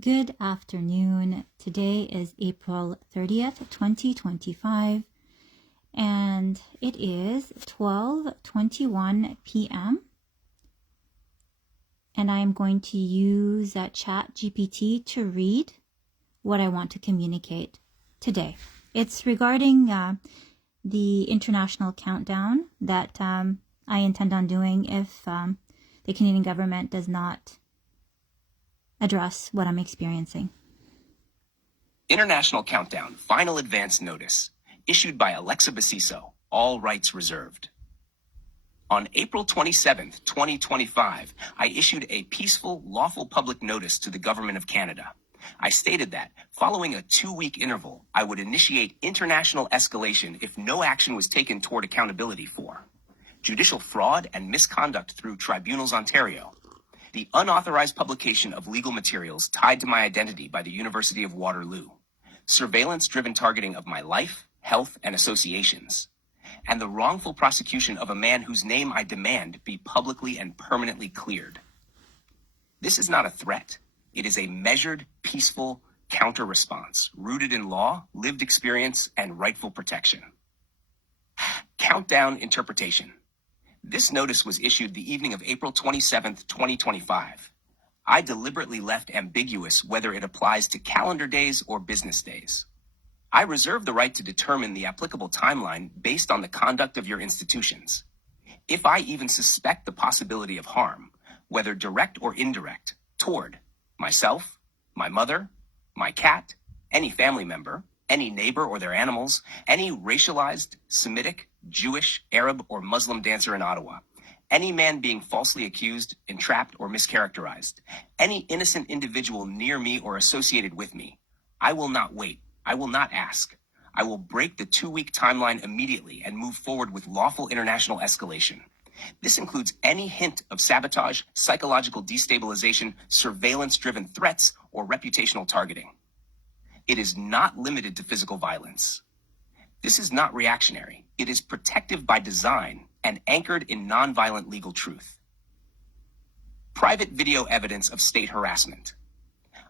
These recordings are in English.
Good afternoon. Today is April 30th, 2025, and it is 12:21 p.m. And I'm going to use ChatGPT to read what I want to communicate today. It's regarding the international countdown that I intend on doing if the Canadian government does not address what I'm experiencing. International Countdown Final Advance Notice, issued by Alexa Baseeso, all rights reserved. On April 27, 2025, I issued a peaceful, lawful public notice to the Government of Canada. I stated that, following a 2-week interval, I would initiate international escalation if no action was taken toward accountability for judicial fraud and misconduct through Tribunals Ontario, the unauthorized publication of legal materials tied to my identity by the University of Waterloo, surveillance-driven targeting of my life, health, and associations, and the wrongful prosecution of a man whose name I demand be publicly and permanently cleared. This is not a threat. It is a measured, peaceful counter-response rooted in law, lived experience, and rightful protection. Countdown interpretation. This notice was issued the evening of April 27, 2025. I deliberately left ambiguous whether it applies to calendar days or business days. I reserve the right to determine the applicable timeline based on the conduct of your institutions. If I even suspect the possibility of harm, whether direct or indirect, toward myself, my mother, my cat, any family member, any neighbor or their animals, any racialized, Semitic, Jewish, Arab, or Muslim dancer in Ottawa, any man being falsely accused, entrapped, or mischaracterized, any innocent individual near me or associated with me, I will not wait. I will not ask. I will break the 2-week timeline immediately and move forward with lawful international escalation. This includes any hint of sabotage, psychological destabilization, surveillance-driven threats, or reputational targeting. It is not limited to physical violence. This is not reactionary. It is protective by design and anchored in nonviolent legal truth. Private video evidence of state harassment.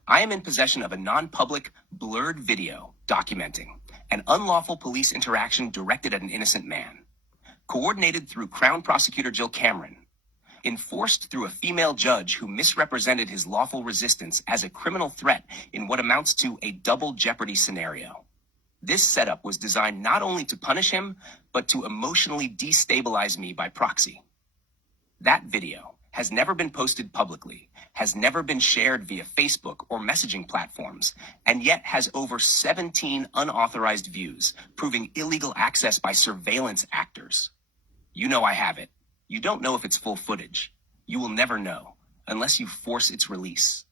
I am in possession of a non-public, blurred video documenting an unlawful police interaction directed at an innocent man, coordinated through Crown Prosecutor Jill Cameron, enforced through a female judge who misrepresented his lawful resistance as a criminal threat in what amounts to a double jeopardy scenario. This setup was designed not only to punish him, but to emotionally destabilize me by proxy. That video has never been posted publicly, has never been shared via Facebook or messaging platforms, and yet has over 17 unauthorized views, proving illegal access by surveillance actors. You know I have it. You don't know if it's full footage. You will never know, unless you force its release.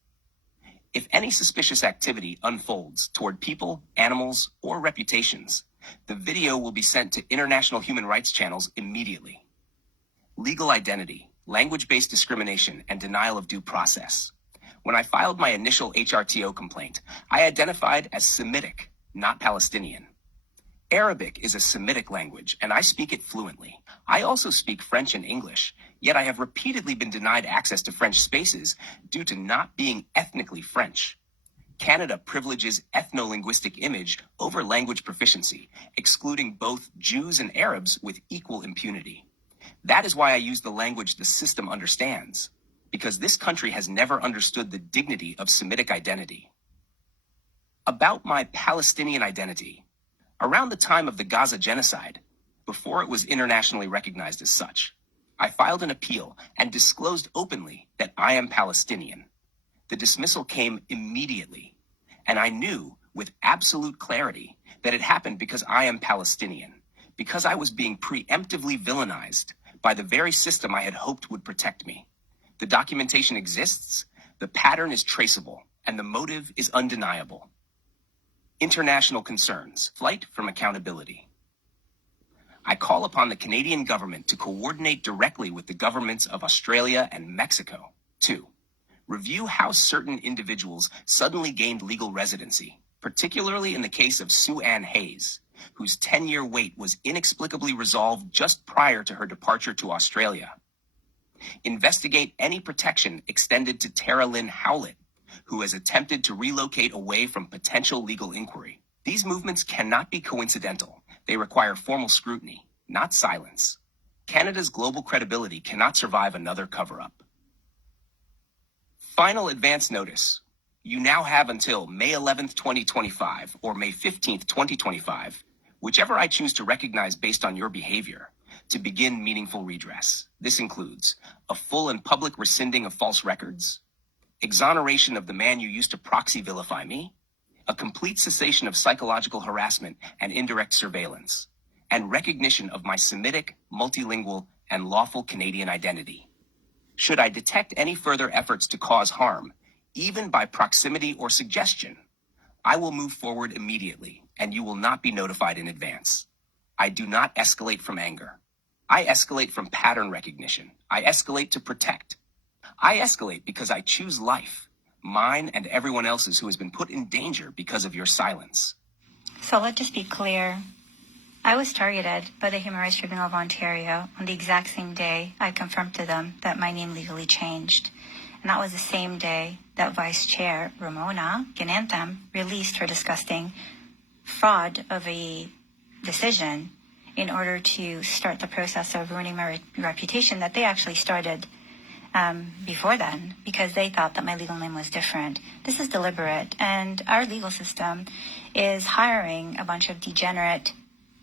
If any suspicious activity unfolds toward people, animals, or reputations, the video will be sent to international human rights channels immediately. Legal identity, language-based discrimination, and denial of due process. When I filed my initial HRTO complaint, I identified as Semitic, not Palestinian. Arabic is a Semitic language, and I speak it fluently. I also speak French and English, yet I have repeatedly been denied access to French spaces due to not being ethnically French. Canada privileges ethno-linguistic image over language proficiency, excluding both Jews and Arabs with equal impunity. That is why I use the language the system understands, because this country has never understood the dignity of Semitic identity. About my Palestinian identity. Around the time of the Gaza genocide, before it was internationally recognized as such, I filed an appeal and disclosed openly that I am Palestinian. The dismissal came immediately, and I knew with absolute clarity that it happened because I am Palestinian, because I was being preemptively villainized by the very system I had hoped would protect me. The documentation exists, the pattern is traceable, and the motive is undeniable. International concerns, flight from accountability. I call upon the Canadian government to coordinate directly with the governments of Australia and Mexico to review how certain individuals suddenly gained legal residency, particularly in the case of Sue Ann Hayes, whose 10-year wait was inexplicably resolved just prior to her departure to Australia. Investigate any protection extended to Tara Lynn Howlett, who has attempted to relocate away from potential legal inquiry. These movements cannot be coincidental. They require formal scrutiny, not silence. Canada's global credibility cannot survive another cover-up. Final advance notice. You now have until May 11th, 2025, or May 15th, 2025, whichever I choose to recognize based on your behavior, to begin meaningful redress. This includes a full and public rescinding of false records, exoneration of the man you used to proxy vilify me, a complete cessation of psychological harassment and indirect surveillance, and recognition of my Semitic, multilingual, and lawful Canadian identity. Should I detect any further efforts to cause harm, even by proximity or suggestion, I will move forward immediately, and you will not be notified in advance. I do not escalate from anger. I escalate from pattern recognition. I escalate to protect. I escalate because I choose life, mine and everyone else's who has been put in danger because of your silence. So let's just be clear. I was targeted by the Human Rights Tribunal of Ontario on the exact same day I confirmed to them that my name legally changed. And that was the same day that Vice Chair Ramona Ganantham released her disgusting fraud of a decision in order to start the process of ruining my reputation that they actually started before then, because they thought that my legal name was different. This is deliberate, and our legal system is hiring a bunch of degenerate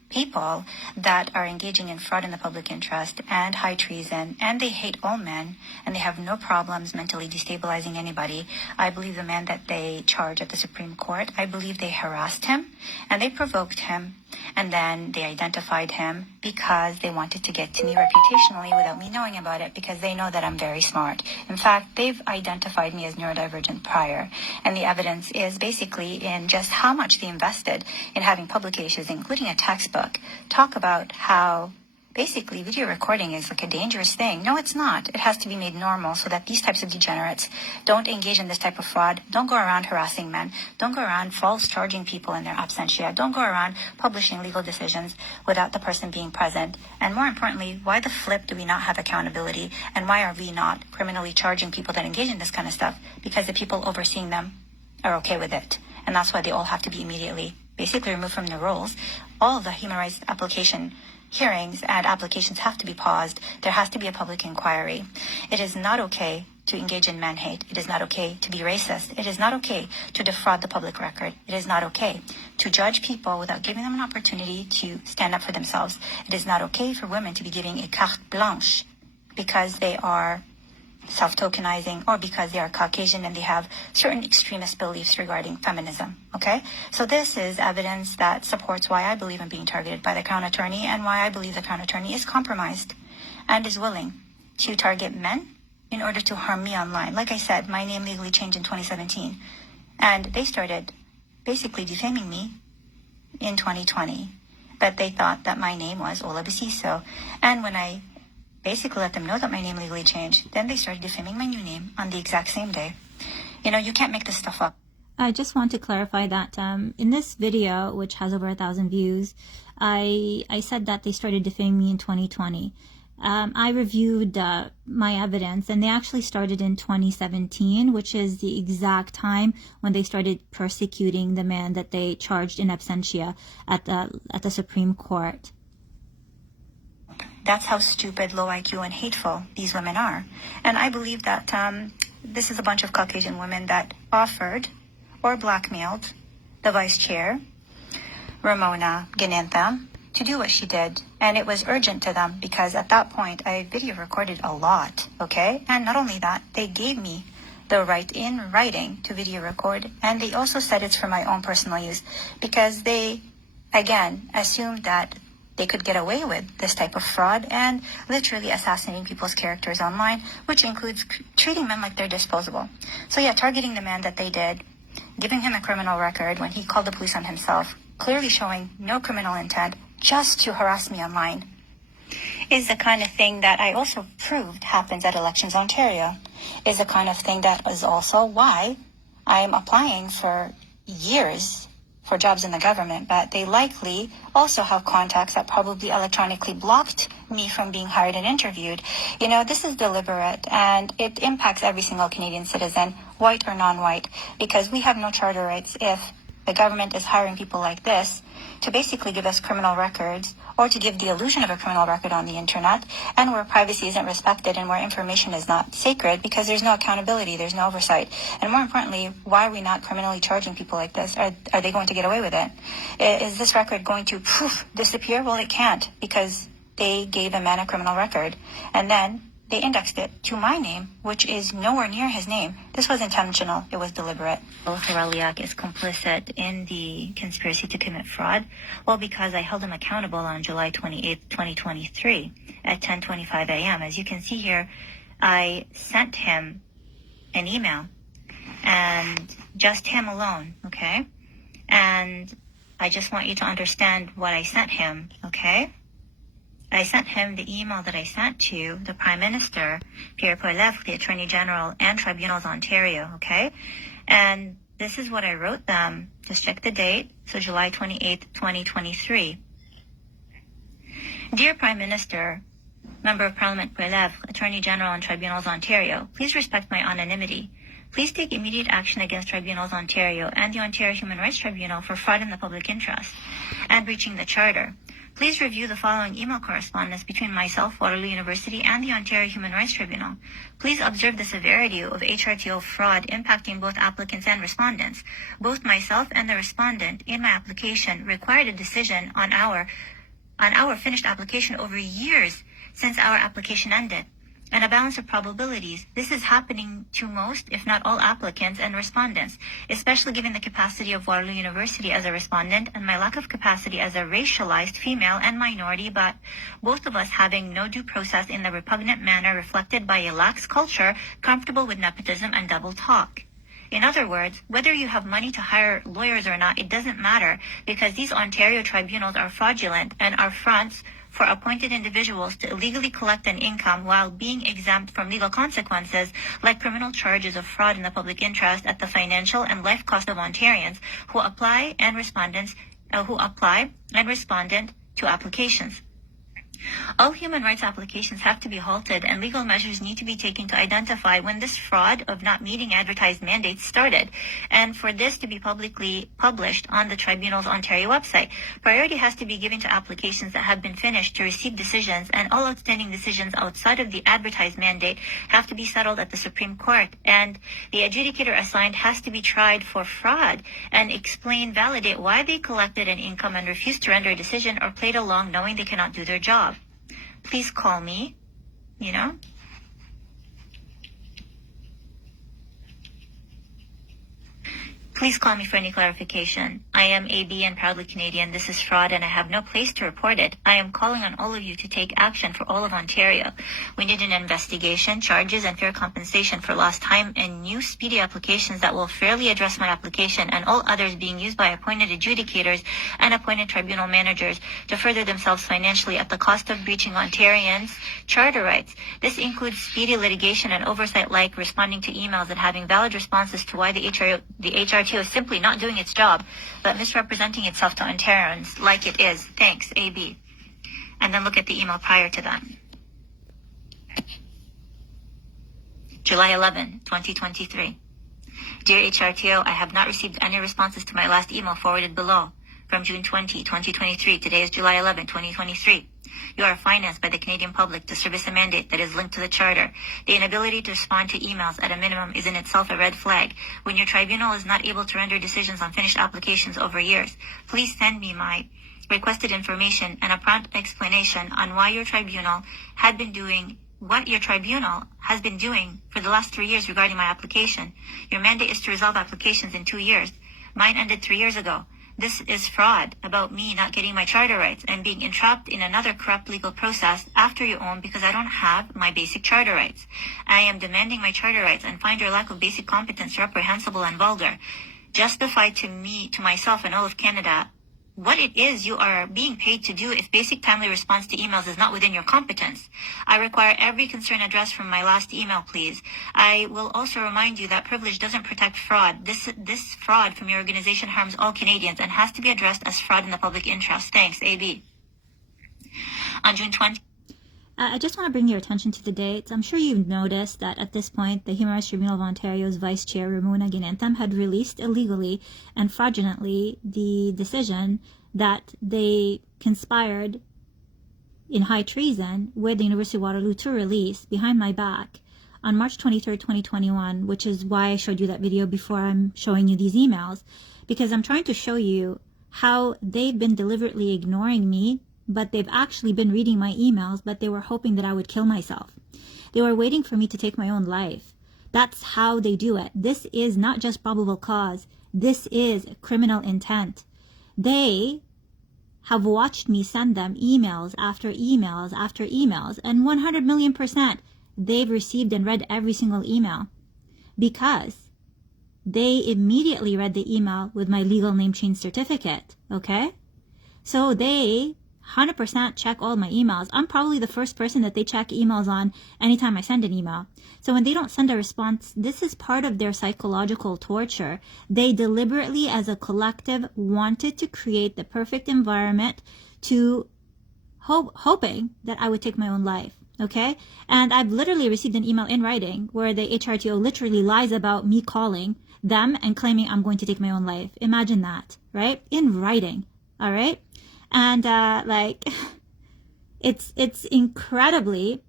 people that are engaging in fraud in the public interest and high treason, and they hate all men, and they have no problems mentally destabilizing anybody. I believe the man that they charge at the Supreme Court, I believe they harassed him and they provoked him, and then they identified him because they wanted to get to me reputationally without me knowing about it, because they know that I'm very smart. In fact, they've identified me as neurodivergent prior, and the evidence is basically in just how much they invested in having publications, including a textbook, talk about how basically video recording is like a dangerous thing. No, it's not. It has to be made normal so that these types of degenerates don't engage in this type of fraud, don't go around harassing men, don't go around false charging people in their absentia, don't go around publishing legal decisions without the person being present. And more importantly, why the flip do we not have accountability, and why are we not criminally charging people that engage in this kind of stuff? Because the people overseeing them are okay with it. And that's why they all have to be immediately basically removed from their roles. All of the human rights application hearings and applications have to be paused. There has to be a public inquiry. It is not okay to engage in man hate. It is not okay to be racist. It is not okay to defraud the public record. It is not okay to judge people without giving them an opportunity to stand up for themselves. It is not okay for women to be giving a carte blanche because they are self-tokenizing or because they are Caucasian and they have certain extremist beliefs regarding feminism, okay? So this is evidence that supports why I believe in being targeted by the Crown Attorney, and why I believe the Crown Attorney is compromised and is willing to target men in order to harm me online. Like I said, my name legally changed in 2017, and they started basically defaming me in 2020, but they thought that my name was Ola Baseeso. And when I basically let them know that my name legally changed, then they started defaming my new name on the exact same day. You know, you can't make this stuff up. I just want to clarify that in this video, which has over 1,000 views, I said that they started defaming me in 2020. I reviewed my evidence, and they actually started in 2017, which is the exact time when they started persecuting the man that they charged in absentia at the Supreme Court. That's how stupid, low IQ, and hateful these women are. And I believe that this is a bunch of Caucasian women that offered or blackmailed the vice chair, Ramona Ganantham, to do what she did. And it was urgent to them because at that point I video recorded a lot, okay? And not only that, they gave me the right in writing to video record, and they also said it's for my own personal use because they, again, assumed that they could get away with this type of fraud and literally assassinating people's characters online, which includes treating men like they're disposable. So yeah, targeting the man that they did, giving him a criminal record when he called the police on himself, clearly showing no criminal intent, just to harass me online, is the kind of thing that I also proved happens at Elections Ontario, is the kind of thing that is also why I am applying for years for jobs in the government, but they likely also have contacts that probably electronically blocked me from being hired and interviewed. This is deliberate, and it impacts every single Canadian citizen, white or non-white, because we have no charter rights if the government is hiring people like this to basically give us criminal records or to give the illusion of a criminal record on the internet, and where privacy isn't respected and where information is not sacred because there's no accountability, there's no oversight. And more importantly, why are we not criminally charging people like this? Are they going to get away with it? Is this record going to disappear? Well, it can't, because they gave a man a criminal record and then they indexed it to my name, which is nowhere near his name. This was intentional. It was deliberate. Raliak is complicit in the conspiracy to commit fraud. Well, because I held him accountable on July 28th, 2023 at 10:25 a.m. As you can see here, I sent him an email, and just him alone, okay? And I just want you to understand what I sent him, okay? I sent him the email that I sent to the Prime Minister, Pierre Poilievre, the Attorney General, and Tribunals Ontario, okay? And this is what I wrote them. Just check the date. So July 28th, 2023. Dear Prime Minister, Member of Parliament Poilievre, Attorney General and Tribunals Ontario, please respect my anonymity. Please take immediate action against Tribunals Ontario and the Ontario Human Rights Tribunal for fraud in the public interest and breaching the Charter. Please review the following email correspondence between myself, Waterloo University, and the Ontario Human Rights Tribunal. Please observe the severity of HRTO fraud impacting both applicants and respondents. Both myself and the respondent in my application required a decision on our finished application over years since our application ended. And a balance of probabilities, this is happening to most, if not all, applicants and respondents, especially given the capacity of Waterloo University as a respondent and my lack of capacity as a racialized female and minority, but both of us having no due process in the repugnant manner reflected by a lax culture comfortable with nepotism and double talk. In other words, whether you have money to hire lawyers or not, it doesn't matter, because these Ontario tribunals are fraudulent and are fronts for appointed individuals to illegally collect an income while being exempt from legal consequences like criminal charges of fraud in the public interest at the financial and life cost of Ontarians who apply and respondent to applications. All human rights applications have to be halted, and legal measures need to be taken to identify when this fraud of not meeting advertised mandates started, and for this to be publicly published on the Tribunal's Ontario website. Priority has to be given to applications that have been finished to receive decisions, and all outstanding decisions outside of the advertised mandate have to be settled at the Supreme Court, and the adjudicator assigned has to be tried for fraud and validate why they collected an income and refused to render a decision or played along knowing they cannot do their job. Please call me, Please call me for any clarification. I am AB and proudly Canadian. This is fraud and I have no place to report it. I am calling on all of you to take action for all of Ontario. We need an investigation, charges, and fair compensation for lost time and new speedy applications that will fairly address my application and all others being used by appointed adjudicators and appointed tribunal managers to further themselves financially at the cost of breaching Ontarians' charter rights. This includes speedy litigation and oversight like responding to emails and having valid responses to why the HRTO is simply not doing its job, but misrepresenting itself to Ontarians like it is. Thanks, AB. And then look at the email prior to that. July 11, 2023. Dear HRTO, I have not received any responses to my last email forwarded below from June 20, 2023. Today is July 11, 2023. You are financed by the Canadian public to service a mandate that is linked to the Charter. The inability to respond to emails at a minimum is in itself a red flag. When your tribunal is not able to render decisions on finished applications over years, please send me my requested information and a prompt explanation on what your tribunal has been doing for the last 3 years regarding my application. Your mandate is to resolve applications in 2 years. Mine ended 3 years ago. This is fraud about me not getting my charter rights and being entrapped in another corrupt legal process after your own because I don't have my basic charter rights. I am demanding my charter rights and find your lack of basic competence reprehensible and vulgar. Justified to me, to myself and all of Canada, what it is you are being paid to do if basic timely response to emails is not within your competence. I require every concern addressed from my last email, please. I will also remind you that privilege doesn't protect fraud. This fraud from your organization harms all Canadians and has to be addressed as fraud in the public interest. Thanks, AB. On June 20th. I just want to bring your attention to the dates. I'm sure you've noticed that at this point, the Human Rights Tribunal of Ontario's Vice Chair, Ramona Ginantham, had released illegally and fraudulently the decision that they conspired in high treason with the University of Waterloo to release behind my back on March 23rd, 2021, which is why I showed you that video before I'm showing you these emails, because I'm trying to show you how they've been deliberately ignoring me, but they've actually been reading my emails, but they were hoping that I would kill myself. They were waiting for me to take my own life. That's how they do it. This is not just probable cause. This is criminal intent. They have watched me send them emails after emails after emails, and 100 million% they've received and read every single email because they immediately read the email with my legal name change certificate, okay? So they 100% check all my emails. I'm probably the first person that they check emails on anytime I send an email. So when they don't send a response, this is part of their psychological torture. They deliberately, as a collective, wanted to create the perfect environment to hoping that I would take my own life. Okay? And I've literally received an email in writing where the HRTO literally lies about me calling them and claiming I'm going to take my own life. Imagine that, right? In writing. All right? And it's incredibly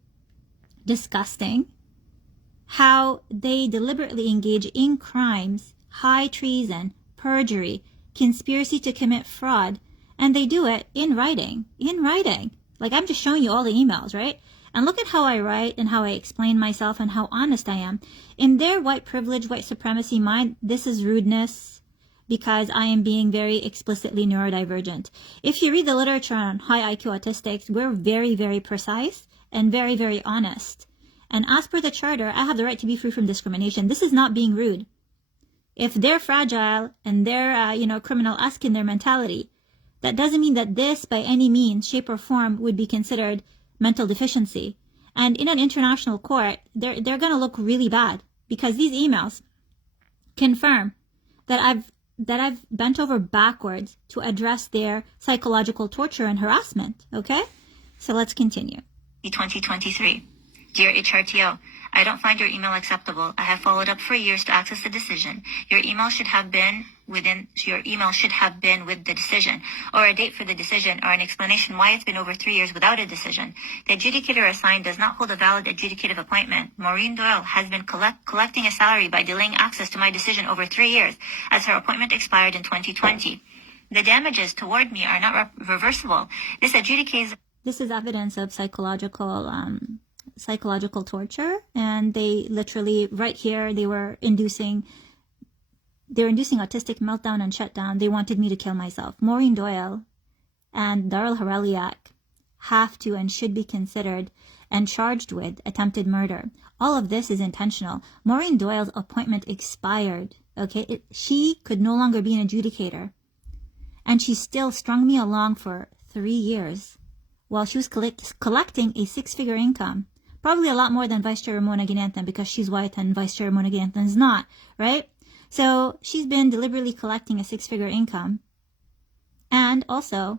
disgusting how they deliberately engage in crimes, high treason, perjury, conspiracy to commit fraud, and they do it in writing. Like, I'm just showing you all the emails, right? And look at how I write and how I explain myself and how honest I am. In their white privilege, white supremacy mind, this is rudeness, because I am being very explicitly neurodivergent. If you read the literature on high IQ autistics, we're very, very precise and very, very honest. And as per the charter, I have the right to be free from discrimination. This is not being rude. If they're fragile and they're, criminal-esque in their mentality, that doesn't mean that this, by any means, shape or form, would be considered mental deficiency. And in an international court, they're going to look really bad because these emails confirm that I've bent over backwards to address their psychological torture and harassment, okay? So let's continue. 2023. Dear HRTO, I don't find your email acceptable. I have followed up for years to access the decision. Your email should have been with the decision, or a date for the decision, or an explanation why it's been over 3 years without a decision. The adjudicator assigned does not hold a valid adjudicative appointment. Maureen Doyle has been collecting a salary by delaying access to my decision over 3 years, as her appointment expired in 2020. The damages toward me are not reversible. This is evidence of psychological torture, and they literally, right here, they're inducing autistic meltdown and shutdown. They wanted me to kill myself. Maureen Doyle and Darrell Hareliak have to and should be considered and charged with attempted murder. All of this is intentional. Maureen Doyle's appointment expired. Okay, she could no longer be an adjudicator, and she still strung me along for 3 years while she was collecting a 6-figure income. Probably a lot more than Vice Chair Ramona Ginantham, because she's white and Vice Chair Ramona Ginantham is not, right? So she's been deliberately collecting a 6-figure income and also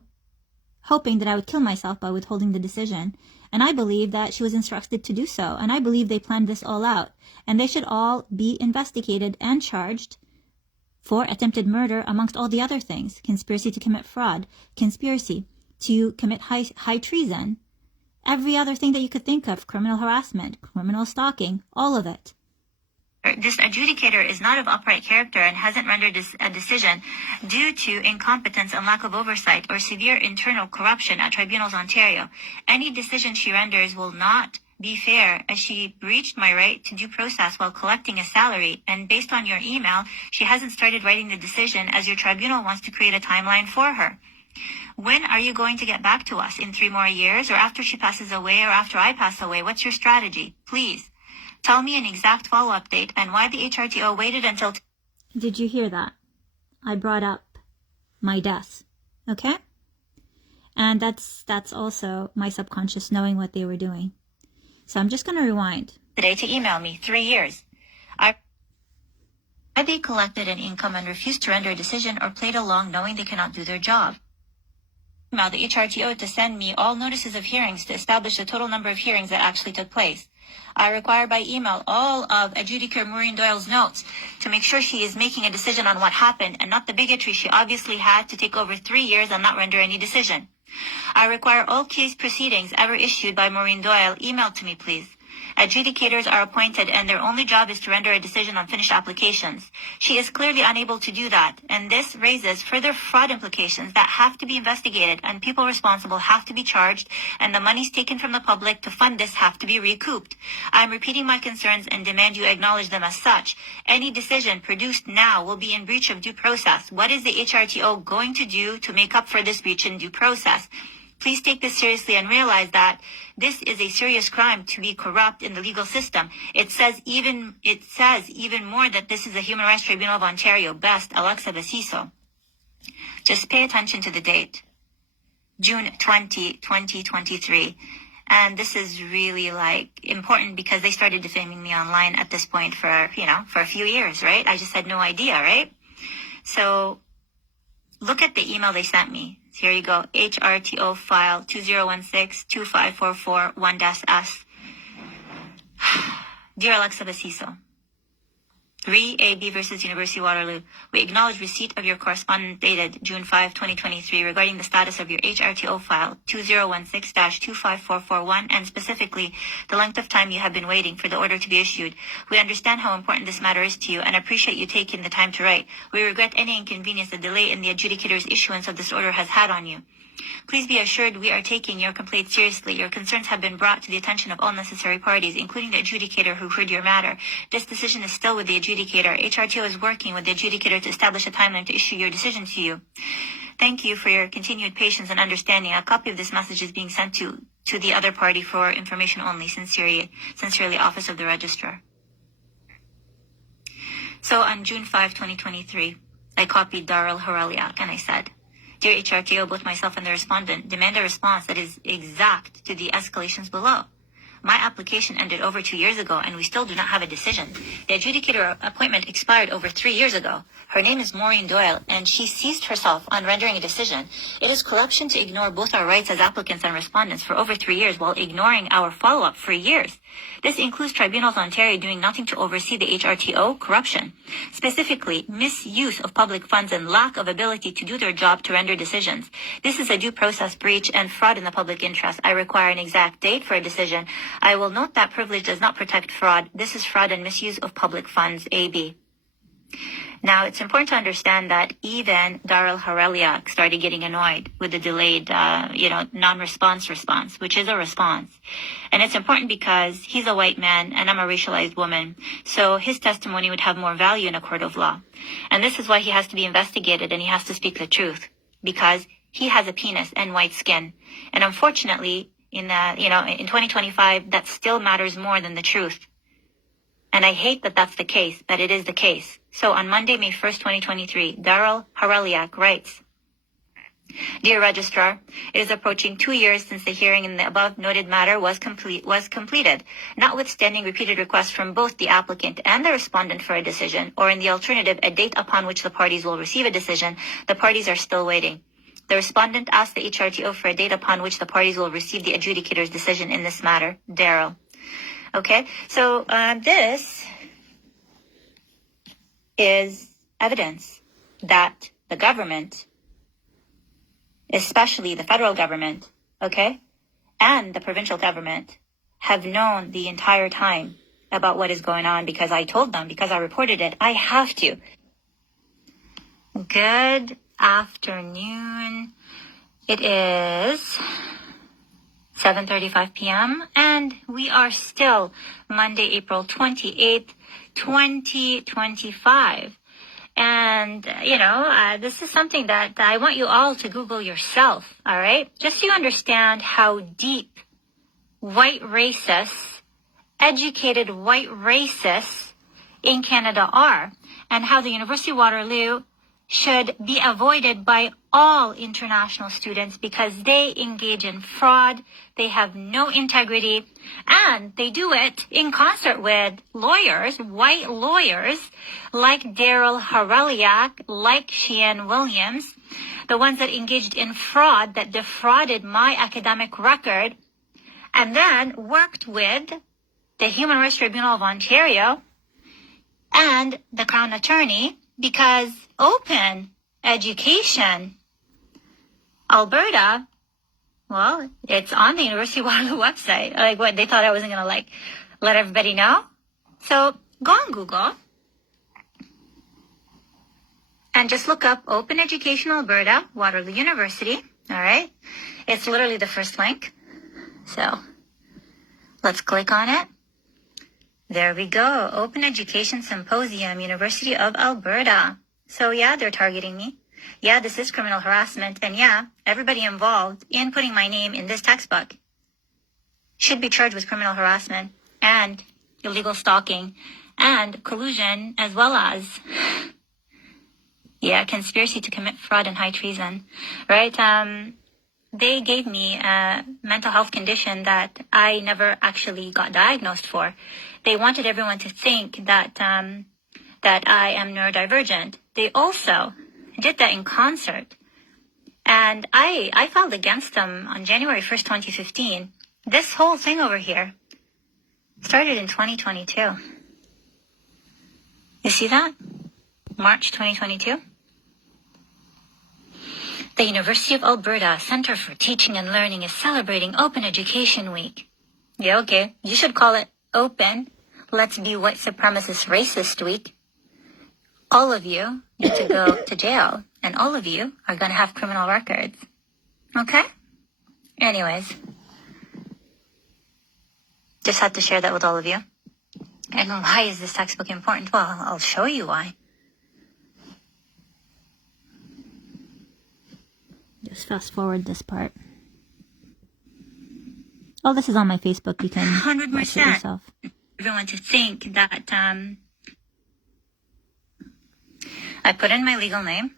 hoping that I would kill myself by withholding the decision. And I believe that she was instructed to do so. And I believe they planned this all out. And they should all be investigated and charged for attempted murder, amongst all the other things. Conspiracy to commit fraud, conspiracy to commit high treason, every other thing that you could think of, criminal harassment, criminal stalking, all of it. This adjudicator is not of upright character and hasn't rendered a decision due to incompetence and lack of oversight or severe internal corruption at Tribunals Ontario. Any decision she renders will not be fair, as she breached my right to due process while collecting a salary, and based on your email, she hasn't started writing the decision as your tribunal wants to create a timeline for her. When are you going to get back to us? In 3 more years, or after she passes away, or after I pass away? What's your strategy? Please tell me an exact follow-up date and why the HRTO waited until... Did you hear that? I brought up my death Okay? And that's also my subconscious knowing what they were doing. So I'm just going to rewind. Today to email me 3 years. They collected an income and refused to render a decision or played along knowing they cannot do their job. Email the HRTO to send me all notices of hearings to establish the total number of hearings that actually took place. I require by email all of Adjudicator Maureen Doyle's notes to make sure she is making a decision on what happened and not the bigotry she obviously had to take over 3 years and not render any decision. I require all case proceedings ever issued by Maureen Doyle emailed to me, please. Adjudicators are appointed and their only job is to render a decision on finished applications. She is clearly unable to do that, and this raises further fraud implications that have to be investigated, and people responsible have to be charged, and the monies taken from the public to fund this have to be recouped. I am repeating my concerns and demand you acknowledge them as such. Any decision produced now will be in breach of due process. What is the HRTO going to do to make up for this breach in due process? Please take this seriously and realize that this is a serious crime to be corrupt in the legal system. It says even more that this is a Human Rights Tribunal of Ontario. Best, Alexa Baseeso. Just pay attention to the date. June 20, 2023. And this is really important because they started defaming me online at this point for a few years, right? I just had no idea, right? So look at the email they sent me. Here you go. HRTO file 2016-25441-S. Dear Alexa Baseeso, Re-AB versus University of Waterloo. We acknowledge receipt of your correspondence dated June 5, 2023 regarding the status of your HRTO file 2016-25441 and specifically the length of time you have been waiting for the order to be issued. We understand how important this matter is to you and appreciate you taking the time to write. We regret any inconvenience the delay in the adjudicator's issuance of this order has had on you. Please be assured we are taking your complaint seriously. Your concerns have been brought to the attention of all necessary parties, including the adjudicator who heard your matter. This decision is still with the adjudicator. HRTO is working with the adjudicator to establish a timeline to issue your decision to you. Thank you for your continued patience and understanding. A copy of this message is being sent to the other party for information only. Sincerely, Office of the Registrar. So on June 5, 2023, I copied Darrell Horeliak and I said, Dear HRTO, both myself and the respondent demand a response that is exact to the escalations below. My application ended over 2 years ago and we still do not have a decision. The adjudicator appointment expired over 3 years ago. Her name is Maureen Doyle and she seized herself on rendering a decision. It is corruption to ignore both our rights as applicants and respondents for over 3 years while ignoring our follow-up for years. This includes Tribunals Ontario doing nothing to oversee the HRTO corruption, specifically misuse of public funds and lack of ability to do their job to render decisions. This is a due process breach and fraud in the public interest. I require an exact date for a decision. I will note that privilege does not protect fraud. This is fraud and misuse of public funds, AB. Now, it's important to understand that even Darrell Horeliak started getting annoyed with the delayed, non-response response, which is a response. And it's important because he's a white man and I'm a racialized woman. So his testimony would have more value in a court of law. And this is why he has to be investigated and he has to speak the truth because he has a penis and white skin. And unfortunately, in 2025, that still matters more than the truth. And I hate that that's the case, but it is the case. So on Monday, May 1st, 2023, Darrell Horeliak writes, Dear Registrar, it is approaching 2 years since the hearing in the above noted matter was completed. Notwithstanding repeated requests from both the applicant and the respondent for a decision, or in the alternative, a date upon which the parties will receive a decision, the parties are still waiting. The respondent asked the HRTO for a date upon which the parties will receive the adjudicator's decision in this matter. Darrell. Okay, so this is evidence that the government, especially the federal government, okay, and the provincial government have known the entire time about what is going on because I told them, because I reported it. I have to. Good afternoon. It is 7:35 p.m. and we are still Monday, April 28th, 2025. And, this is something that I want you all to Google yourself, all right? Just so you understand how deep white racists, educated white racists in Canada are, and how the University of Waterloo should be avoided by all international students because they engage in fraud, they have no integrity, and they do it in concert with lawyers, white lawyers, like Daryl Hareliak, like Sheehan Williams, the ones that engaged in fraud, that defrauded my academic record, and then worked with the Human Rights Tribunal of Ontario and the Crown Attorney, because Open Education Alberta, well, it's on the University of Waterloo website. Like, what, they thought I wasn't going to, let everybody know? So go on Google and just look up Open Education Alberta, Waterloo University, all right? It's literally the first link. So let's click on it. There we go. Open Education Symposium, University of Alberta. So yeah, they're targeting me. Yeah, this is criminal harassment. And yeah, everybody involved in putting my name in this textbook should be charged with criminal harassment and illegal stalking and collusion, as well as, conspiracy to commit fraud and high treason, right? They gave me a mental health condition that I never actually got diagnosed for. They wanted everyone to think that that I am neurodivergent. They also did that in concert. And I filed against them on January 1st, 2015. This whole thing over here started in 2022. You see that? March 2022. The University of Alberta Centre for Teaching and Learning is celebrating Open Education Week. Yeah, okay. You should call it Open Let's Be White Supremacist Racist Week. All of you need to go to jail, and all of you are going to have criminal records. Okay? Anyways, just had to share that with all of you. And why is this textbook important? Well, I'll show you why. Just fast forward this part. Oh, this is on my Facebook. You can 100%. watch it yourself. Everyone to think that I put in my legal name,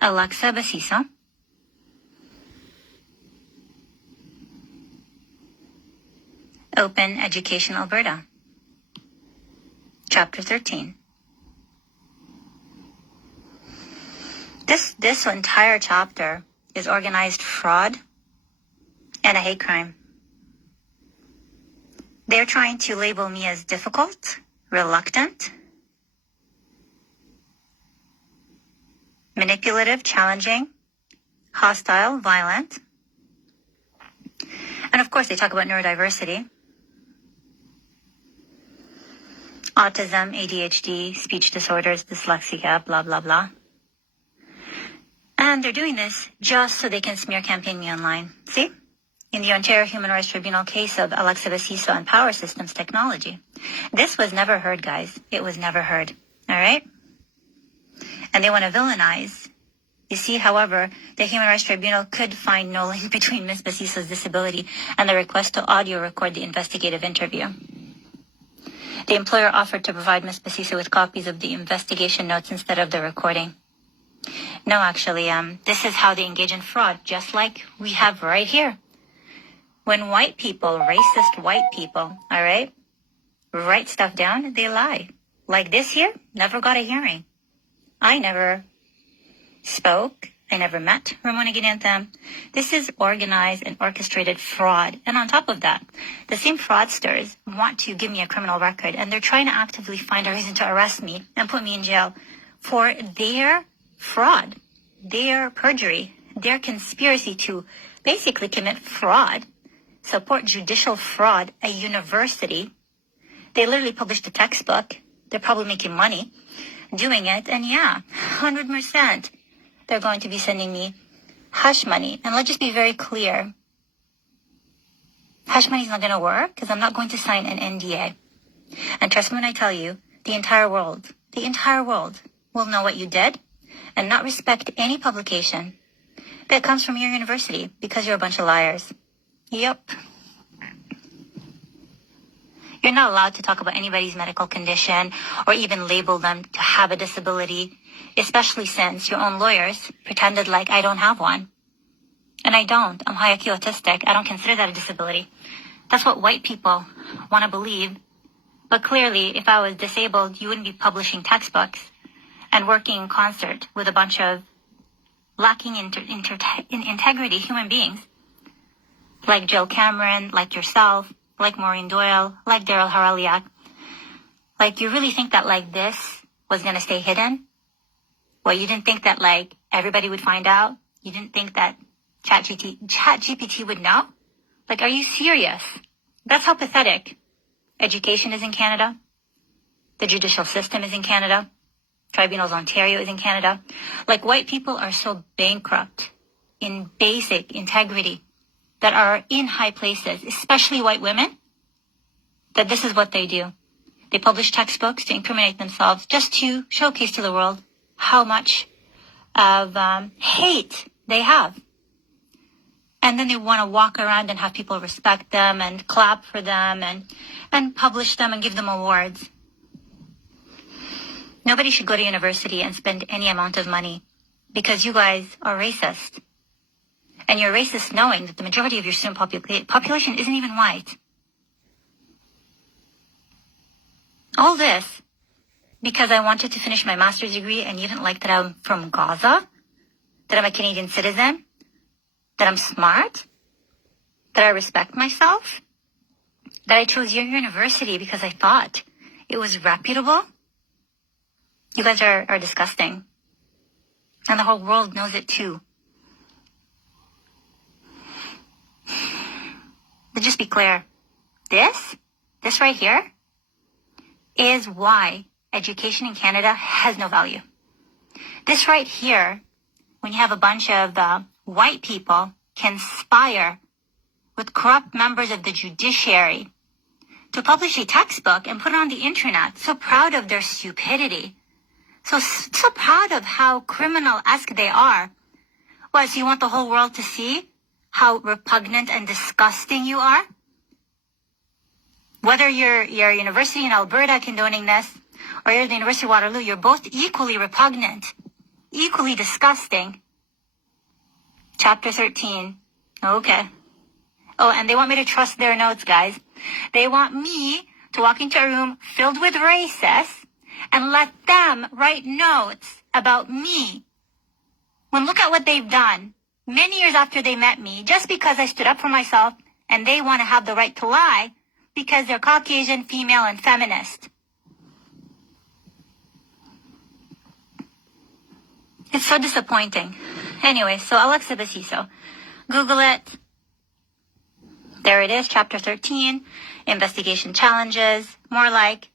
Alexa Baseeso. Open Education Alberta. Chapter 13. This entire chapter is organized fraud and a hate crime. They're trying to label me as difficult, reluctant, manipulative, challenging, hostile, violent. And of course, they talk about neurodiversity, autism, ADHD, speech disorders, dyslexia, blah, blah, blah. And they're doing this just so they can smear campaign me online. See? In the Ontario Human Rights Tribunal case of Alexa Baseeso and Power Systems Technology. This was never heard, guys. It was never heard. All right? And they want to villainize. You see, however, the Human Rights Tribunal could find no link between Ms. Baseeso's disability and the request to audio record the investigative interview. The employer offered to provide Ms. Baseeso with copies of the investigation notes instead of the recording. No, actually, this is how they engage in fraud, just like we have right here. When white people, racist white people, all right, write stuff down, they lie. Like this here, never got a hearing. I never spoke. I never met Ramona Guinanthem. This is organized and orchestrated fraud. And on top of that, the same fraudsters want to give me a criminal record, and they're trying to actively find a reason to arrest me and put me in jail for their fraud, their perjury, their conspiracy to basically commit fraud, support judicial fraud, a university. They literally published a textbook. They're probably making money doing it. And yeah, 100%, they're going to be sending me hush money. And let's just be very clear. Hush money is not going to work because I'm not going to sign an NDA. And trust me when I tell you, the entire world will know what you did and not respect any publication that comes from your university because you're a bunch of liars. Yep. You're not allowed to talk about anybody's medical condition or even label them to have a disability, especially since your own lawyers pretended like I don't have one. And I don't. I'm high IQ autistic. I don't consider that a disability. That's what white people want to believe. But clearly, if I was disabled, you wouldn't be publishing textbooks and working in concert with a bunch of lacking in integrity human beings, like Jill Cameron, like yourself, like Maureen Doyle, like Daryl Haraliak. Like, you really think that, like, this was going to stay hidden? Well, you didn't think that, like, everybody would find out? You didn't think that ChatGPT would know? Like, are you serious? That's how pathetic education is in Canada. The judicial system is in Canada. Tribunals Ontario is in Canada. Like, white people are so bankrupt in basic integrity that are in high places, especially white women, that this is what they do. They publish textbooks to incriminate themselves just to showcase to the world how much of hate they have. And then they want to walk around and have people respect them and clap for them and publish them and give them awards. Nobody should go to university and spend any amount of money because you guys are racist. And you're racist knowing that the majority of your student population isn't even white. All this because I wanted to finish my master's degree and you didn't like that I'm from Gaza, that I'm a Canadian citizen, that I'm smart, that I respect myself, that I chose your university because I thought it was reputable. You guys are disgusting. And the whole world knows it too. But just be clear. This right here is why education in Canada has no value. This right here, when you have a bunch of white people conspire with corrupt members of the judiciary to publish a textbook and put it on the internet, so proud of their stupidity, so proud of how criminal-esque they are. What, so you want the whole world to see how repugnant and disgusting you are? Whether you're university in Alberta condoning this, or you're the University of Waterloo, you're both equally repugnant, equally disgusting. Chapter 13. Okay. Oh, and they want me to trust their notes, guys. They want me to walk into a room filled with racists and let them write notes about me. When look at what they've done many years after they met me, just because I stood up for myself and they want to have the right to lie because they're Caucasian, female, and feminist. It's so disappointing. Anyway, so Alexa Baseeso. Google it. There it is, chapter 13, investigation challenges, more like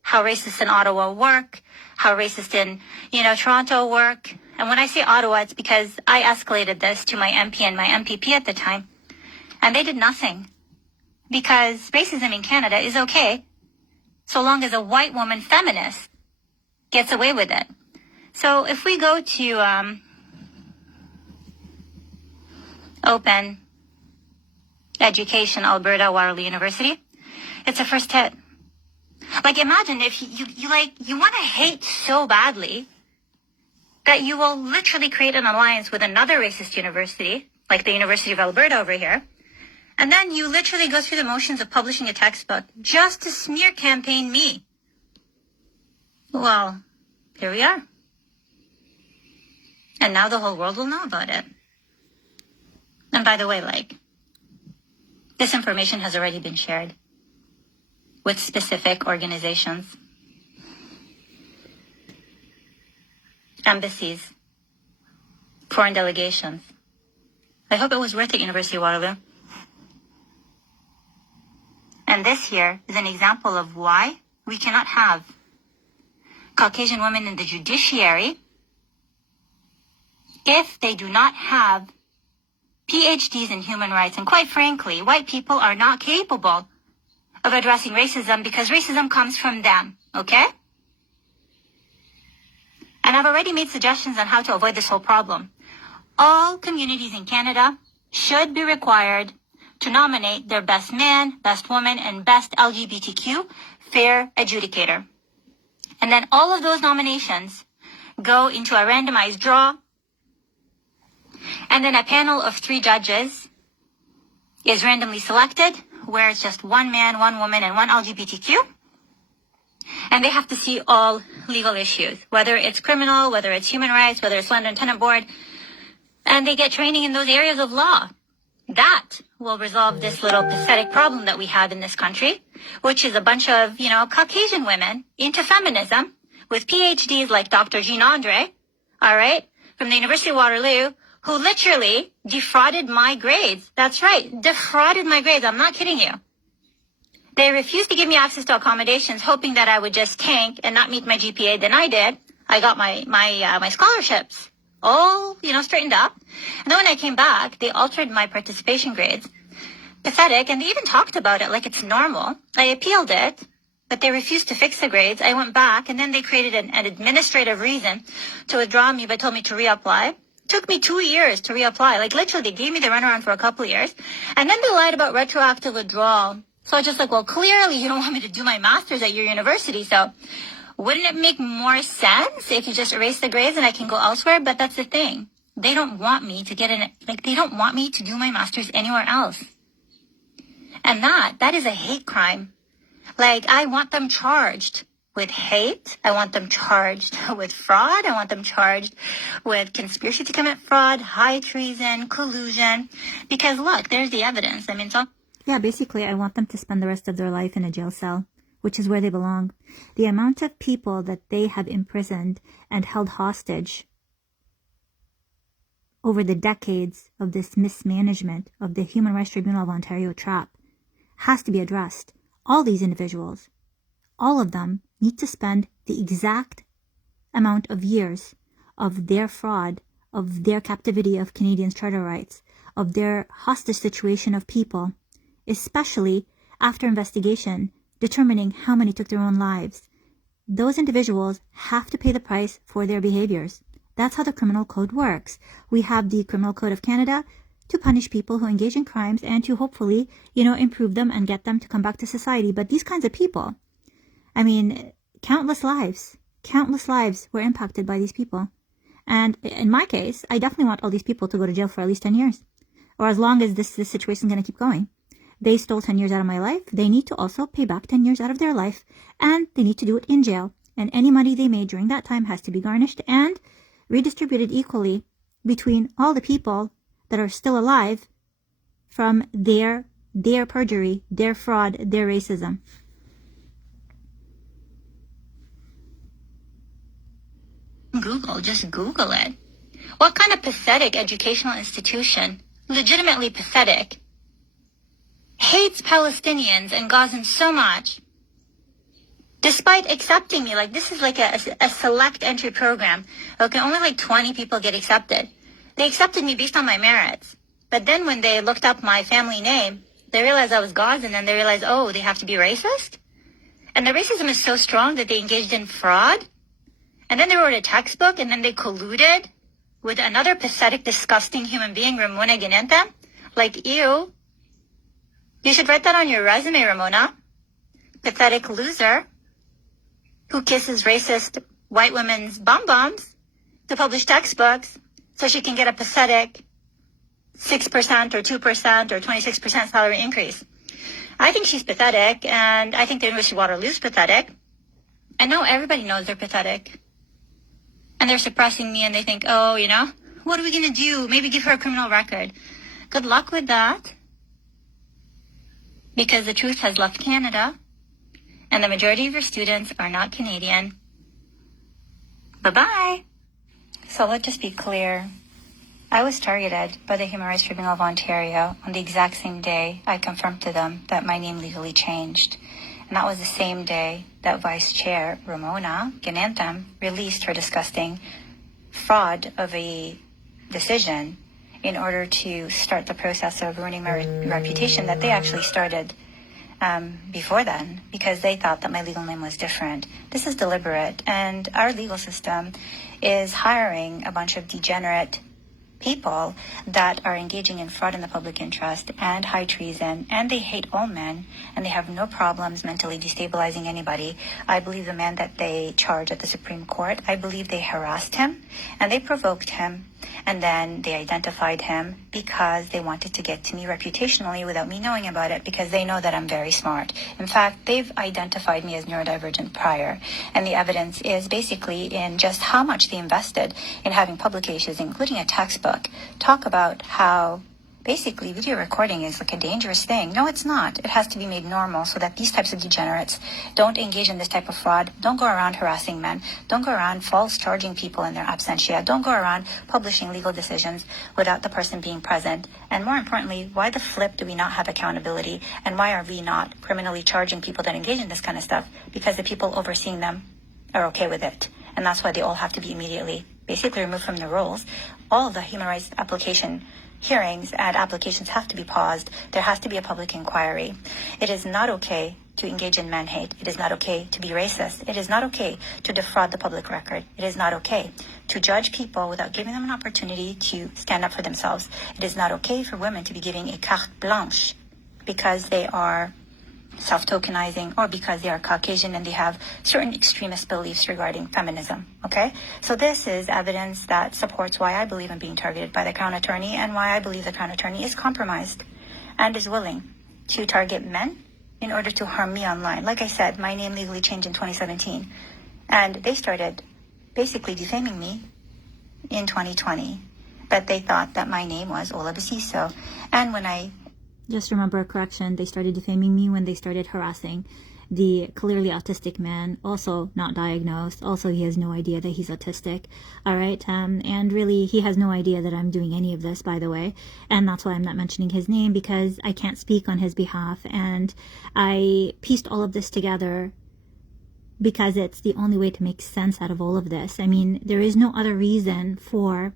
how racist in Ottawa work, how racist in, Toronto work. And when I say Ottawa, it's because I escalated this to my MP and my MPP at the time, and they did nothing. Because racism in Canada is okay, so long as a white woman feminist gets away with it. So if we go to Open Education Alberta Waterloo University, it's a first hit. Like, imagine if you want to hate so badly that you will literally create an alliance with another racist university, like the University of Alberta over here, and then you literally go through the motions of publishing a textbook just to smear campaign me. Well, here we are. And now the whole world will know about it. And by the way, this information has already been shared with specific organizations, embassies, foreign delegations. I hope it was worth it, University of Waterloo. And this here is an example of why we cannot have Caucasian women in the judiciary if they do not have PhDs in human rights. And quite frankly, white people are not capable of addressing racism because racism comes from them, okay? And I've already made suggestions on how to avoid this whole problem. All communities in Canada should be required to nominate their best man, best woman, and best LGBTQ fair adjudicator. And then all of those nominations go into a randomized draw. And then a panel of 3 judges is randomly selected, where it's just one man, one woman, and one LGBTQ. And they have to see all legal issues, whether it's criminal, whether it's human rights, whether it's landlord and tenant board. And they get training in those areas of law. That will resolve this little pathetic problem that we have in this country, which is a bunch of, Caucasian women into feminism with PhDs like Dr. Jean Andre, all right, from the University of Waterloo, who literally defrauded my grades. That's right, defrauded my grades. I'm not kidding you. They refused to give me access to accommodations, hoping that I would just tank and not meet my GPA. Then I did. I got my scholarships all, straightened up. And then when I came back, they altered my participation grades. Pathetic. And they even talked about it like it's normal. I appealed it, but they refused to fix the grades. I went back, and then they created an administrative reason to withdraw me, but told me to reapply. Took me 2 years to reapply. Like, literally, they gave me the runaround for a couple of years. And then they lied about retroactive withdrawal. So I was just like, well, clearly you don't want me to do my master's at your university. So wouldn't it make more sense if you just erase the grades and I can go elsewhere? But that's the thing. They don't want me to get in, they don't want me to do my master's anywhere else. And that is a hate crime. Like, I want them charged with hate. I want them charged with fraud. I want them charged with conspiracy to commit fraud, high treason, collusion. Because look, there's the evidence. I mean, so. Yeah, basically, I want them to spend the rest of their life in a jail cell, which is where they belong. The amount of people that they have imprisoned and held hostage over the decades of this mismanagement of the Human Rights Tribunal of Ontario trap has to be addressed. All these individuals, all of them, need to spend the exact amount of years of their fraud, of their captivity of Canadians' charter rights, of their hostage situation of people, especially after investigation, determining how many took their own lives. Those individuals have to pay the price for their behaviors. That's how the criminal code works. We have the Criminal Code of Canada to punish people who engage in crimes and to hopefully, improve them and get them to come back to society. But these kinds of people, I mean, countless lives were impacted by these people. And in my case, I definitely want all these people to go to jail for at least 10 years. Or as long as this situation is going to keep going. They stole 10 years out of my life. They need to also pay back 10 years out of their life. And they need to do it in jail. And any money they made during that time has to be garnished and redistributed equally between all the people that are still alive from their perjury, their fraud, their racism. Just Google it. What kind of pathetic educational institution, legitimately pathetic, hates Palestinians and Gazans so much, despite accepting me? Like, this is like a select entry program. Okay, only like 20 people get accepted. They accepted me based on my merits. But then when they looked up my family name, they realized I was Gazan, and they realized, oh, they have to be racist? And the racism is so strong that they engaged in fraud. And then they wrote a textbook, and then they colluded with another pathetic, disgusting human being, Ramona Ginenta. Like, ew. You should write that on your resume, Ramona. Pathetic loser who kisses racist white women's bum-bums to publish textbooks so she can get a pathetic 6% or 2% or 26% salary increase. I think she's pathetic, and I think the University of Waterloo is pathetic. And now everybody knows they're pathetic. And they're suppressing me, and they think, oh, what are we going to do? Maybe give her a criminal record. Good luck with that. Because the truth has left Canada, and the majority of your students are not Canadian. Bye-bye. So let's just be clear. I was targeted by the Human Rights Tribunal of Ontario on the exact same day I confirmed to them that my name legally changed. And that was the same day that Vice Chair Ramona Ginantam released her disgusting fraud of a decision in order to start the process of ruining my reputation that they actually started before then, because they thought that my legal name was different. This is deliberate, and our legal system is hiring a bunch of degenerate people that are engaging in fraud in the public interest and high treason, and they hate all men, and they have no problems mentally destabilizing anybody. I believe the man that they charged at the Supreme Court, I believe they harassed him and they provoked him, and then they identified him because they wanted to get to me reputationally without me knowing about it, because they know that I'm very smart. In fact, they've identified me as neurodivergent prior, and the evidence is basically in just how much they invested in having publications, including a textbook, talk about how basically video recording is like a dangerous thing. No, it's not. It has to be made normal so that these types of degenerates don't engage in this type of fraud, don't go around harassing men, don't go around false charging people in their absentia, don't go around publishing legal decisions without the person being present. And more importantly, why the flip do we not have accountability, and why are we not criminally charging people that engage in this kind of stuff? Because the people overseeing them are okay with it. And that's why they all have to be immediately basically removed from the rolls. All of the human rights application hearings and applications have to be paused. There has to be a public inquiry. It is not okay to engage in man hate. It is not okay to be racist. It is not okay to defraud the public record. It is not okay to judge people without giving them an opportunity to stand up for themselves. It is not okay for women to be giving a carte blanche because they are self-tokenizing or because they are Caucasian and they have certain extremist beliefs regarding feminism, okay? So this is evidence that supports why I believe I'm being targeted by the Crown Attorney, and why I believe the Crown Attorney is compromised and is willing to target men in order to harm me online. Like I said, my name legally changed in 2017, and they started basically defaming me in 2020, but they thought that my name was Ola Baseeso. And when I Just remember a correction. They started defaming me when they started harassing the clearly autistic man, also not diagnosed. Also, he has no idea that he's autistic. All right. And really, he has no idea that I'm doing any of this, by the way. And that's why I'm not mentioning his name, because I can't speak on his behalf. And I pieced all of this together because it's the only way to make sense out of all of this. I mean, there is no other reason for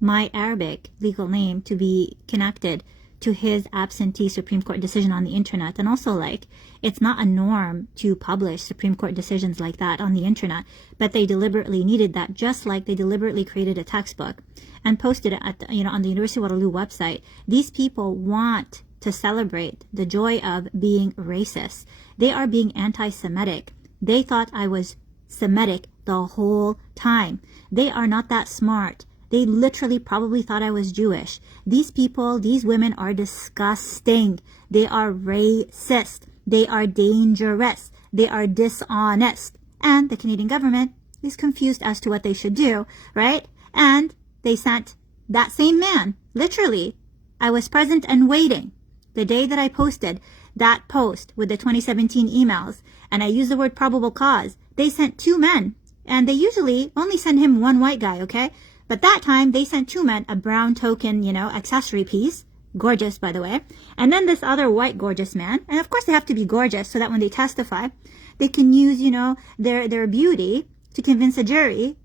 my Arabic legal name to be connected to his absentee Supreme Court decision on the internet. And also, like, it's not a norm to publish Supreme Court decisions like that on the internet, but they deliberately needed that, just like they deliberately created a textbook and posted it at on the University of Waterloo website. These people want to celebrate the joy of being racist. They are being anti-Semitic. They thought I was Semitic the whole time. They are not that smart. They literally probably thought I was Jewish. These people, these women are disgusting. They are racist. They are dangerous. They are dishonest. And the Canadian government is confused as to what they should do, right? And they sent that same man, literally, I was present and waiting the day that I posted that post with the 2017 emails, and I used the word probable cause. They sent two men, and they usually only send him one white guy, okay? But that time, they sent two men, a brown token, accessory piece. Gorgeous, by the way. And then this other white gorgeous man. And of course, they have to be gorgeous so that when they testify, they can use, their beauty to convince a jury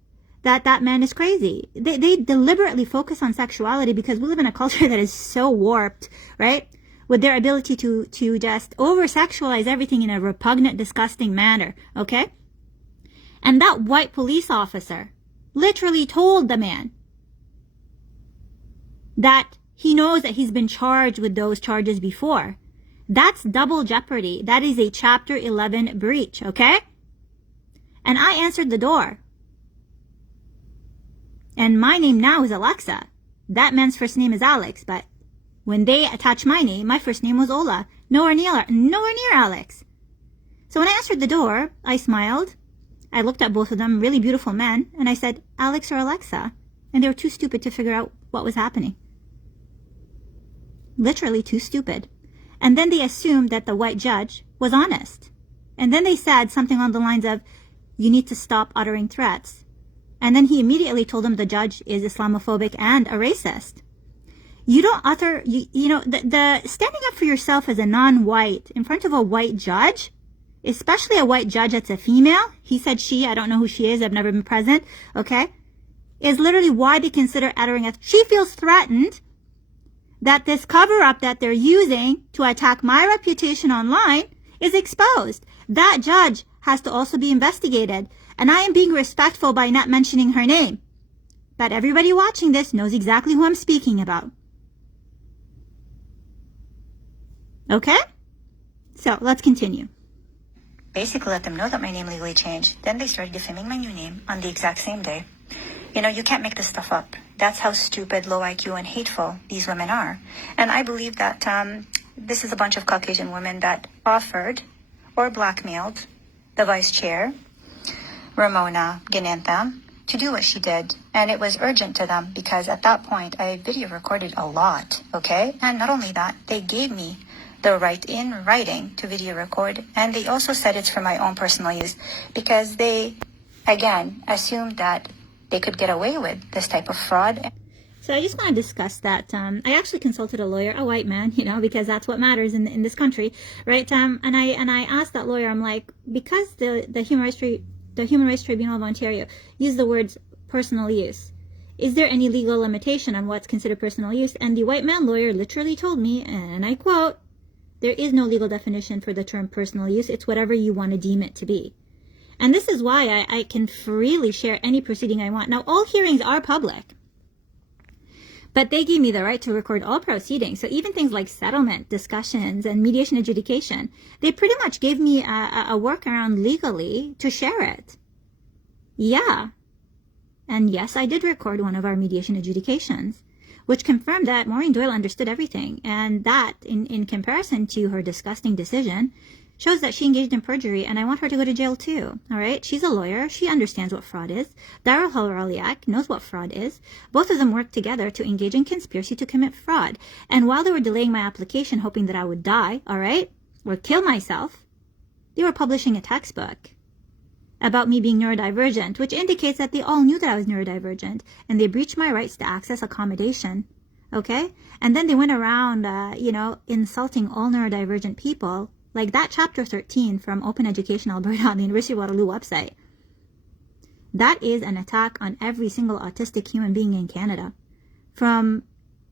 that that man is crazy. They deliberately focus on sexuality because we live in a culture that is so warped, right? With their ability to just over-sexualize everything in a repugnant, disgusting manner, okay? And that white police officer literally told the man that he knows that he's been charged with those charges before. That's double jeopardy. That is a Chapter 11 breach, okay? And I answered the door. And my name now is Alexa. That man's first name is Alex, but when they attached my name, my first name was Ola. Nowhere near Alex. So when I answered the door, I smiled. I looked at both of them, really beautiful men, and I said, Alex or Alexa? And they were too stupid to figure out what was happening. Literally too stupid. And then they assumed that the white judge was honest. And then they said something on the lines of, you need to stop uttering threats. And then he immediately told them the judge is Islamophobic and a racist. You don't utter, the standing up for yourself as a non-white in front of a white judge, especially a white judge that's a female, he said she, I don't know who she is, I've never been present, okay, is literally why they consider uttering a, she feels threatened that this cover-up that they're using to attack my reputation online is exposed. That judge has to also be investigated. And I am being respectful by not mentioning her name. but everybody watching this knows exactly who I'm speaking about. Okay? So let's continue. Basically let them know that my name legally changed. Then they started defaming my new name on the exact same day. You know, you can't make this stuff up. That's how stupid, low IQ, and hateful these women are. And I believe that this is a bunch of Caucasian women that offered or blackmailed the vice chair, Ramona Ginantham, to do what she did. And it was urgent to them because at that point I video recorded a lot, okay? And not only that, they gave me the right in writing to video record, and they also said it's for my own personal use because they, again, assumed that they could get away with this type of fraud. So I just want to discuss that. I actually consulted a lawyer, a white man, you know, because that's what matters in this country, right? And I asked that lawyer, I'm like, because the Human Rights Tribunal of Ontario used the words personal use, is there any legal limitation on what's considered personal use? And the white man lawyer literally told me, and I quote, there is no legal definition for the term personal use. It's whatever you want to deem it to be. And this is why I can freely share any proceeding I want. Now, all hearings are public, but they gave me the right to record all proceedings. So even things like settlement, discussions, and mediation adjudication, they pretty much gave me a workaround legally to share it. Yeah. And yes, I did record one of our mediation adjudications, which confirmed that Maureen Doyle understood everything. And that, in comparison to her disgusting decision, shows that she engaged in perjury, and I want her to go to jail too, all right? She's a lawyer. She understands what fraud is. Daryl Haraliak knows what fraud is. Both of them worked together to engage in conspiracy to commit fraud. And while they were delaying my application, hoping that I would die, all right, or kill myself, they were publishing a textbook about me being neurodivergent, which indicates that they all knew that I was neurodivergent, and they breached my rights to access accommodation, okay? And then they went around, insulting all neurodivergent people, like that chapter 13 from Open Education Alberta on the University of Waterloo website. That is an attack on every single autistic human being in Canada, from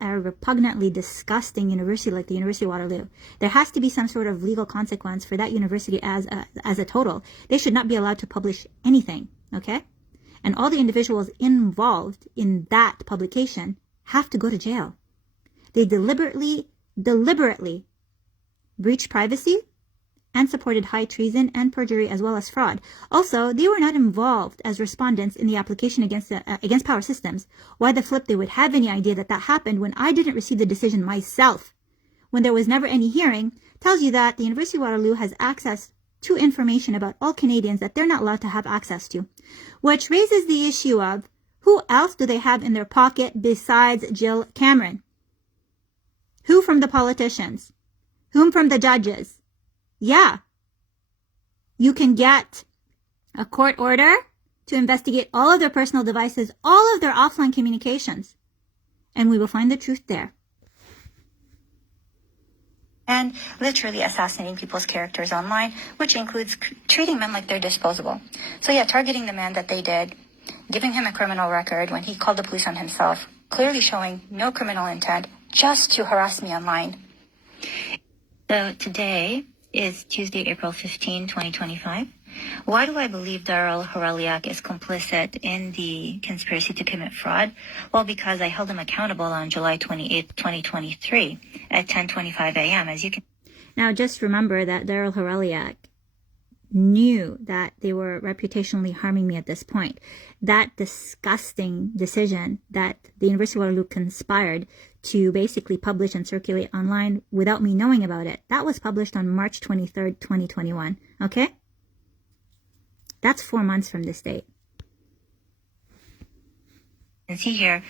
a repugnantly disgusting university like the University of Waterloo. There has to be some sort of legal consequence for that university as a total. They should not be allowed to publish anything, okay? And all the individuals involved in that publication have to go to jail. They deliberately breached privacy and supported high treason and perjury as well as fraud. Also, they were not involved as respondents in the application against Power Systems. Why the flip they would have any idea that happened when I didn't receive the decision myself, when there was never any hearing, tells you that the University of Waterloo has access to information about all Canadians that they're not allowed to have access to, which raises the issue of who else do they have in their pocket besides Jill Cameron? Who from the politicians? Whom from the judges? Yeah. You can get a court order to investigate all of their personal devices, all of their offline communications, and we will find the truth there. And literally assassinating people's characters online, which includes treating men like they're disposable. So yeah, targeting the man that they did, giving him a criminal record when he called the police on himself, clearly showing no criminal intent, just to harass me online. So today is Tuesday, April 15, 2025. Why do I believe Daryl Haraliak is complicit in the conspiracy to commit fraud? Well, because I held him accountable on July 28, 2023 at 10:25 a.m. As you can. Now, just remember that Daryl Haraliak knew that they were reputationally harming me at this point. That disgusting decision that the University of Waterloo conspired to basically publish and circulate online without me knowing about it, that was published on March 23rd, 2021. Okay? That's 4 months from this date. And see here,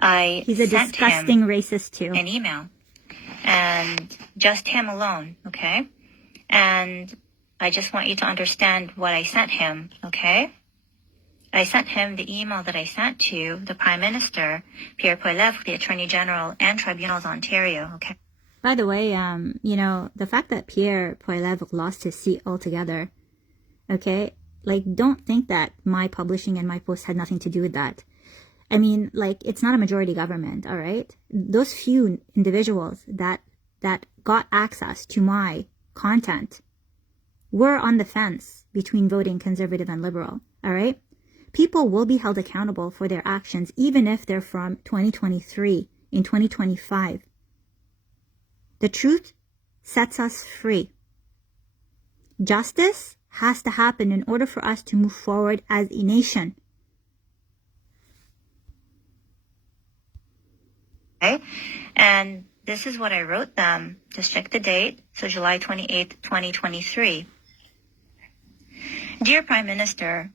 He's a disgusting racist too. An email. And just him alone, okay? And I just want you to understand what I sent him, okay? I sent him the email that I sent to the Prime Minister, Pierre Poilievre, the Attorney General, and Tribunals Ontario, okay? By the way, the fact that Pierre Poilievre lost his seat altogether, okay? Like, don't think that my publishing and my post had nothing to do with that. I mean, like, it's not a majority government, all right? Those few individuals that got access to my content were on the fence between voting Conservative and Liberal, all right? People will be held accountable for their actions, even if they're from 2023, in 2025. The truth sets us free. Justice has to happen in order for us to move forward as a nation. Okay? And this is what I wrote them. Just check the date. So July 28th, 2023. Dear Prime Minister,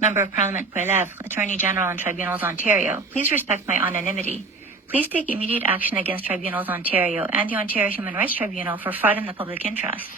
Member of Parliament Prelev, Attorney General and Tribunals Ontario, please respect my anonymity. Please take immediate action against Tribunals Ontario and the Ontario Human Rights Tribunal for fraud in the public interest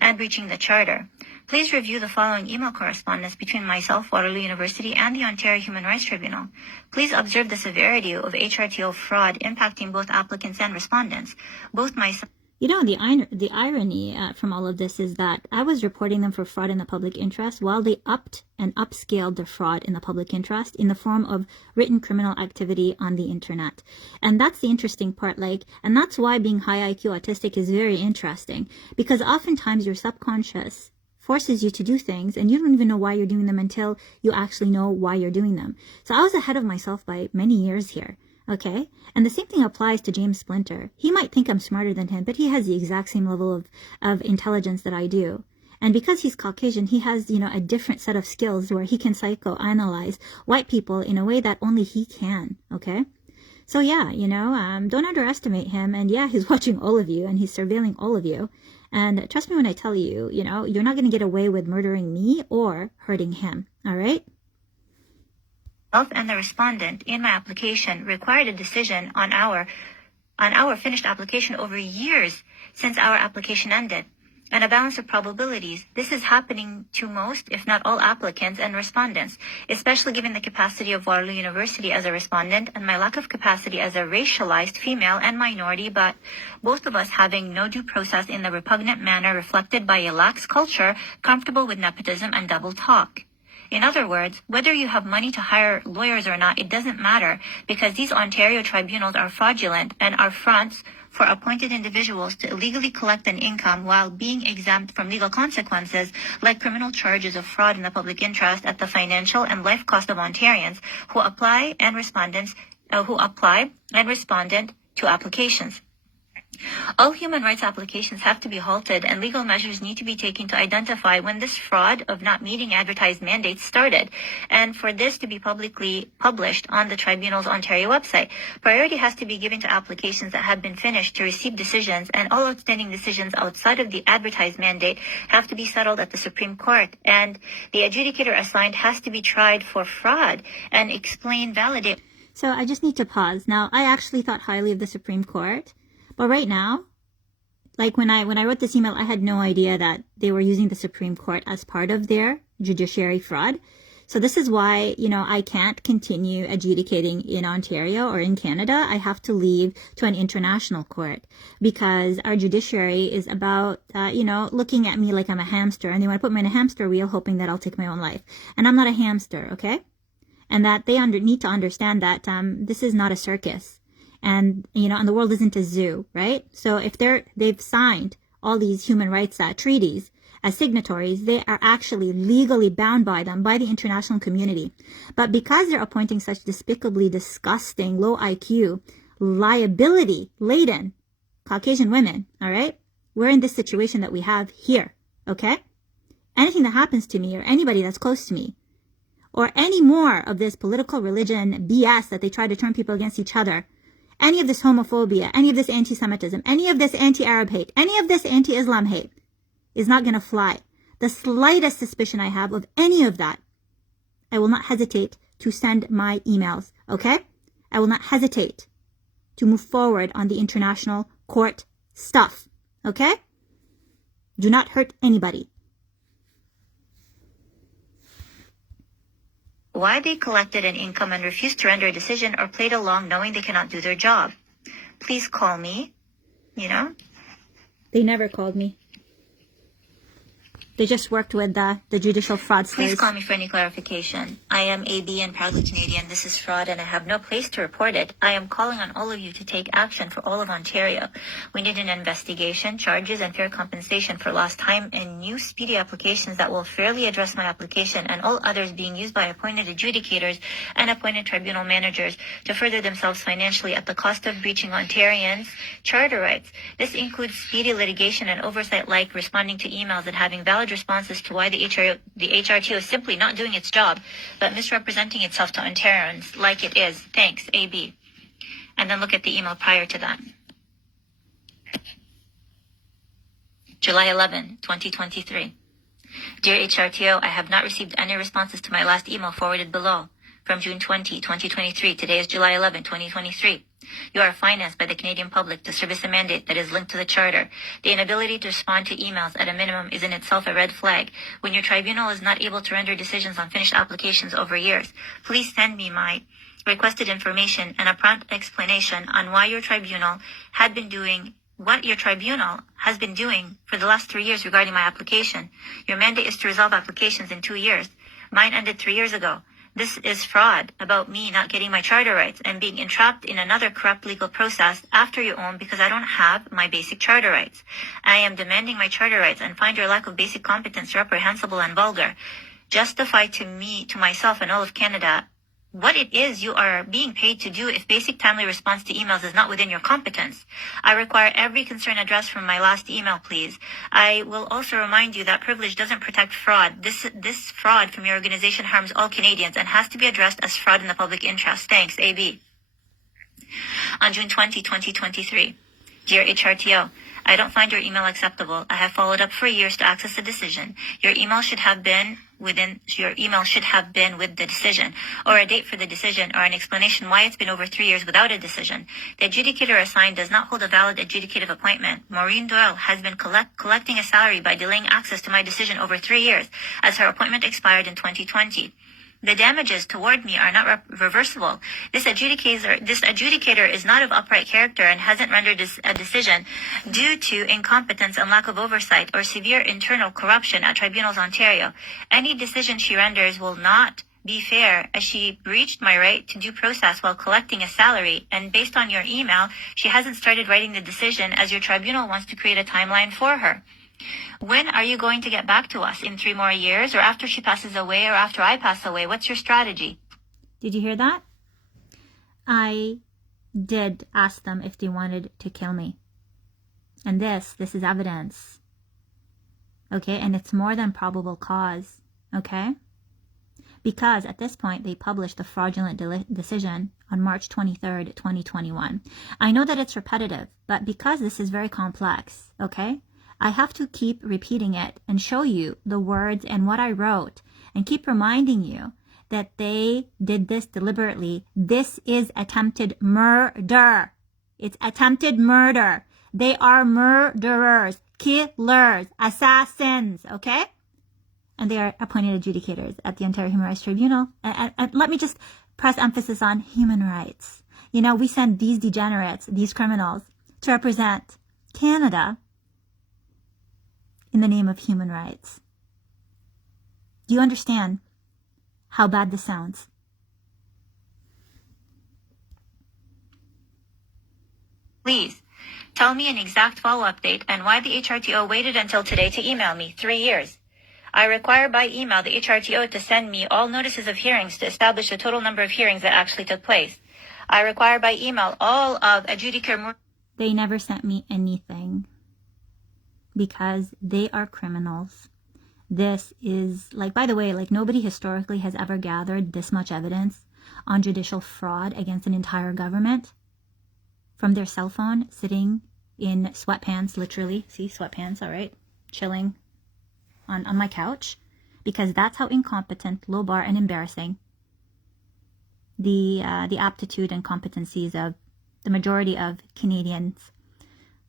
and breaching the Charter. Please review the following email correspondence between myself, Waterloo University, and the Ontario Human Rights Tribunal. Please observe the severity of HRTO fraud impacting both applicants and respondents. Both myself... You know, the irony from all of this is that I was reporting them for fraud in the public interest while they upped and upscaled the fraud in the public interest in the form of written criminal activity on the internet. And that's the interesting part, and that's why being high IQ autistic is very interesting, because oftentimes your subconscious forces you to do things and you don't even know why you're doing them until you actually know why you're doing them. So I was ahead of myself by many years here. Okay? And the same thing applies to James Splinter. He might think I'm smarter than him, but he has the exact same level of intelligence that I do. And because he's Caucasian, he has, a different set of skills where he can psychoanalyze white people in a way that only he can. Okay? So yeah, don't underestimate him. And yeah, he's watching all of you and he's surveilling all of you. And trust me when I tell you, you're not going to get away with murdering me or hurting him. All right? And the respondent in my application required a decision on our finished application over years since our application ended. And a balance of probabilities. This is happening to most, if not all, applicants and respondents, especially given the capacity of Waterloo University as a respondent and my lack of capacity as a racialized female and minority, but both of us having no due process in the repugnant manner reflected by a lax culture comfortable with nepotism and double talk. In other words, whether you have money to hire lawyers or not, it doesn't matter because these Ontario tribunals are fraudulent and are fronts for appointed individuals to illegally collect an income while being exempt from legal consequences like criminal charges of fraud in the public interest at the financial and life cost of Ontarians who apply and respondent to applications. All human rights applications have to be halted and legal measures need to be taken to identify when this fraud of not meeting advertised mandates started, and for this to be publicly published on the Tribunal's Ontario website. Priority has to be given to applications that have been finished to receive decisions, and all outstanding decisions outside of the advertised mandate have to be settled at the Supreme Court, and the adjudicator assigned has to be tried for fraud and explain, validate. So I just need to pause. Now, I actually thought highly of the Supreme Court. But right now, when I wrote this email, I had no idea that they were using the Supreme Court as part of their judiciary fraud. So this is why, I can't continue adjudicating in Ontario or in Canada. I have to leave to an international court because our judiciary is about, looking at me like I'm a hamster, and they want to put me in a hamster wheel hoping that I'll take my own life. And I'm not a hamster, okay? And that they need to understand that this is not a circus. And, and the world isn't a zoo, right? So if they've signed all these human rights treaties as signatories, they are actually legally bound by them, by the international community. But because they're appointing such despicably disgusting, low IQ, liability-laden Caucasian women, all right? We're in this situation that we have here, okay? Anything that happens to me or anybody that's close to me, or any more of this political religion BS that they try to turn people against each other, any of this homophobia, any of this anti-Semitism, any of this anti-Arab hate, any of this anti-Islam hate is not going to fly. The slightest suspicion I have of any of that, I will not hesitate to send my emails, okay? I will not hesitate to move forward on the international court stuff, okay? Do not hurt anybody. Why they collected an income and refused to render a decision or played along knowing they cannot do their job. Please call me, They never called me. They just worked with the judicial fraudsters. Please call me for any clarification. I am AB and proudly Canadian. This is fraud and I have no place to report it. I am calling on all of you to take action for all of Ontario. We need an investigation, charges, and fair compensation for lost time and new speedy applications that will fairly address my application and all others being used by appointed adjudicators and appointed tribunal managers to further themselves financially at the cost of breaching Ontarians' charter rights. This includes speedy litigation and oversight like responding to emails and having valid responses to why the HRTO is simply not doing its job, but misrepresenting itself to Ontarians like it is. Thanks, AB. And then look at the email prior to that. July 11, 2023. Dear HRTO, I have not received any responses to my last email forwarded below. From June 20, 2023. Today is July 11, 2023. You are financed by the Canadian public to service a mandate that is linked to the Charter. The inability to respond to emails at a minimum is in itself a red flag. When your tribunal is not able to render decisions on finished applications over years, please send me my requested information and a prompt explanation on what your tribunal has been doing for the last 3 years regarding my application. Your mandate is to resolve applications in 2 years. Mine ended 3 years ago. This is fraud about me not getting my charter rights and being entrapped in another corrupt legal process after you own because I don't have my basic charter rights. I am demanding my charter rights and find your lack of basic competence reprehensible and vulgar. Justify to myself and all of Canada what it is you are being paid to do if basic timely response to emails is not within your competence. I require every concern addressed from my last email, please. I will also remind you that privilege doesn't protect fraud. This fraud from your organization harms all Canadians and has to be addressed as fraud in the public interest. Thanks, AB. On June 20, 2023. Dear HRTO, I don't find your email acceptable. I have followed up for years to access the decision. Your email should have been with the decision, or a date for the decision, or an explanation why it's been over 3 years without a decision. The adjudicator assigned does not hold a valid adjudicative appointment. Maureen Doyle has been collecting a salary by delaying access to my decision over 3 years, as her appointment expired in 2020. The damages toward me are not reversible. This adjudicator is not of upright character and hasn't rendered a decision due to incompetence and lack of oversight or severe internal corruption at Tribunals Ontario. Any decision she renders will not be fair, as she breached my right to due process while collecting a salary, and based on your email, she hasn't started writing the decision as your tribunal wants to create a timeline for her. When are you going to get back to us? In 3 more years, or after she passes away, or after I pass away? What's your strategy? Did you hear that? I did ask them if they wanted to kill me. And this is evidence. Okay, and it's more than probable cause. Okay? Because at this point, they published the fraudulent decision on March 23rd, 2021. I know that it's repetitive, but because this is very complex, okay? I have to keep repeating it and show you the words and what I wrote and keep reminding you that they did this deliberately. This is attempted murder. It's attempted murder. They are murderers, killers, assassins, okay? And they are appointed adjudicators at the Ontario Human Rights Tribunal. And let me just press emphasis on human rights. You know, we send these degenerates, these criminals, to represent Canada in the name of human rights. Do you understand how bad this sounds? Please, tell me an exact follow-up date and why the HRTO waited until today to email me. 3 years. I require by email the HRTO to send me all notices of hearings to establish the total number of hearings that actually took place. I require by email all of adjudicator... They never sent me anything because they are criminals. This is, by the way, nobody historically has ever gathered this much evidence on judicial fraud against an entire government from their cell phone, sitting in sweatpants, literally. See, sweatpants, all right? Chilling on my couch, because that's how incompetent, low bar, and embarrassing the aptitude and competencies of the majority of Canadians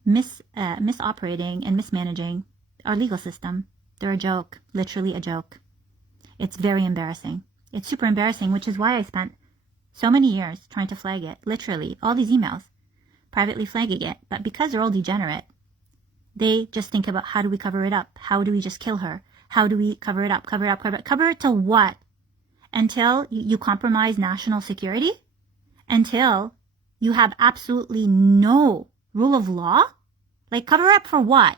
misoperating and mismanaging our legal system. They're a joke, literally a joke. It's very embarrassing. It's super embarrassing, which is why I spent so many years trying to flag it, literally, all these emails, privately flagging it. But because they're all degenerate, they just think about, how do we cover it up? How do we just kill her? How do we cover it up, cover it up, cover it up? Cover it till what? Until you compromise national security? Until you have absolutely no rule of law? Like, cover up for what?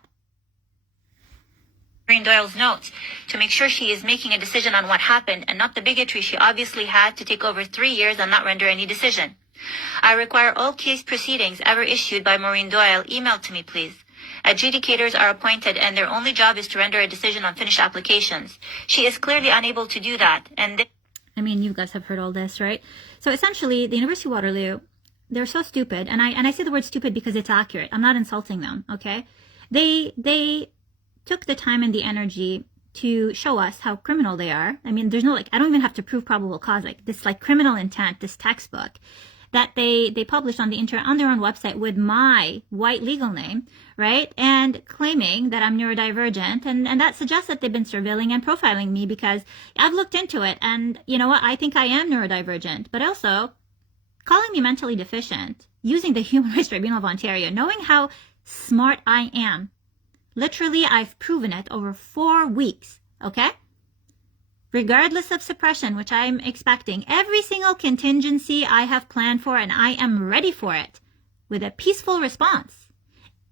Maureen Doyle's notes to make sure she is making a decision on what happened and not the bigotry she obviously had to take over 3 years and not render any decision. I require all case proceedings ever issued by Maureen Doyle emailed to me, please. Adjudicators are appointed and their only job is to render a decision on finished applications. She is clearly unable to do that. I mean, you guys have heard all this, right? So essentially, the University of Waterloo, they're so stupid. And I say the word stupid because it's accurate. I'm not insulting them, okay? They took the time and the energy to show us how criminal they are. I mean, there's no, like, I don't even have to prove probable cause. Like, this, like, criminal intent, this textbook that they published on on their own website with my white legal name, right? And claiming that I'm neurodivergent. And that suggests that they've been surveilling and profiling me because I've looked into it. And you know what? I think I am neurodivergent. But also, calling me mentally deficient, using the Human Rights Tribunal of Ontario, knowing how smart I am. Literally, I've proven it over 4 weeks, okay? Regardless of suppression, which I'm expecting, every single contingency I have planned for, and I am ready for it with a peaceful response.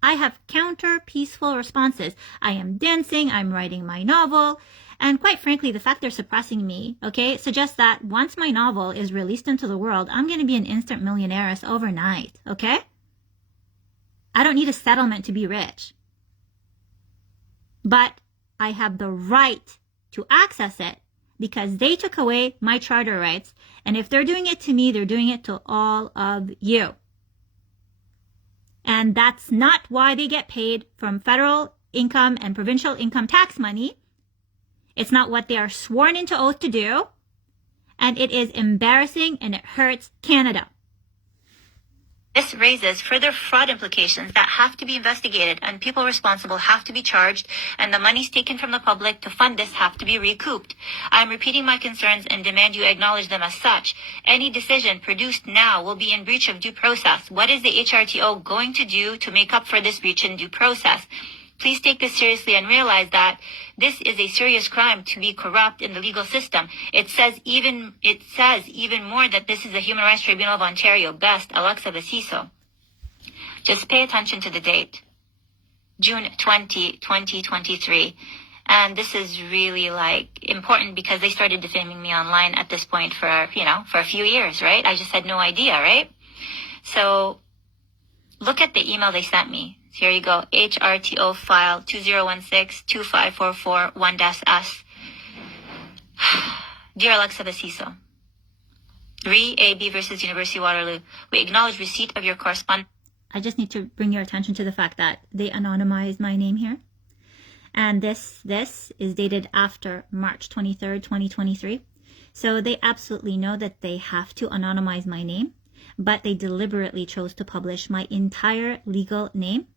I have counter-peaceful responses. I am dancing, I'm writing my novel, and quite frankly, the fact they're suppressing me, okay, suggests that once my novel is released into the world, I'm going to be an instant millionaire overnight, okay? I don't need a settlement to be rich. But I have the right to access it because they took away my charter rights. And if they're doing it to me, they're doing it to all of you. And that's not why they get paid from federal income and provincial income tax money. It's not what they are sworn into oath to do. And it is embarrassing and it hurts Canada. This raises further fraud implications that have to be investigated and people responsible have to be charged and the monies taken from the public to fund this have to be recouped. I am repeating my concerns and demand you acknowledge them as such. Any decision produced now will be in breach of due process. What is the HRTO going to do to make up for this breach in due process? Please take this seriously and realize that this is a serious crime to be corrupt in the legal system. It says even more that this is the Human Rights Tribunal of Ontario. Best, Alexa Baseeso. Just pay attention to the date. June 20, 2023. And this is really important because they started defaming me online at this point for a few years, right? I just had no idea, right? So look at the email they sent me. Here you go. HRTO file 2016-25441-S. Dear Alexa Baseeso, Re AB versus University of Waterloo. We acknowledge receipt of your correspondence. I just need to bring your attention to the fact that they anonymized my name here. And this is dated after March 23rd, 2023. So they absolutely know that they have to anonymize my name, but they deliberately chose to publish my entire legal name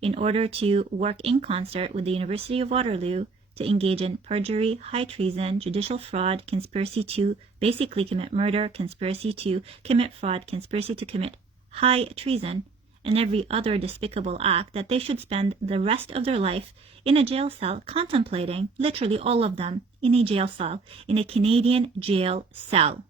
in order to work in concert with the University of Waterloo to engage in perjury, high treason, judicial fraud, conspiracy to basically commit murder, conspiracy to commit fraud, conspiracy to commit high treason, and every other despicable act that they should spend the rest of their life in a jail cell contemplating, literally all of them, in a jail cell, in a Canadian jail cell.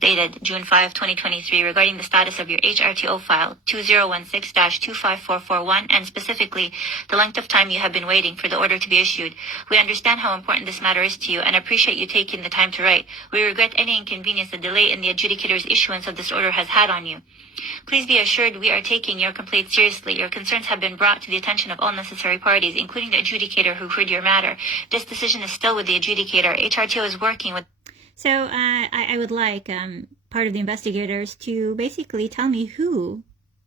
Dated June 5, 2023, regarding the status of your HRTO file 2016-25441 and specifically the length of time you have been waiting for the order to be issued. We understand how important this matter is to you and appreciate you taking the time to write. We regret any inconvenience the delay in the adjudicator's issuance of this order has had on you. Please be assured we are taking your complaint seriously. Your concerns have been brought to the attention of all necessary parties, including the adjudicator who heard your matter. This decision is still with the adjudicator. HRTO is working with... So I would like part of the investigators to basically tell me who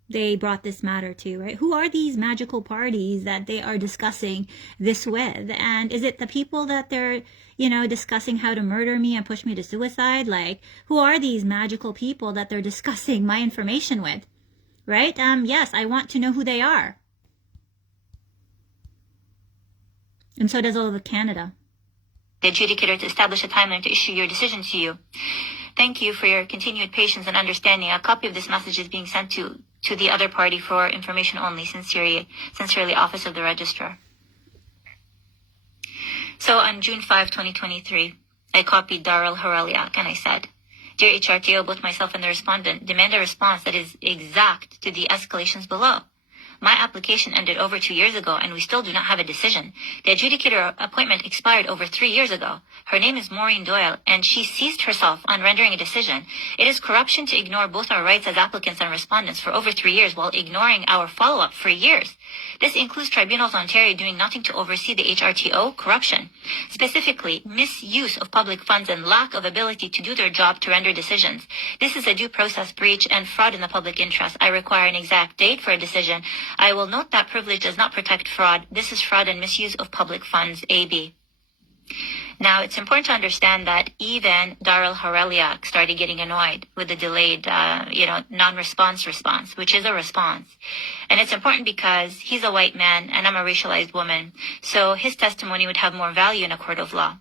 they brought this matter to, right? Who are these magical parties that they are discussing this with? And is it the people that they're, discussing how to murder me and push me to suicide? Like, who are these magical people that they're discussing my information with, right? Yes, I want to know who they are. And so does all of Canada. The adjudicator to establish a timeline to issue your decision to you. Thank you for your continued patience and understanding. A copy of this message is being sent to the other party for information only. Sincerely, Office of the Registrar. So on June 5, 2023, I copied Darrell Hareliak and I said, Dear HRTO, both myself and the respondent demand a response that is exact to the escalations below. My application ended over 2 years ago, and we still do not have a decision. The adjudicator appointment expired over 3 years ago. Her name is Maureen Doyle, and she seized herself on rendering a decision. It is corruption to ignore both our rights as applicants and respondents for over 3 years while ignoring our follow-up for years. This includes Tribunals Ontario doing nothing to oversee the HRTO corruption, specifically misuse of public funds and lack of ability to do their job to render decisions. This is a due process breach and fraud in the public interest. I require an exact date for a decision. I will note that privilege does not protect fraud. This is fraud and misuse of public funds, AB. Now, it's important to understand that even Darrell Hareliak started getting annoyed with the delayed, non-response response, which is a response. And it's important because he's a white man and I'm a racialized woman. So his testimony would have more value in a court of law.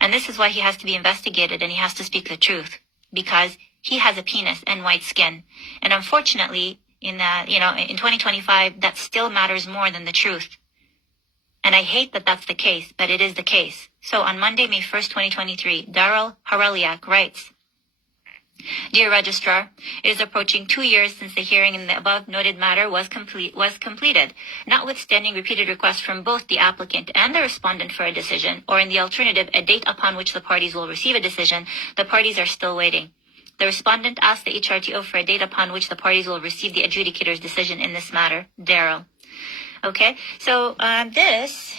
And this is why he has to be investigated and he has to speak the truth because he has a penis and white skin. And unfortunately, in 2025, that still matters more than the truth. And I hate that that's the case, but it is the case. So on Monday, May 1st, 2023, Darrell Hareliak writes, Dear Registrar, it is approaching 2 years since the hearing in the above noted matter was completed. Notwithstanding repeated requests from both the applicant and the respondent for a decision, or in the alternative, a date upon which the parties will receive a decision, the parties are still waiting. The respondent asked the HRTO for a date upon which the parties will receive the adjudicator's decision in this matter. Darrell. Okay, so this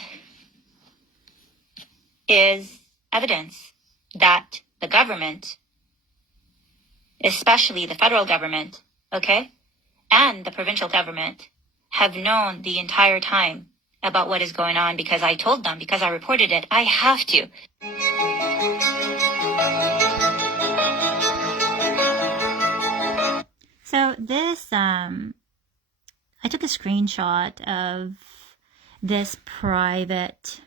is evidence that the government, especially the federal government, okay, and the provincial government have known the entire time about what is going on because I told them, because I reported it. I have to. So this, I took a screenshot of this private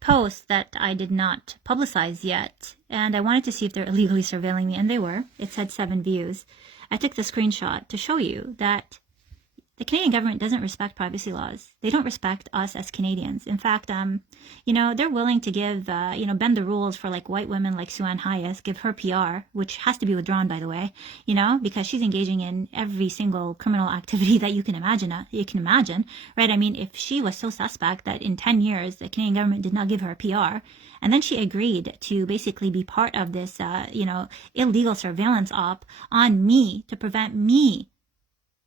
post that I did not publicize yet, and I wanted to see if they're illegally surveilling me, and they were. It said 7 views. I took the screenshot to show you that the Canadian government doesn't respect privacy laws. They don't respect us as Canadians. In fact, they're willing to give, bend the rules for like white women like Sue-Ann Hayes, give her PR, which has to be withdrawn, by the way, because she's engaging in every single criminal activity that you can imagine, right? I mean, if she was so suspect that in 10 years, the Canadian government did not give her a PR, and then she agreed to basically be part of this, illegal surveillance op on me to prevent me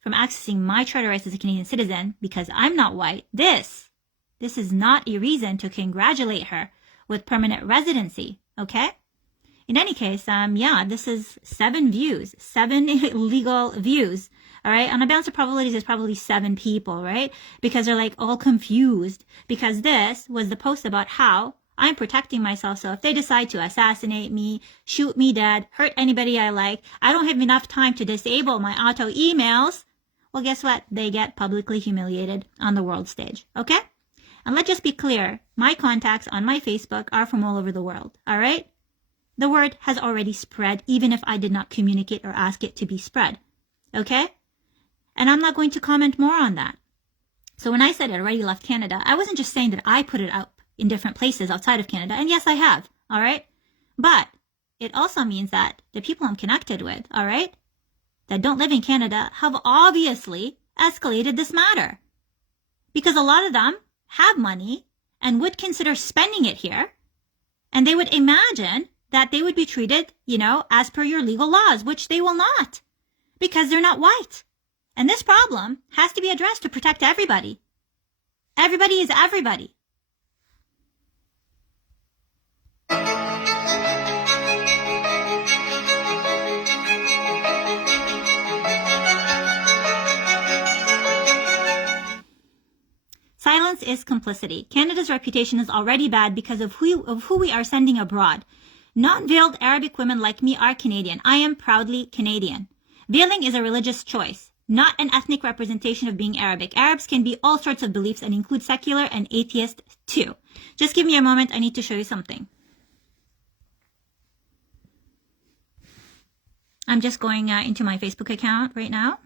from accessing my charter rights as a Canadian citizen because I'm not white. This is not a reason to congratulate her with permanent residency, okay? In any case, this is 7 views, 7 illegal views, all right? On a balance of probabilities, there's probably 7 people, right? Because they're like all confused because this was the post about how I'm protecting myself. So if they decide to assassinate me, shoot me dead, hurt anybody I like, I don't have enough time to disable my auto emails. Well, guess what? They get publicly humiliated on the world stage, okay? And let's just be clear. My contacts on my Facebook are from all over the world, all right? The word has already spread, even if I did not communicate or ask it to be spread, okay? And I'm not going to comment more on that. So when I said it already left Canada, I wasn't just saying that I put it up in different places outside of Canada. And yes, I have, all right? But it also means that the people I'm connected with, all right, that don't live in Canada have obviously escalated this matter because a lot of them have money and would consider spending it here, and they would imagine that they would be treated, as per your legal laws, which they will not because they're not white. And this problem has to be addressed to protect everybody. Everybody is everybody. Silence is complicity. Canada's reputation is already bad because of who we are sending abroad. Non-veiled Arabic women like me are Canadian. I am proudly Canadian. Veiling is a religious choice, not an ethnic representation of being Arabic. Arabs can be all sorts of beliefs and include secular and atheist too. Just give me a moment. I need to show you something. I'm just going into my Facebook account right now.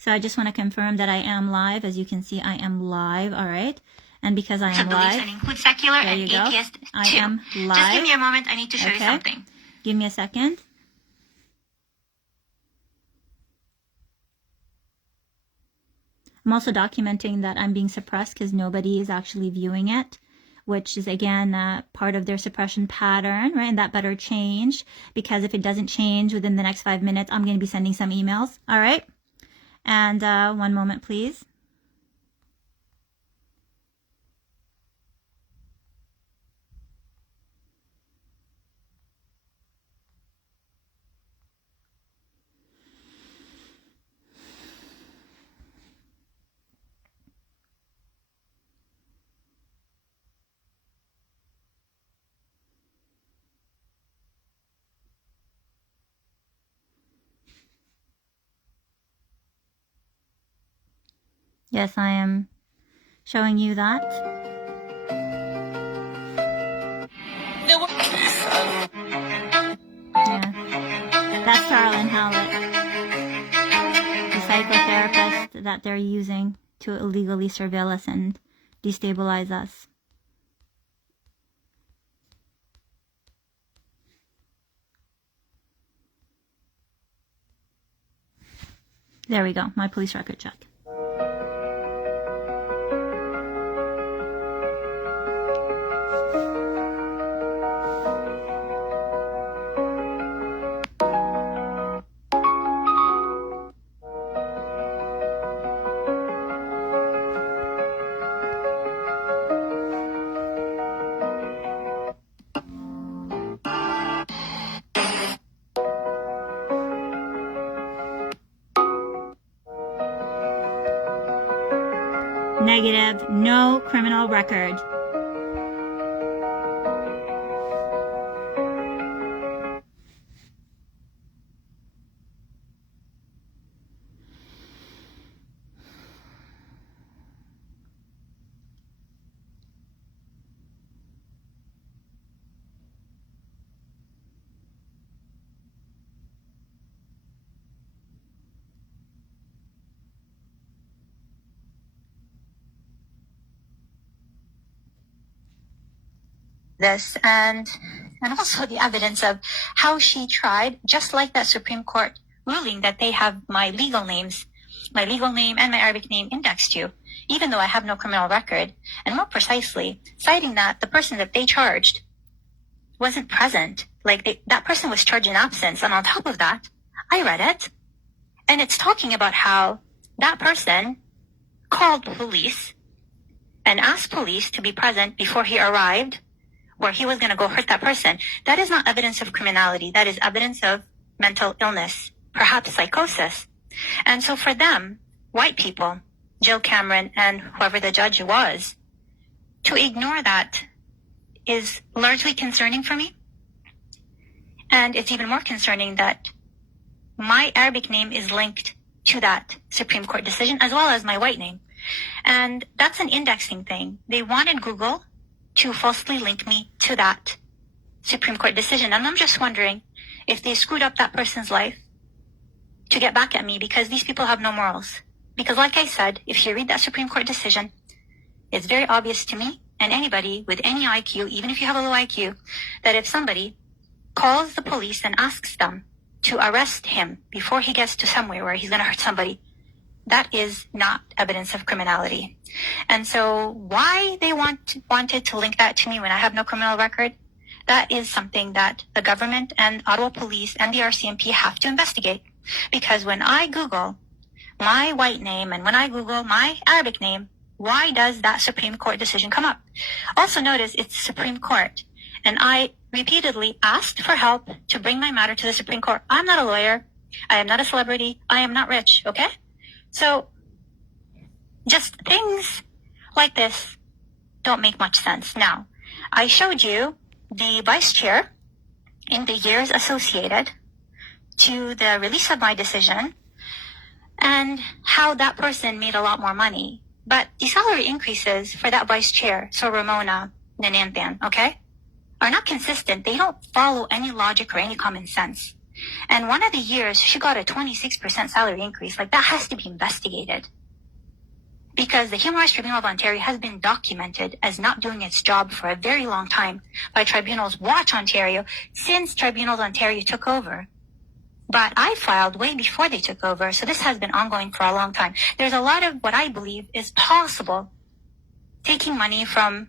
So I just want to confirm that I am live. As you can see, I am live. All right. And because I am live, and include secular there and you go. atheist too. I am live. Just give me a moment. I need to show you Okay. something. Give me a second. I'm also documenting that I'm being suppressed because nobody is actually viewing it, which is, again, part of their suppression pattern, right? And that better change, because if it doesn't change within the next 5 minutes, I'm going to be sending some emails. All right? And one moment, please. Yes, I am showing you that. Yeah. That's Carolyn Howlett, the psychotherapist that they're using to illegally surveil us and destabilize us. There we go, my police record check. Negative, no criminal record. This and also the evidence of how she tried, just like that Supreme Court ruling that they have my legal name and my Arabic name indexed to, even though I have no criminal record, and more precisely, citing that the person that they charged wasn't present. Like that person was charged in absence, and on top of that, I read it, and it's talking about how that person called police and asked police to be present before he arrived, where he was going to go hurt that person. That is not evidence of criminality. That is evidence of mental illness, perhaps psychosis. And so for them, white people, Jill Cameron and whoever the judge was, to ignore that is largely concerning for me. And it's even more concerning that my Arabic name is linked to that Supreme Court decision, as well as my white name. And that's an indexing thing. They wanted Google to falsely link me to that Supreme Court decision. And I'm just wondering if they screwed up that person's life to get back at me, because these people have no morals. Because like I said, if you read that Supreme Court decision, it's very obvious to me and anybody with any IQ, even if you have a low IQ, that if somebody calls the police and asks them to arrest him before he gets to somewhere where he's going to hurt somebody, that is not evidence of criminality. And so why they wanted to link that to me when I have no criminal record, that is something that the government and Ottawa Police and the RCMP have to investigate. Because when I Google my white name and when I Google my Arabic name, why does that Supreme Court decision come up? Also notice it's Supreme Court. And I repeatedly asked for help to bring my matter to the Supreme Court. I'm not a lawyer. I am not a celebrity. I am not rich, okay? So just things like this don't make much sense. Now, I showed you the vice chair in the years associated to the release of my decision and how that person made a lot more money. But the salary increases for that vice chair, so Ramona Nananthan, okay, are not consistent. They don't follow any logic or any common sense. And one of the years, she got a 26% salary increase. Like, that has to be investigated. Because the Human Rights Tribunal of Ontario has been documented as not doing its job for a very long time by Tribunals Watch Ontario since Tribunals Ontario took over. But I filed way before they took over, so this has been ongoing for a long time. There's a lot of what I believe is possible taking money from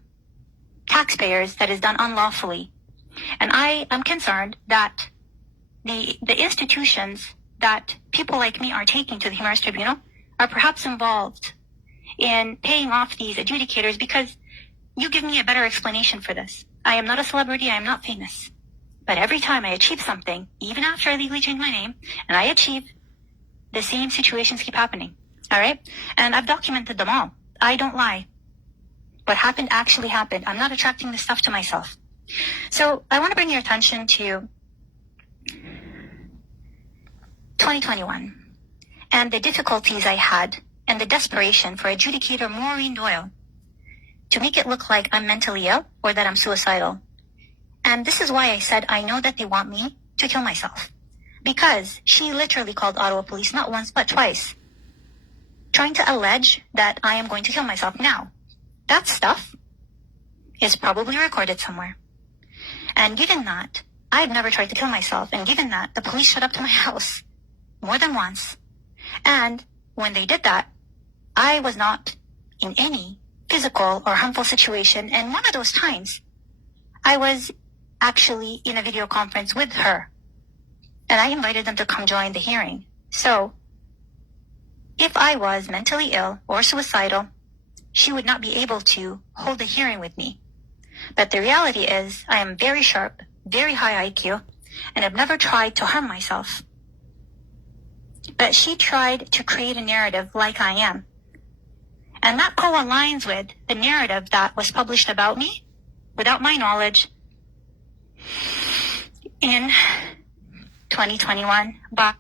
taxpayers that is done unlawfully. And I am concerned that the institutions that people like me are taking to the Human Rights Tribunal are perhaps involved in paying off these adjudicators, because you give me a better explanation for this. I am not a celebrity, I am not famous. But every time I achieve something, even after I legally change my name, and I achieve, the same situations keep happening. All right? And I've documented them all. I don't lie. What happened actually happened. I'm not attracting this stuff to myself. So I want to bring your attention to 2021 and the difficulties I had and the desperation for adjudicator Maureen Doyle to make it look like I'm mentally ill or that I'm suicidal. And this is why I said I know that they want me to kill myself. Because she literally called Ottawa Police not once but twice, trying to allege that I am going to kill myself. Now, that stuff is probably recorded somewhere. And given that I've never tried to kill myself, and given that the police showed up to my house more than once, and when they did that, I was not in any physical or harmful situation, and one of those times, I was actually in a video conference with her, and I invited them to come join the hearing. So, if I was mentally ill or suicidal, she would not be able to hold a hearing with me. But the reality is, I am very sharp, very high IQ, and I've never tried to harm myself. But she tried to create a narrative like I am. And that co-aligns with the narrative that was published about me, without my knowledge, in 2021. But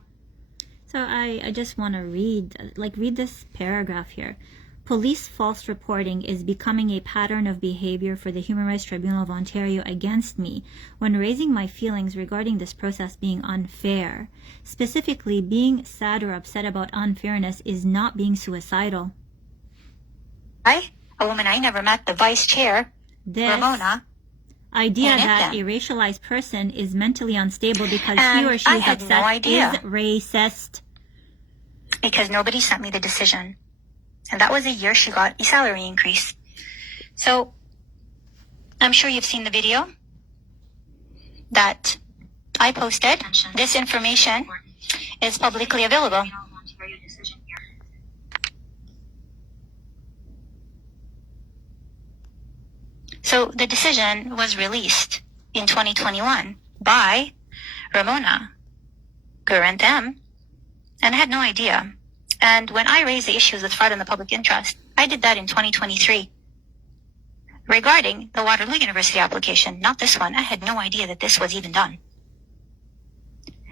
So I just want to read this paragraph here. Police false reporting is becoming a pattern of behavior for the Human Rights Tribunal of Ontario against me when raising my feelings regarding this process being unfair. Specifically, being sad or upset about unfairness is not being suicidal. I, a woman I never met, the vice chair, Ramona, idea that a racialized person is mentally unstable because he or she is upset no idea. is racist. Because nobody sent me the decision. And that was a year she got a salary increase. So, I'm sure you've seen the video that I posted. This information is publicly available. So, the decision was released in 2021 by Ramona Gurant M. And I had no idea. And when I raised the issues with fraud in the public interest, I did that in 2023. Regarding the Waterloo University application, not this one, I had no idea that this was even done.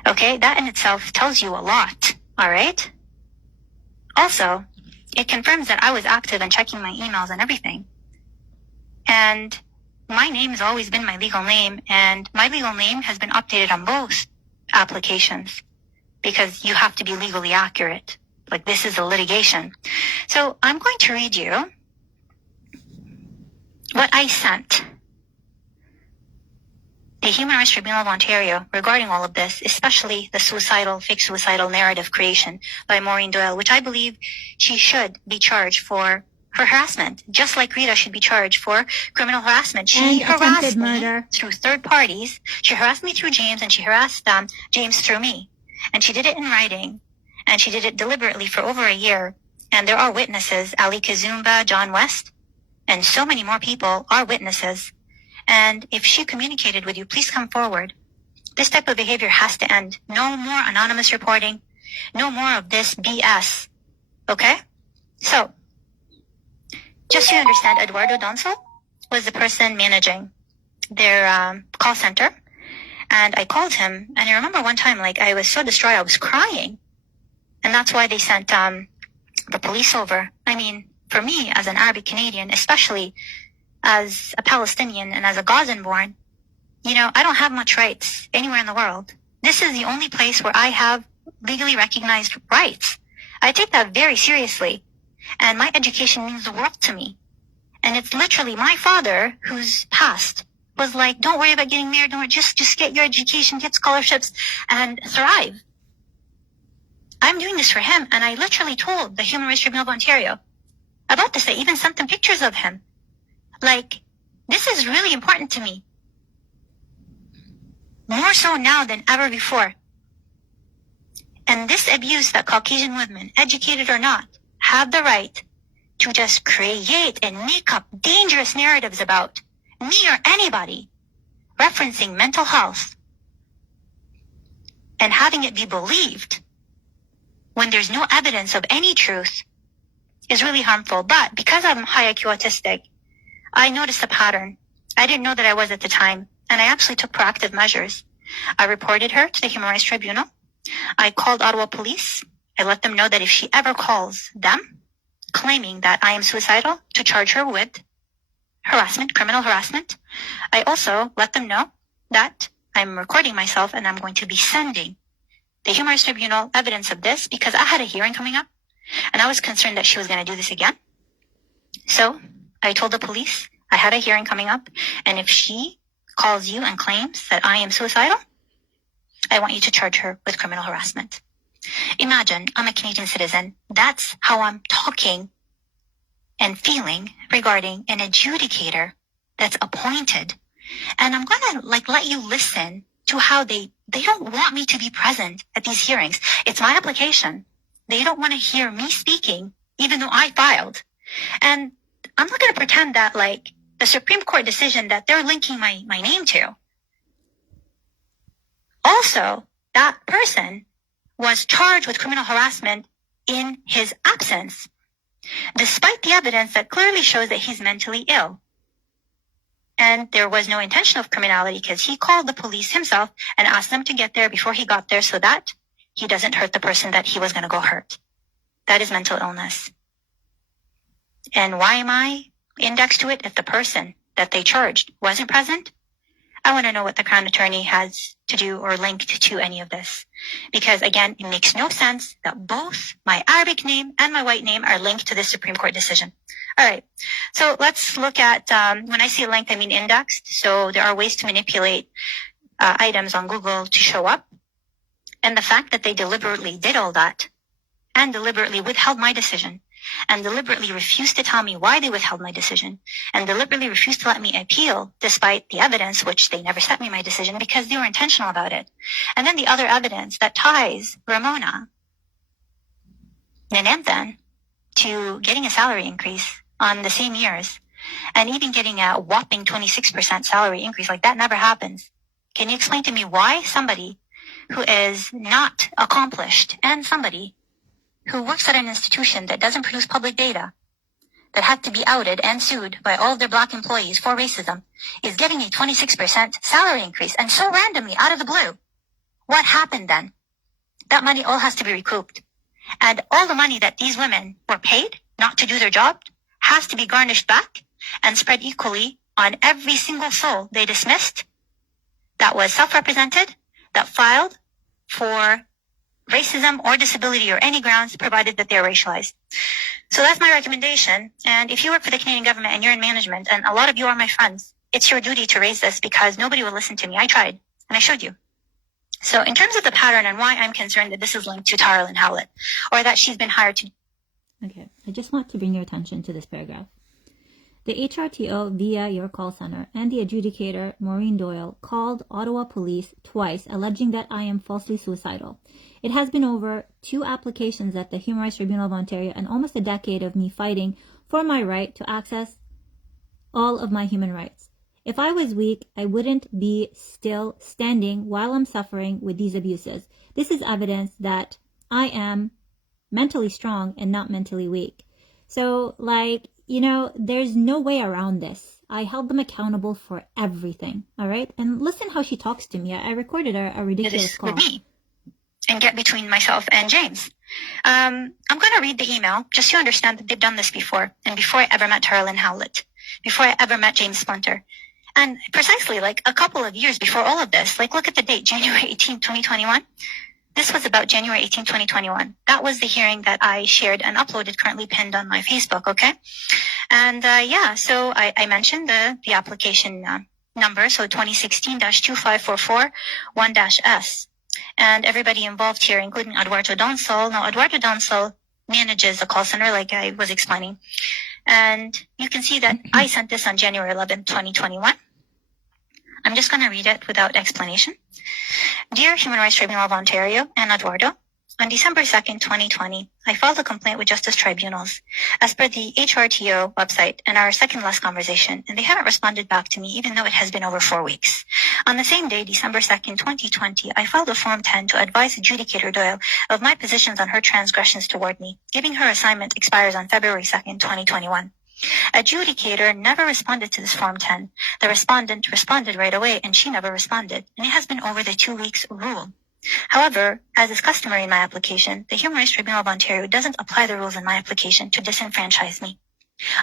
Okay, that in itself tells you a lot, alright? Also, it confirms that I was active and checking my emails and everything. And my name has always been my legal name, and my legal name has been updated on both applications because you have to be legally accurate. Like, this is a litigation. So I'm going to read you what I sent the Human Rights Tribunal of Ontario regarding all of this, especially the fake suicidal narrative creation by Maureen Doyle, which I believe she should be charged for harassment, just like Rita should be charged for criminal harassment. She harassed me through third parties. She harassed me through James, and she harassed James through me. And she did it in writing. And she did it deliberately for over a year. And there are witnesses, Ali Kazumba, John West, and so many more people are witnesses. And if she communicated with you, please come forward. This type of behavior has to end. No more anonymous reporting. No more of this BS. Okay? So, just so you understand, Eduardo Donsel was the person managing their call center. And I called him, and I remember one time, I was so distraught, I was crying. And that's why they sent the police over. I mean, for me, as an Arabic Canadian, especially as a Palestinian and as a Gazan-born, I don't have much rights anywhere in the world. this is the only place where I have legally recognized rights. I take that very seriously. And my education means the world to me. And it's literally my father, who's passed, was like, don't worry about getting married, just get your education, get scholarships, and thrive. I'm doing this for him, and I literally told the Human Rights Tribunal of Ontario about this. I even sent them pictures of him. Like, this is really important to me. More so now than ever before. And this abuse that Caucasian women, educated or not, have the right to just create and make up dangerous narratives about me or anybody, referencing mental health, and having it be believed when there's no evidence of any truth is really harmful. But because I'm high IQ autistic, I noticed a pattern. I didn't know that I was at the time, and I actually took proactive measures. I reported her to the Human Rights Tribunal. I called Ottawa Police. I let them know that if she ever calls them claiming that I am suicidal, to charge her with harassment, criminal harassment. I also let them know that I'm recording myself and I'm going to be sending the Human Rights Tribunal evidence of this because I had a hearing coming up and I was concerned that she was going to do this again. So I told the police I had a hearing coming up, and if she calls you and claims that I am suicidal, I want you to charge her with criminal harassment. Imagine I'm a Canadian citizen. That's how I'm talking and feeling regarding an adjudicator that's appointed. And I'm going to let you listen to how they don't want me to be present at these hearings. It's my application. They don't want to hear me speaking, even though I filed. And I'm not going to pretend that the Supreme Court decision that they're linking my name to. Also, that person was charged with criminal harassment in his absence, despite the evidence that clearly shows that he's mentally ill. And there was no intention of criminality because he called the police himself and asked them to get there before he got there so that he doesn't hurt the person that he was going to go hurt. That is mental illness. And why am I indexed to it if the person that they charged wasn't present? I want to know what the Crown Attorney has to do or linked to any of this. Because again, it makes no sense that both my Arabic name and my white name are linked to this Supreme Court decision. All right. So let's look at, when I say linked, I mean indexed. So there are ways to manipulate items on Google to show up. And the fact that they deliberately did all that and deliberately withheld my decision and deliberately refused to tell me why they withheld my decision and deliberately refused to let me appeal despite the evidence, which they never sent me my decision because they were intentional about it. And then the other evidence that ties Ramona Nananthan to getting a salary increase on the same years and even getting a whopping 26% salary increase. That never happens. Can you explain to me why somebody who is not accomplished and somebody who works at an institution that doesn't produce public data, that had to be outed and sued by all of their black employees for racism, is getting a 26% salary increase and so randomly out of the blue? What happened then? That money all has to be recouped. And all the money that these women were paid not to do their job has to be garnished back and spread equally on every single soul they dismissed that was self-represented, that filed for racism or disability or any grounds provided that they're racialized. So that's my recommendation. And if you work for the Canadian government and you're in management, and a lot of you are my friends, it's your duty to raise this because nobody will listen to me. I tried and I showed you. So in terms of the pattern and why I'm concerned that this is linked to Tara Lynn Howlett or that she's been hired to. Okay, I just want to bring your attention to this paragraph. The HRTO via your call center and the adjudicator, Maureen Doyle, called Ottawa Police twice alleging that I am falsely suicidal. It has been over 2 applications at the Human Rights Tribunal of Ontario and almost a decade of me fighting for my right to access all of my human rights. If I was weak, I wouldn't be still standing while I'm suffering with these abuses. This is evidence that I am mentally strong and not mentally weak. So, there's no way around this. I held them accountable for everything, all right? And listen how she talks to me. I recorded a ridiculous call. With me and get between myself and James. I'm going to read the email just so you understand that they've done this before and before I ever met Tara Lynn Howlett, before I ever met James Splinter. And precisely like a couple of years before all of this, like look at the date, January 18, 2021. This was about January 18, 2021. That was the hearing that I shared and uploaded, currently pinned on my Facebook, okay? And yeah, so I mentioned the application number, so 2016-25441-S. And everybody involved here, including Eduardo Donsol. Now, Eduardo Donsol manages the call center, like I was explaining. And you can see that I sent this on January 11, 2021. I'm just going to read it without explanation. Dear Human Rights Tribunal of Ontario and Eduardo, on December 2nd, 2020, I filed a complaint with Justice Tribunals as per the HRTO website and our second last conversation, and they haven't responded back to me even though it has been over 4 weeks. On the same day, December 2nd, 2020, I filed a Form 10 to advise Adjudicator Doyle of my positions on her transgressions toward me, giving her assignment expires on February 2nd, 2021. Adjudicator never responded to this Form 10. The respondent responded right away, and she never responded, and it has been over the 2 weeks rule. However, as is customary in my application, the Human Rights Tribunal of Ontario doesn't apply the rules in my application to disenfranchise me.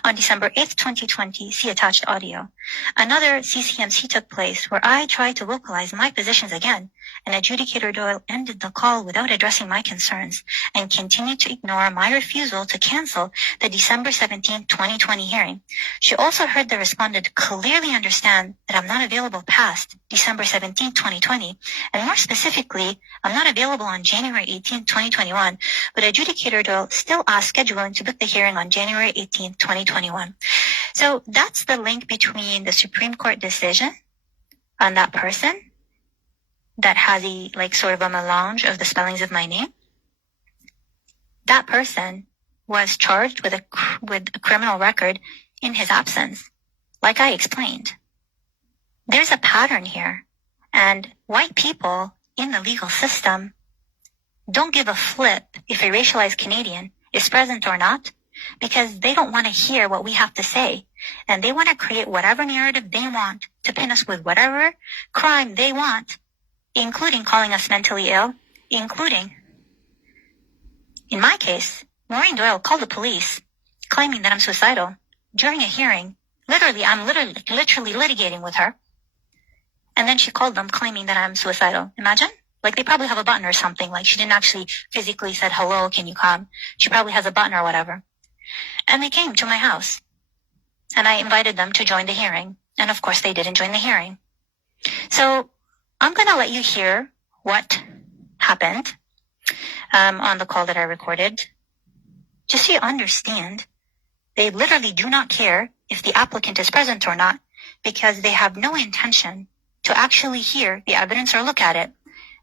On December 8th, 2020, see attached audio. Another CCMC took place where I tried to vocalize my positions again, and Adjudicator Doyle ended the call without addressing my concerns and continued to ignore my refusal to cancel the December 17, 2020 hearing. She also heard the respondent clearly understand that I'm not available past December 17, 2020, and more specifically, I'm not available on January 18, 2021, but Adjudicator Doyle still asked scheduling to book the hearing on January 18, 2021. So that's the link between the Supreme Court decision on that person that has a sort of a melange of the spellings of my name. That person was charged with a criminal record in his absence, like I explained. There's a pattern here, and white people in the legal system don't give a flip if a racialized Canadian is present or not, because they don't want to hear what we have to say, and they want to create whatever narrative they want to pin us with whatever crime they want, including calling us mentally ill, including, in my case, Maureen Doyle called the police claiming that I'm suicidal during a hearing. I'm literally litigating with her. And then she called them claiming that I'm suicidal. Imagine? They probably have a button or something. She didn't actually physically said, hello, can you come? She probably has a button or whatever. And they came to my house. And I invited them to join the hearing. And of course, they didn't join the hearing. So I'm going to let you hear what happened on the call that I recorded. Just so you understand, they literally do not care if the applicant is present or not, because they have no intention to actually hear the evidence or look at it.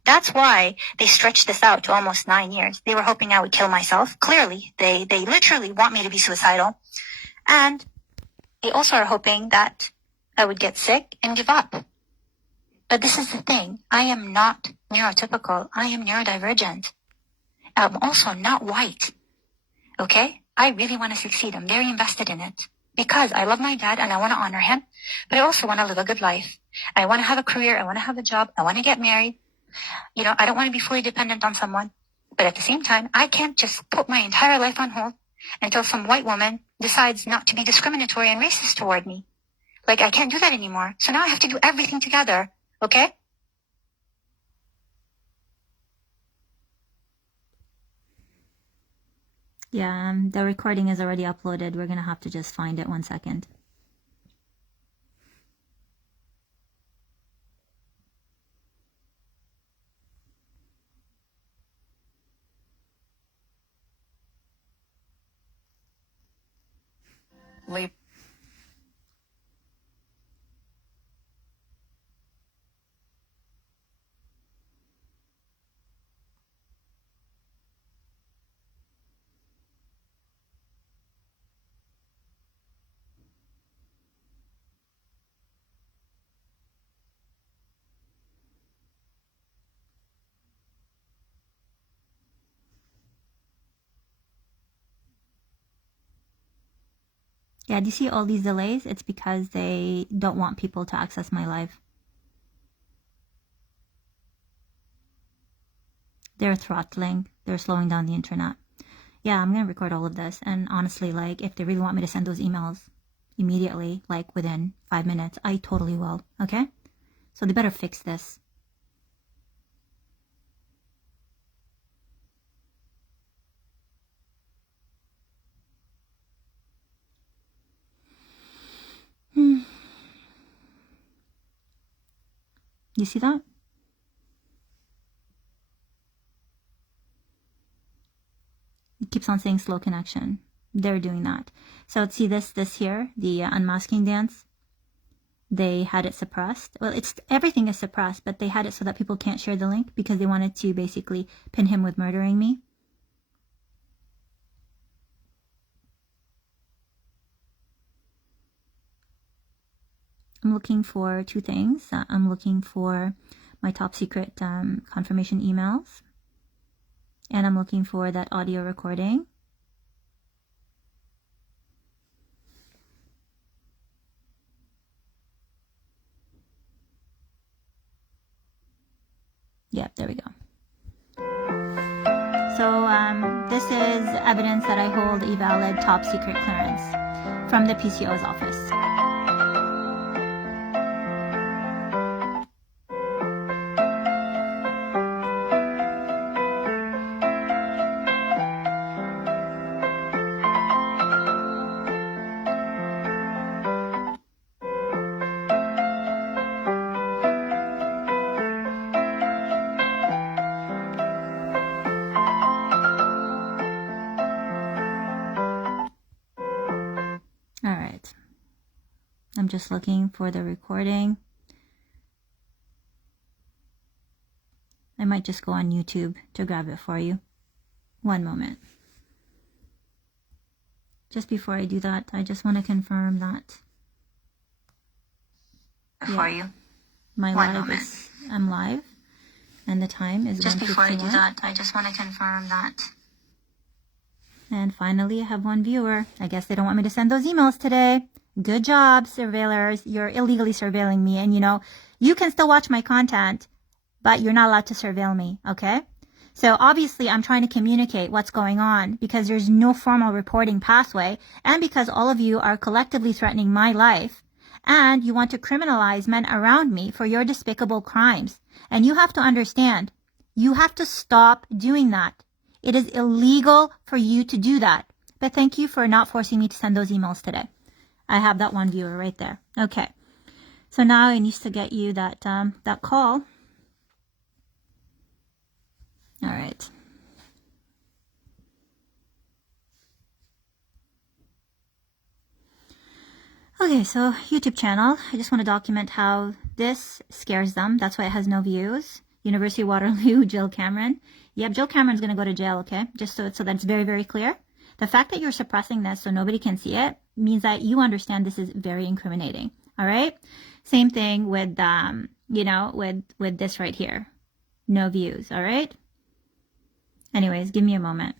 That's why they stretched this out to almost 9 years. They were hoping I would kill myself. Clearly, they literally want me to be suicidal. And they also are hoping that I would get sick and give up. But this is the thing. I am not neurotypical. I am neurodivergent. I'm also not white. Okay? I really want to succeed. I'm very invested in it because I love my dad and I want to honor him, but I also want to live a good life. I want to have a career. I want to have a job. I want to get married. I don't want to be fully dependent on someone. But at the same time, I can't just put my entire life on hold until some white woman decides not to be discriminatory and racist toward me. I can't do that anymore. So now I have to do everything together. Okay? Yeah, the recording is already uploaded. We're going to have to just find it 1 second. Yeah, do you see all these delays? It's because they don't want people to access my live. They're throttling. They're slowing down the internet. Yeah, I'm going to record all of this. And honestly, if they really want me to send those emails, immediately, like within 5 minutes. I totally will, okay? So they better fix this. You see that? It keeps on saying slow connection. They're doing that. So see this here, the unmasking dance. They had it suppressed. Well, everything is suppressed, but they had it so that people can't share the link because they wanted to basically pin him with murdering me. I'm looking for two things. I'm looking for my top secret confirmation emails. And I'm looking for that audio recording. Yep, there we go. So this is evidence that I hold a valid top secret clearance from the PCO's office. All right. I'm just looking for the recording. I might just go on YouTube to grab it for you. One moment. Just before I do that, I just want to confirm that. For you. My One live moment. is, I'm live, and the time is 1:51. Just before I do that, I just want to confirm that. And finally, I have one viewer. I guess they don't want me to send those emails today. Good job, surveillors. You're illegally surveilling me. And, you can still watch my content, but you're not allowed to surveil me, okay? So obviously, I'm trying to communicate what's going on because there's no formal reporting pathway and because all of you are collectively threatening my life and you want to criminalize men around me for your despicable crimes. And you have to understand, you have to stop doing that. It is illegal for you to do that. But thank you for not forcing me to send those emails today. I have that one viewer right there. Okay. So now I need to get you that call. All right. Okay, so YouTube channel. I just want to document how this scares them. That's why it has no views. University of Waterloo, Jill Cameron. Yep, Jill Cameron's going to go to jail, okay? Just so that's very, very clear. The fact that you're suppressing this so nobody can see it means that you understand this is very incriminating, all right? Same thing with, with this right here. No views, all right? Anyways, give me a moment.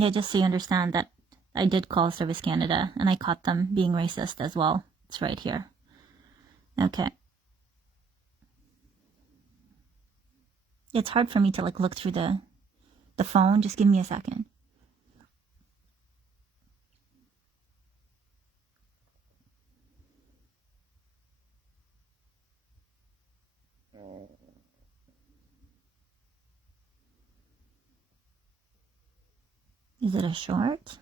Yeah, just so you understand that I did call Service Canada and I caught them being racist as well. It's right here. Okay. It's hard for me to look through the phone. Just give me a second. Is it a short?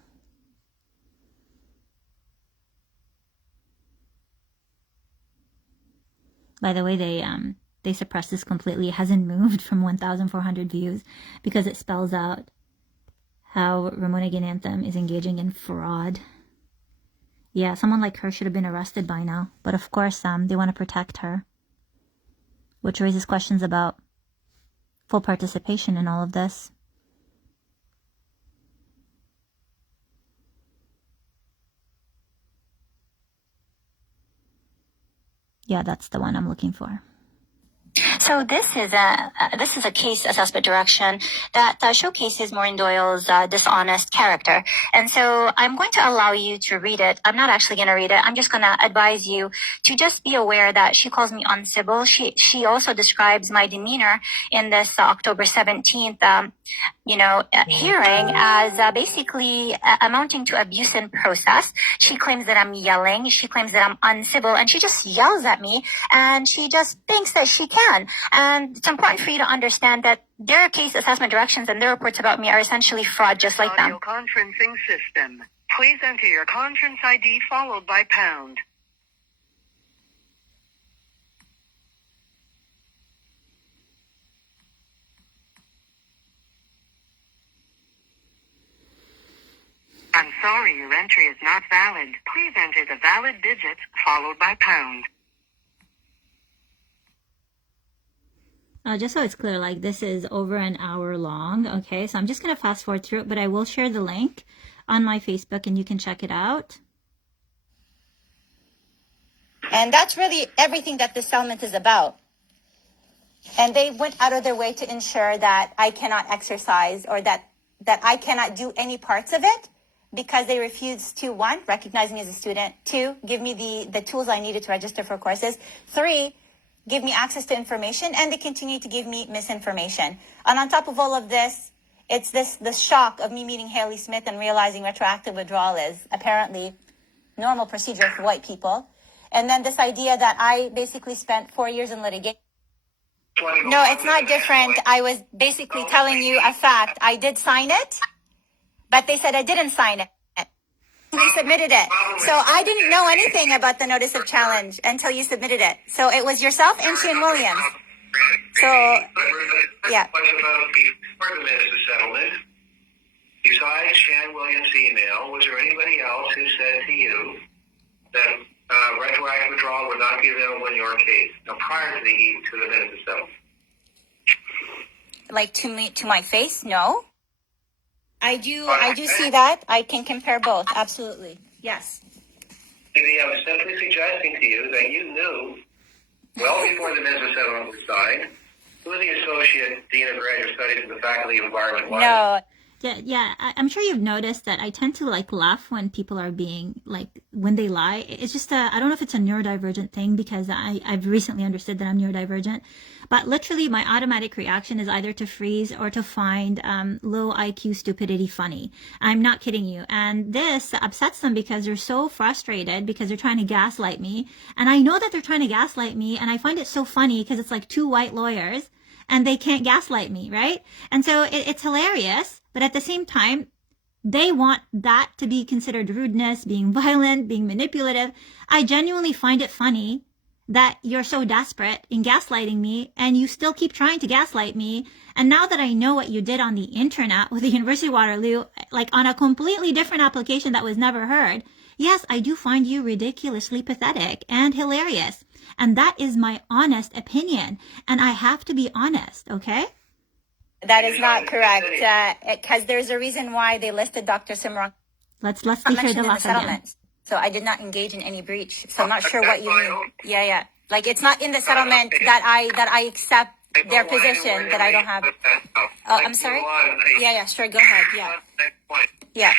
By the way, they suppressed this completely. It hasn't moved from 1,400 views because it spells out how Ramona Anthem is engaging in fraud. Yeah, someone like her should have been arrested by now. But of course, they want to protect her, which raises questions about full participation in all of this. Yeah, that's the one I'm looking for. So this is a case assessment direction that showcases Maureen Doyle's dishonest character, and so I'm going to allow you to read it. I'm not actually going to read it. I'm just going to advise you to just be aware that she calls me uncivil. She also describes my demeanor in this October 17th hearing as basically amounting to abuse in process. She claims that I'm yelling. She claims that I'm uncivil, and she just yells at me, and she just thinks that she can. And it's important for you to understand that their case assessment directions and their reports about me are essentially fraud, just like them. Audio conferencing system. Please enter your conference ID followed by pound. I'm sorry, your entry is not valid. Please enter the valid digits followed by pound. Just so it's clear, like this is over an hour long, okay? So I'm just going to fast forward through it, but I will share the link on my Facebook and you can check it out. And that's really everything that this settlement is about. And they went out of their way to ensure that I cannot exercise or that I cannot do any parts of it because they refused to, one, recognize me as a student, two, give me the tools I needed to register for courses, three, give me access to information, and they continue to give me misinformation. And on top of all of this, it's the shock of me meeting Haley Smith and realizing retroactive withdrawal is apparently normal procedure for white people. And then this idea that I basically spent 4 years in litigation. No, it's not different. I was basically telling you a fact. I did sign it, but they said I didn't sign it. They submitted it. So I didn't know anything about the notice of challenge until you submitted it. So it was yourself and Shane Williams. So, yeah. What about before the minutes of settlement? Besides Shan Williams' email, was there anybody else who said to you that retroactive withdrawal would not be available in your case? Now, prior to the minutes of settlement. Like to my face? No. I do see that. I can compare both. Absolutely. Yes. Maybe I'm simply suggesting to you that you knew well before the minutes of settlement was signed who the Associate Dean of Graduate Studies of the Faculty of Environment was. No. Yeah, I'm sure you've noticed that I tend to like laugh when people are being like, when they lie. It's just I don't know if it's a neurodivergent thing because I've recently understood that I'm neurodivergent, but literally my automatic reaction is either to freeze or to find low IQ stupidity funny. I'm not kidding you. And this upsets them because they're so frustrated because they're trying to gaslight me. And I know that they're trying to gaslight me, and I find it so funny because it's like two white lawyers and they can't gaslight me, right? And so it's hilarious. But at the same time, they want that to be considered rudeness, being violent, being manipulative. I genuinely find it funny that you're so desperate in gaslighting me and you still keep trying to gaslight me. And now that I know what you did on the internet with the University of Waterloo, like on a completely different application that was never heard, yes, I do find you ridiculously pathetic and hilarious. And that is my honest opinion. And I have to be honest, okay? That is not correct, because there's a reason why they listed Dr. Simran. Let's hear the last again. So I did not engage in any breach. So I'm not sure what you mean. Yeah. Like it's not in the settlement that I accept their position that I don't have. Oh, I'm sorry. Yeah, sure. Go ahead. Yeah. Yeah.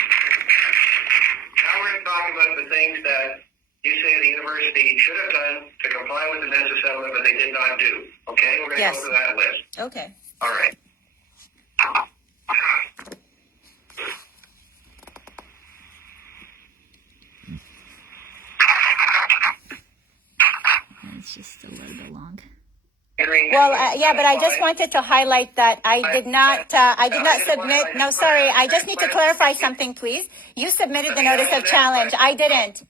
Now we're going to talk about the things that you say the university should have done to comply with the minutes of settlement, but they did not do. Okay, we're going to go through that list. Okay. All right. It's just a little bit long. Well, yeah, but I just wanted to highlight that I did not submit. No, sorry. I just need to clarify something, please. You submitted the notice of challenge. I didn't.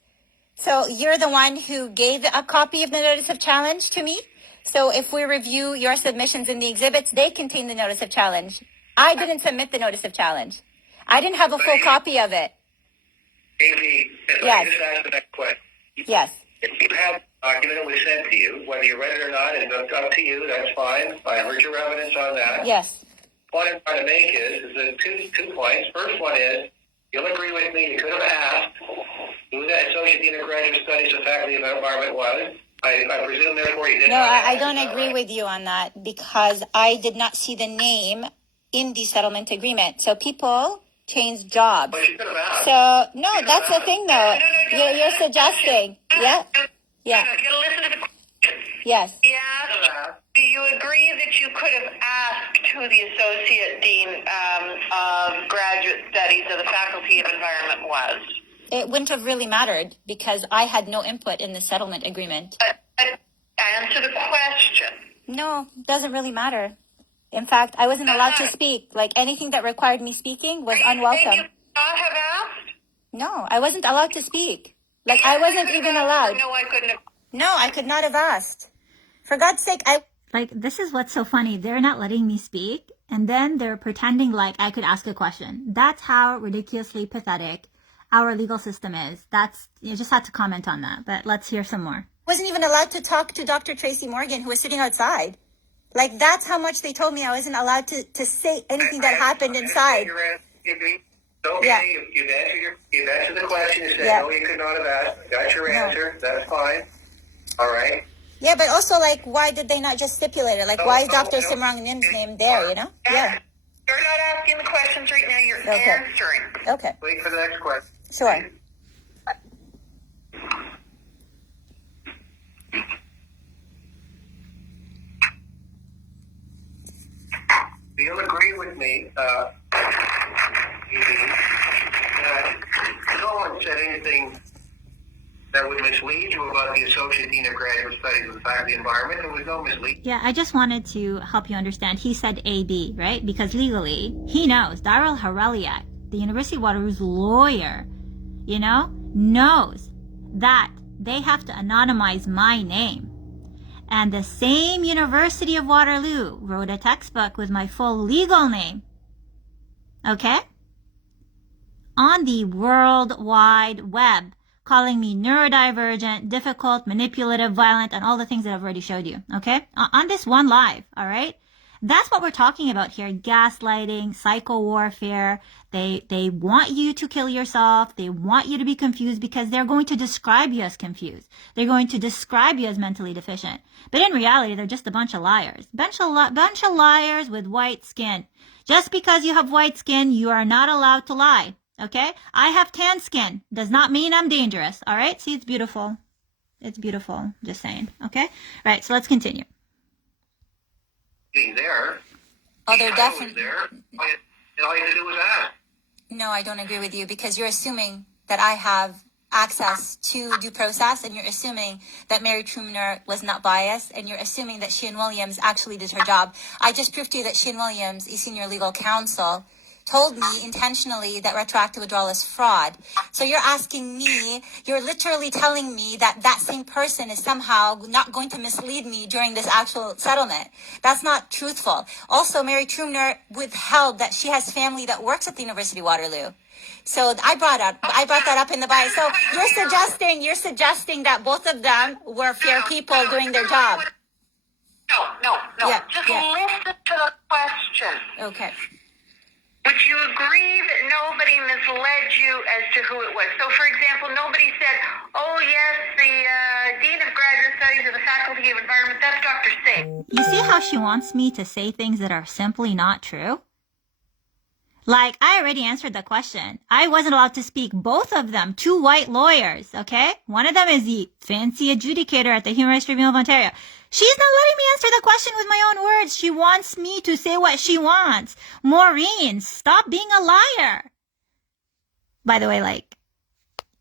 So you're the one who gave a copy of the notice of challenge to me. So if we review your submissions in the exhibits, they contain the notice of challenge. I didn't submit the notice of challenge. I didn't have a full copy of it. Amy, if Yes. I just ask the next question. Yes. If you had a document that was sent to you, whether you read it or not, it's up to you, that's fine. I heard your evidence on that. Yes. What I'm trying to make is that two points. First one is, you'll agree with me, you could have asked who the Associate Dean of Graduate Studies of Faculty of Environment was. I presume therefore you did No, not. I don't agree with you on that because I did not see the name in the settlement agreement. So people change jobs. But you could have asked. So, no, that's the thing though. No, You're suggesting. Yeah? Yeah. You gotta listen to the question. Yes. He asked, do you agree that you could have asked who the Associate Dean of Graduate Studies of the Faculty of Environment was? It wouldn't have really mattered because I had no input in the settlement agreement. Answer the question. No, it doesn't really matter. In fact, I wasn't allowed to speak. Like anything that required me speaking was And you unwelcome. not have asked? No, I wasn't allowed to speak. Like I wasn't even allowed. No, I couldn't have. No, I could not have asked. For God's sake, Like, this is what's so funny. They're not letting me speak, and then they're pretending like I could ask a question. That's how ridiculously pathetic our legal system is. You just had to comment on that, but let's hear some more. Wasn't even allowed to talk to Dr. Tracy Morgan, who was sitting outside. Like, that's how much they told me I wasn't allowed to say anything that happened inside. Okay, Yeah. you've answered the question. You said, Yeah. no, you could not have asked. Got your No. answer. That's fine. All right. Yeah, but also, like, why did they not just stipulate it? Like, why is Dr. No. Simrangan's name there, you know? Yeah. You're not asking the questions right now. You're Okay. answering. Okay. Wait for the next question. Sure. You'll agree with me, that no one said anything that would mislead you about the Associate Dean of Graduate Studies of the Faculty Environment. There was no misleading. Yeah, I just wanted to help you understand. He said AB, right? Because legally, he knows. Darrell Hareliak, the University of Waterloo's lawyer, knows that they have to anonymize my name. And the same University of Waterloo wrote a textbook with my full legal name. Okay? On the World Wide Web, calling me neurodivergent, difficult, manipulative, violent, and all the things that I've already showed you. Okay? On this one live, all right? That's what we're talking about here. Gaslighting, psycho warfare. They want you to kill yourself. They want you to be confused because they're going to describe you as confused. They're going to describe you as mentally deficient. But in reality, they're just a bunch of liars. Bunch of liars with white skin. Just because you have white skin, you are not allowed to lie. Okay? I have tan skin. Does not mean I'm dangerous. All right? See, it's beautiful. It's beautiful. Just saying. Okay? Right. So let's continue. There. Oh, they're definitely there. All you had to do was ask. No, I don't agree with you because you're assuming that I have access to due process and you're assuming that Mary Trumner was not biased and you're assuming that Shane Williams actually did her job. I just proved to you that Shane Williams, a senior legal counsel, told me intentionally that retroactive withdrawal is fraud. So you're asking me, you're literally telling me that that same person is somehow not going to mislead me during this actual settlement. That's not truthful. Also, Mary Trumner withheld that she has family that works at the University of Waterloo. So I brought that up in the bias. So you're suggesting that both of them were fair people doing their job. No. Yeah, Just yeah. listen to the question. Okay. Would you agree that nobody misled you as to who it was? So, for example, nobody said, oh, yes, the Dean of Graduate Studies of the Faculty of Environment, that's Dr. Singh. You see how she wants me to say things that are simply not true? Like, I already answered the question. I wasn't allowed to speak. Both of them, two white lawyers, okay? One of them is the fancy adjudicator at the Human Rights Tribunal of Ontario. She's not letting me answer the question with my own words. She wants me to say what she wants. Maureen, stop being a liar. By the way, like,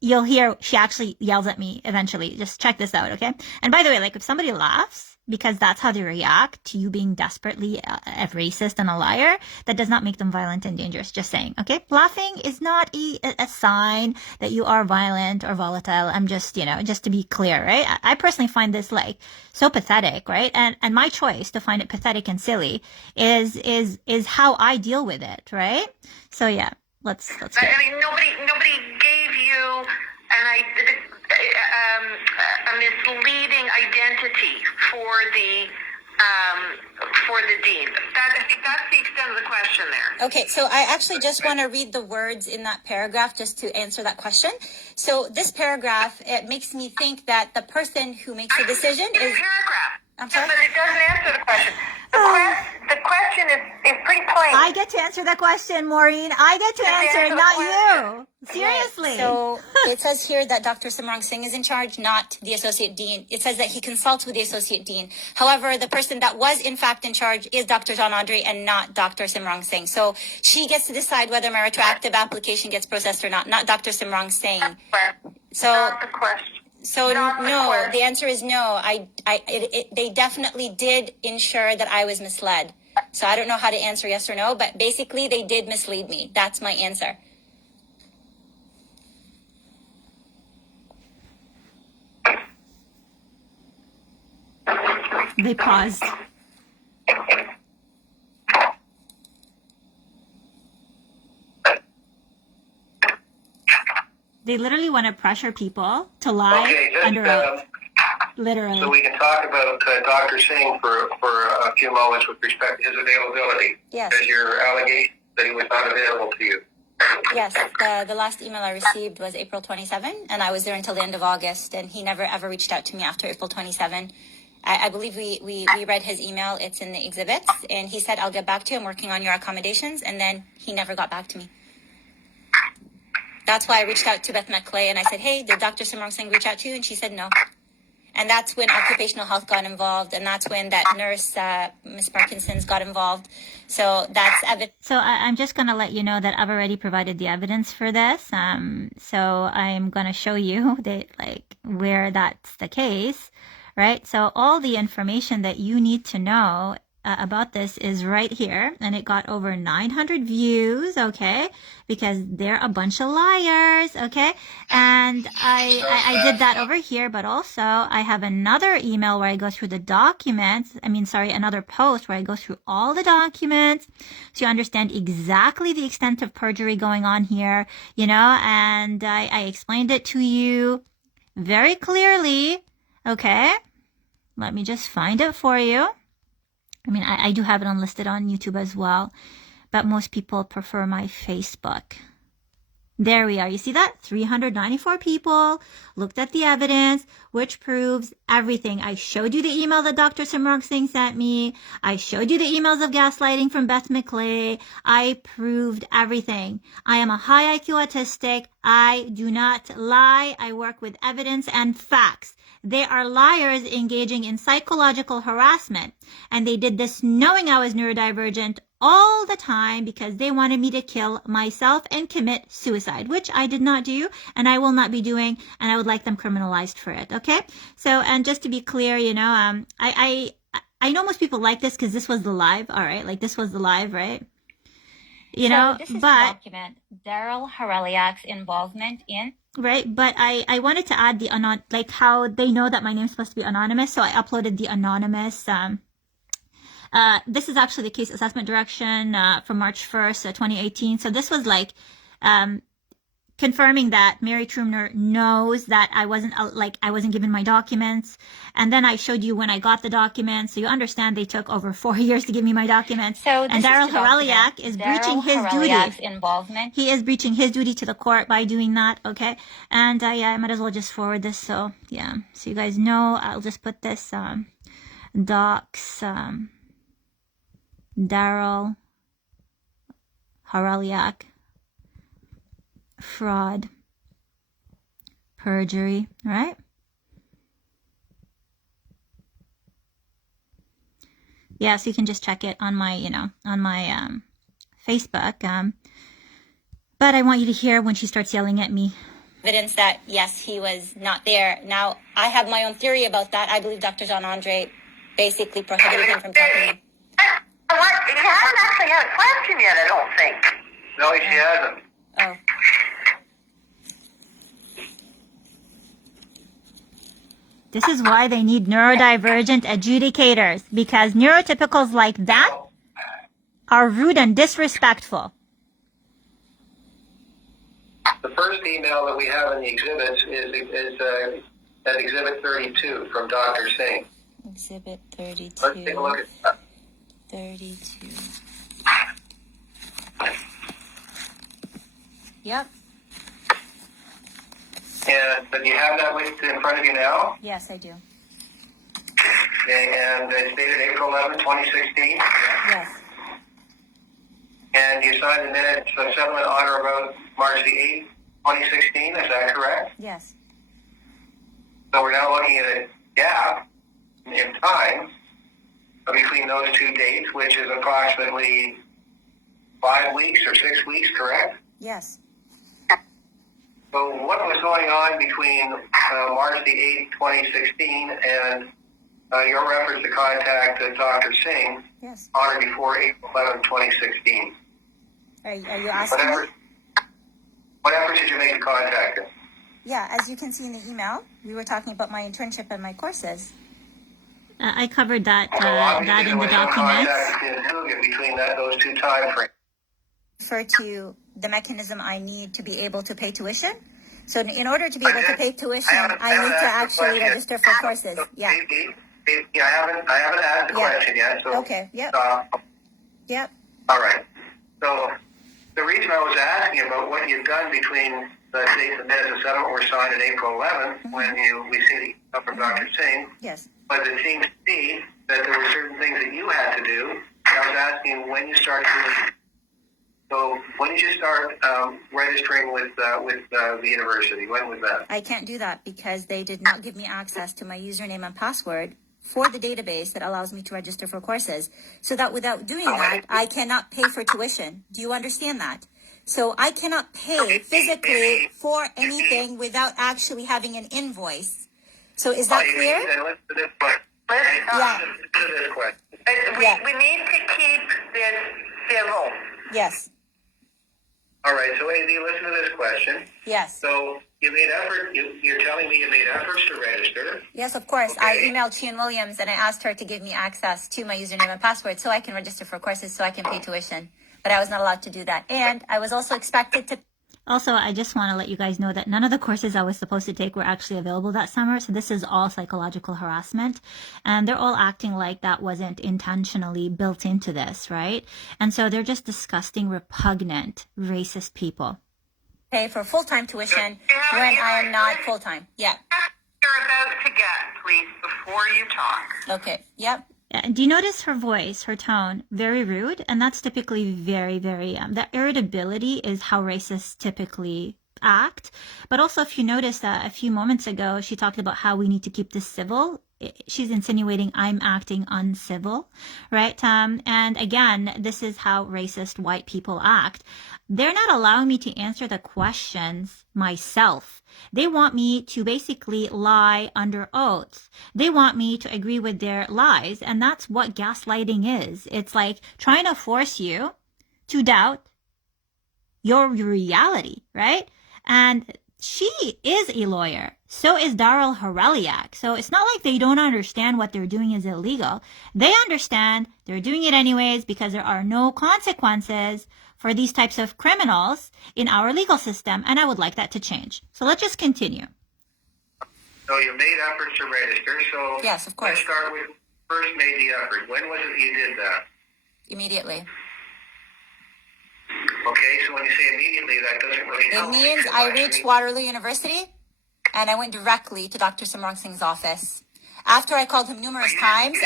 you'll hear she actually yells at me eventually. Just check this out, okay? And by the way, like, if somebody laughs, because that's how they react to you being desperately a racist and a liar, that does not make them violent and dangerous. Just saying, okay? Laughing is not a sign that you are violent or volatile. I'm just, just to be clear, right? I personally find this, like, so pathetic, right? And my choice to find it pathetic and silly is how I deal with it, right? So yeah, let's go. I mean, nobody gave you a misleading identity for the for the dean. That's the extent of the question there. Okay, so I actually just want to read the words in that paragraph just to answer that question. So this paragraph, it makes me think that the person who makes the decision It's is... a paragraph. I'm sorry? But it doesn't answer the question. The question is pretty plain. I get to answer that question, Maureen. I get to answer it, not you. Seriously. Right. So it says here that Dr. Simrang Singh is in charge, not the associate dean. It says that he consults with the associate dean. However, the person that was in fact in charge is Dr. John Andre and not Dr. Simrang Singh. So she gets to decide whether my retroactive application gets processed or not Dr. Simrang Singh. So Not the question. So Not the no, question. the answer is no. They definitely did ensure that I was misled. So I don't know how to answer yes or no, but basically they did mislead me. That's my answer. They paused. They literally want to pressure people to lie Okay, just under oath. Literally. so we can talk about Dr. Singh for a few moments with respect to his availability. Yes. As your allegation that he was not available to you. Yes, the last email I received was April 27, and I was there until the end of August, and he never ever reached out to me after April 27. I believe we read his email. It's in the exhibits, and he said, I'll get back to you. I'm working on your accommodations, and then he never got back to me. That's why I reached out to Beth McClay, and I said, hey, did Dr. Simrang Singh reach out to you? And she said no. And that's when occupational health got involved, and that's when that nurse, Miss Parkinson's, got involved. So that's evidence. So I'm just going to let you know that I've already provided the evidence for this. So I'm going to show you that, like, where that's the case, right? So all the information that you need to know about this is right here, and it got over 900 views, okay, because they're a bunch of liars, okay, and I did that over here, but also I have another email where I go through the documents, another post where I go through all the documents, so you understand exactly the extent of perjury going on here, you know, and I explained it to you very clearly, okay, let me just find it for you. I do have it unlisted on YouTube as well, but most people prefer my Facebook. There we are. You see that? 394 people looked at the evidence, which proves everything. I showed you the email that Dr. Simrang Singh sent me. I showed you the emails of gaslighting from Beth McClay. I proved everything. I am a high IQ autistic. I do not lie. I work with evidence and facts. They are liars engaging in psychological harassment. And they did this knowing I was neurodivergent all the time because they wanted me to kill myself and commit suicide, which I did not do and I will not be doing, and I would like them criminalized for it, okay? So, and just to be clear, you know, I know most people like this because this was the live, all right? Like, this was the live, right? You know, this is but... to document Daryl Hareliak's involvement in... Right, but I wanted to add the like how they know that my name's supposed to be anonymous, so I uploaded the anonymous. This is actually the case assessment direction from March 1st, 2018. So this was like confirming that Mary Trumner knows that I wasn't given my documents, and then I showed you when I got the documents, so you understand they took over 4 years to give me my documents. So and Daryl Hareliak is breaching his duty. Involvement. He is breaching his duty to the court by doing that, okay? And yeah, I might as well just forward this, so yeah, so you guys know. I'll just put this docs Daryl Hareliak, fraud, perjury, right? Yeah, so you can just check it on my, Facebook. But I want you to hear when she starts yelling at me. Evidence that, yes, he was not there. Now, I have my own theory about that. I believe Dr. John Andre basically prohibited him from talking. He hasn't actually had a question yet, I don't think. No, she hasn't. Oh. This is why they need neurodivergent adjudicators, because neurotypicals like that are rude and disrespectful. The first email that we have in the exhibits is at Exhibit 32 from Dr. Singh. Exhibit Let's take a 32. look at that. 32. Yep. And do you have that list in front of you now? Yes, I do. Okay, and it's dated April 11, 2016. Yes. And you signed the minutes of settlement on or about March the 8th, 2016. Is that correct? Yes. So we're now looking at a gap in time between those two dates, which is approximately 5 weeks or 6 weeks, correct? Yes. So what was going on between March the 8th, 2016 and your reference to contact Dr. Singh Yes. on or before April 11, 2016? Are you asking me? What efforts did you make to contact him? Yeah, as you can see in the email, we were talking about my internship and my courses. I covered that So that obviously in the there was some documents. contact between those two time frames. Refer to the mechanism I need to be able to pay tuition. So in order to be able to pay tuition, I need to actually register for courses. Yeah. Yeah, I haven't asked the question yet. So, Okay. Yep. Yep. All right. So the reason I was asking about what you've done between the date the minutes of settlement were signed on April 11th, when we see the email from Dr. Singh, Yes. but it seemed to me that there were certain things that you had to do. I was asking when you started doing. So when did you start registering with the university? When was that? I can't do that because they did not give me access to my username and password for the database that allows me to register for courses. So that without doing that, I cannot pay for tuition. Do you understand that? So I cannot pay physically for anything without actually having an invoice. So is that clear? Then listen to this question. Yeah. Listen to this question. We need to keep this civil. Yes. All right, so AD, listen to this question. Yes. So you made effort. You're telling me you made efforts to register. Yes, of course. Okay. I emailed Sheehan Williams and I asked her to give me access to my username and password so I can register for courses so I can pay tuition. But I was not allowed to do that. And I was also expected to. Also, I just want to let you guys know that none of the courses I was supposed to take were actually available that summer. So this is all psychological harassment. And they're all acting like that wasn't intentionally built into this, right? And so they're just disgusting, repugnant, racist people. Pay for full-time tuition when I am not full-time. Yeah. You're about to get, please, before you talk. Okay. Yep. Do you notice her voice, her tone, very rude? And that's typically very, very, that irritability is how racists typically act. But also, if you notice that a few moments ago, she talked about how we need to keep this civil. She's insinuating I'm acting uncivil, right? And again, this is how racist white people act. They're not allowing me to answer the questions myself. They want me to basically lie under oath. They want me to agree with their lies. And that's what gaslighting is. It's like trying to force you to doubt your reality, right? And she is a lawyer. So is Darryl Hareliak. So it's not like they don't understand what they're doing is illegal. They understand they're doing it anyways because there are no consequences for these types of criminals in our legal system. And I would like that to change. So let's just continue. So you made efforts to register. So Yes, of course. Let's start with first made the effort. When was it you did that? Immediately. Okay, so when you say immediately, that doesn't really help. It means because I actually- reached Waterloo University and I went directly to Dr. Simrang Singh's office. After I called him numerous times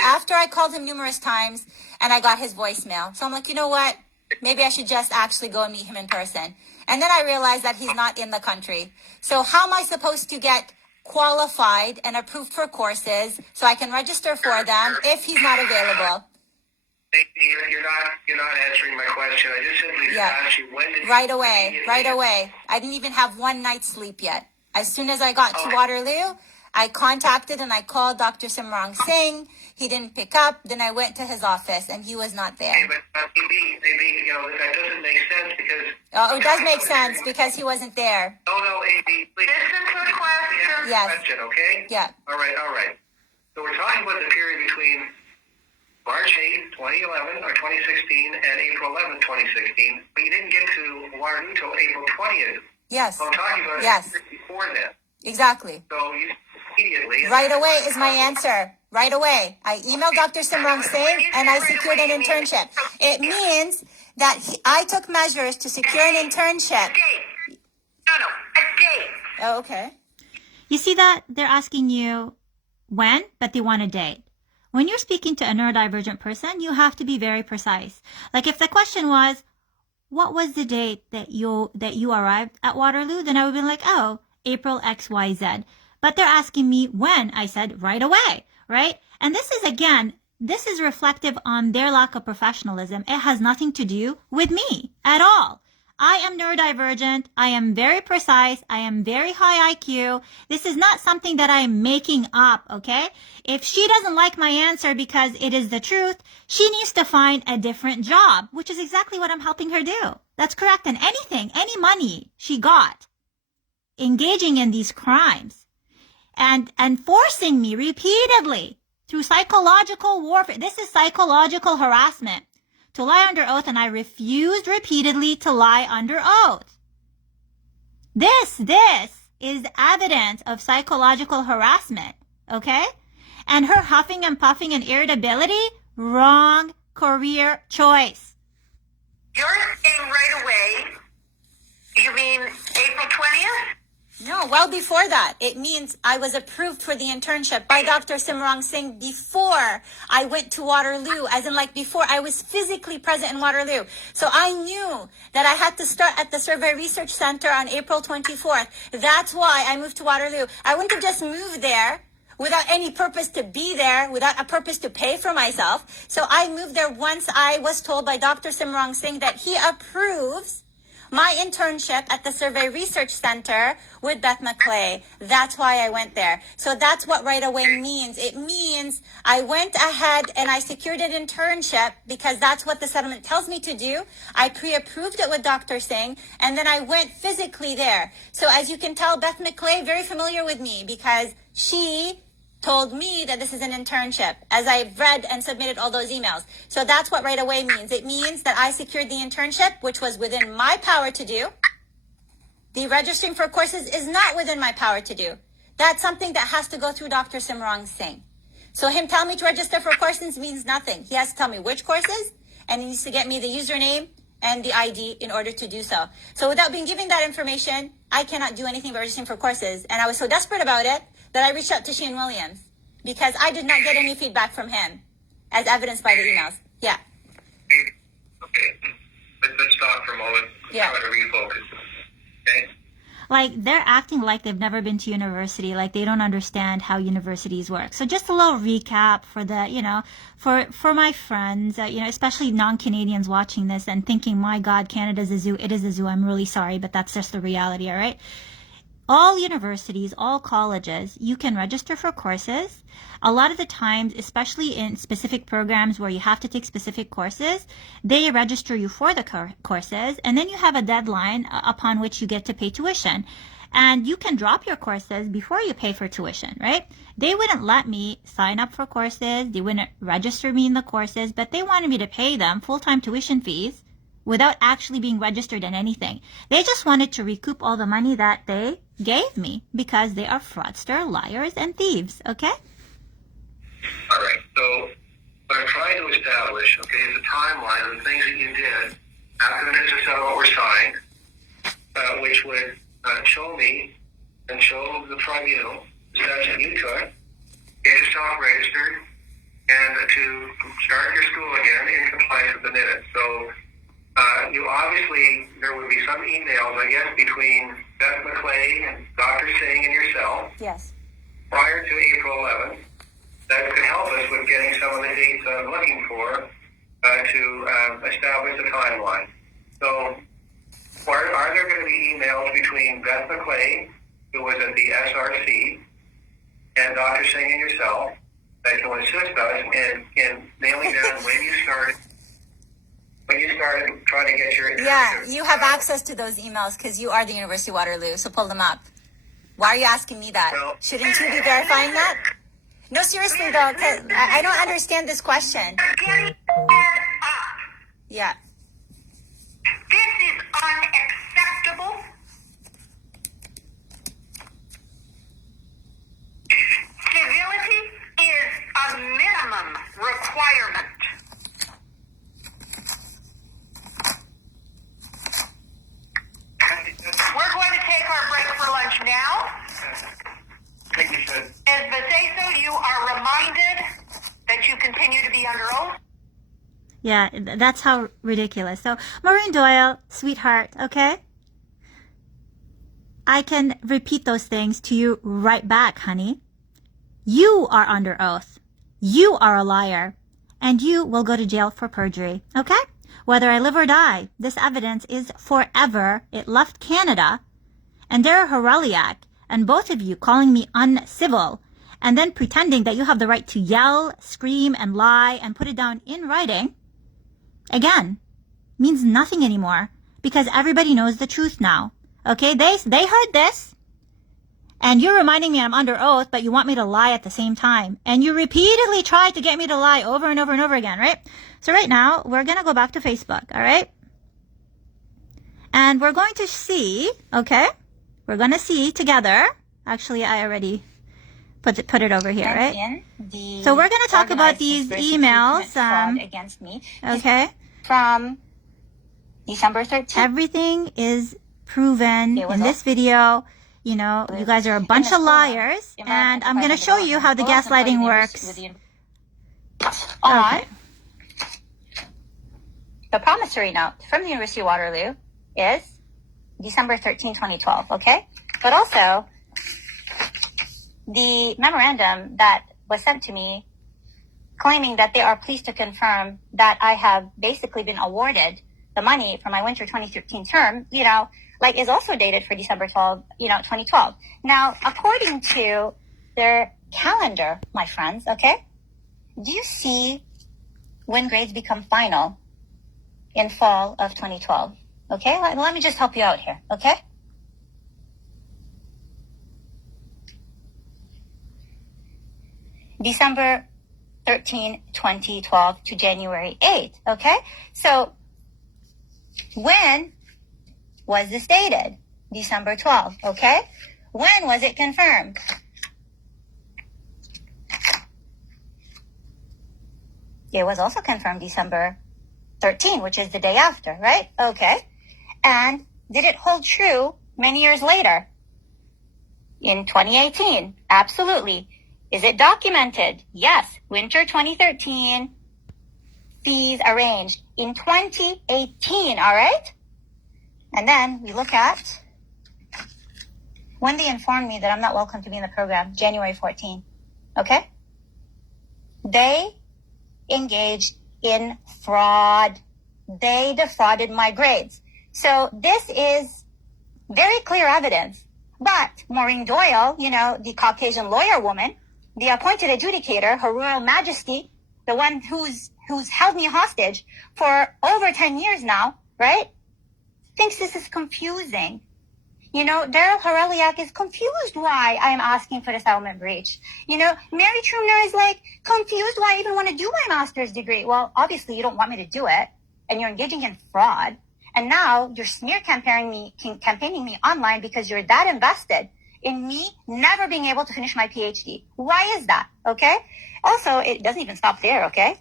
and I got his voicemail. So I'm like, you know what? Maybe I should just actually go and meet him in person. And then I realized that he's not in the country. So how am I supposed to get qualified and approved for courses so I can register for them if he's not available? You're not answering my question. I just simply asked you when did Right away. I didn't even have one night's sleep yet. As soon as I got to Waterloo, I contacted and I called Dr. Simrang Singh. He didn't pick up. Then I went to his office and he was not there. But maybe that doesn't make sense because. Oh, it does make sense because he wasn't there. No, AD, please. Listen to the question. Yes. Question, okay? Yeah. All right. So we're talking about the period between March 8th, 2011 or 2016 and April 11th, 2016. But you didn't get to Waterloo until April 20th. Yes. So I'm talking about Yes. before then. Exactly. So immediately. Right away is my answer. Right away. I emailed Dr. Simrang Singh and I secured an internship. It means that I took measures to secure an internship. A date. No, a date. Oh, okay. You see that? They're asking you when, but they want a date. When you're speaking to a neurodivergent person, you have to be very precise. Like if the question was, what was the date that you arrived at Waterloo? Then I would be like, oh, April XYZ. But they're asking me when. I said right away, right? And this is reflective on their lack of professionalism. It has nothing to do with me at all. I am neurodivergent. I am very precise. I am very high IQ. This is not something that I am making up, okay? If she doesn't like my answer because it is the truth, she needs to find a different job, which is exactly what I'm helping her do. That's correct. And any money she got engaging in these crimes and forcing me repeatedly through psychological warfare. This is psychological harassment. To lie under oath, and I refused repeatedly to lie under oath. This is evidence of psychological harassment, okay? And her huffing and puffing and irritability, wrong career choice. You're saying right away, you mean April 20th? No, well before that. It means I was approved for the internship by Dr. Simrang Singh before I went to Waterloo, as in like before I was physically present in Waterloo. So I knew that I had to start at the Survey Research Center on April 24th. That's why I moved to Waterloo. I wouldn't have just moved there without any purpose to be there, without a purpose to pay for myself. So I moved there once I was told by Dr. Simrang Singh that he approves my internship at the Survey Research Center with Beth McClay. That's why I went there. So that's what right away means. It means I went ahead and I secured an internship because that's what the settlement tells me to do. I pre-approved it with Dr. Singh, and then I went physically there. So as you can tell, Beth McClay, very familiar with me because she told me that this is an internship as I've read and submitted all those emails. So that's what right away means. It means that I secured the internship, which was within my power to do. The registering for courses is not within my power to do. That's something that has to go through Dr. Simrang Singh. So him telling me to register for courses means nothing. He has to tell me which courses, and he needs to get me the username and the ID in order to do so. So without being given that information, I cannot do anything but registering for courses. And I was so desperate about it that I reached out to Shane Williams because I did not get any feedback from him, as evidenced by the emails. Yeah. Okay. Let's stop for a moment. Yeah. Try to refocus. Okay? Like, they're acting like they've never been to university, like they don't understand how universities work. So just a little recap for the, for my friends, especially non-Canadians watching this and thinking, my God, Canada's a zoo. It is a zoo. I'm really sorry, but that's just the reality, all right? All universities, all colleges, you can register for courses. A lot of the times, especially in specific programs where you have to take specific courses, they register you for the courses, and then you have a deadline upon which you get to pay tuition. And you can drop your courses before you pay for tuition, right? They wouldn't let me sign up for courses. They wouldn't register me in the courses, but they wanted me to pay them full-time tuition fees without actually being registered in anything. They just wanted to recoup all the money that they gave me because they are fraudster, liars, and thieves, okay? All right. So what I'm trying to establish, okay, is a timeline of the things that you did after the minutes of settlement were signed, which would show me and show the tribunal the steps that you took, get yourself registered, and to start your school again in compliance with the minutes. So you obviously, there would be some emails, I guess, between Beth McClay and Dr. Singh and yourself Yes. prior to April 11th that could help us with getting some of the dates I'm looking for to establish a timeline. So are there going to be emails between Beth McClay, who was at the SRC, and Dr. Singh and yourself that can assist us in nailing down when you started trying to get your... Yeah, you have access to those emails because you are the University of Waterloo, so pull them up. Why are you asking me that? Well, shouldn't you be verifying that? No, seriously though, 'cause I don't understand this question. Get it up. Yeah. This is unacceptable. civility is a minimum requirement. We're going to take our break for lunch now. Thank you, sir. As Baseeso, you are reminded that you continue to be under oath. Yeah, that's how ridiculous. So, Maureen Doyle, sweetheart, okay? I can repeat those things to you right back, honey. You are under oath. You are a liar. And you will go to jail for perjury, okay? Whether I live or die, this evidence is forever. It left Canada. And Dara Horeliak and both of you calling me uncivil and then pretending that you have the right to yell, scream, and lie and put it down in writing, again, means nothing anymore because everybody knows the truth now. Okay, they heard this, and you're reminding me I'm under oath, but you want me to lie at the same time. And you repeatedly tried to get me to lie over and over and over again, right? So right now, we're going to go back to Facebook, all right? And we're going to see, okay? We're going to see together. Actually, I already put it over here, right? So we're going to talk about these emails. Against me. Okay. From December 13th. Everything is proven in this video. You know, you guys are a bunch of liars, and I'm going to show you how the gaslighting works. On the promissory note from the University of Waterloo is December 13, 2012, okay? But also, the memorandum that was sent to me claiming that they are pleased to confirm that I have basically been awarded the money for my winter 2013 term, is also dated for December 12, 2012. Now, according to their calendar, my friends, okay, do you see when grades become final in fall of 2012? Okay, let me just help you out here, okay? December 13, 2012 to January 8, okay? So, when was this dated? December 12, okay? When was it confirmed? It was also confirmed December 13, which is the day after, right? Okay. And did it hold true many years later? In 2018? Absolutely. Is it documented? Yes. Winter 2013, fees arranged in 2018, all right? And then we look at when they informed me that I'm not welcome to be in the program, January 14, okay? They engaged in fraud. They defrauded my grades. So this is very clear evidence. But Maureen Doyle, the Caucasian lawyer woman, the appointed adjudicator, Her Royal Majesty, the one who's held me hostage for over 10 years now, right? Thinks this is confusing. Daryl Horeliak is confused why I am asking for the settlement breach. Mary Trumner is confused why I even want to do my master's degree. Well, obviously you don't want me to do it, and you're engaging in fraud. And now you're smear campaigning me online because you're that invested in me never being able to finish my PhD. Why is that? Okay. Also, it doesn't even stop there. Okay.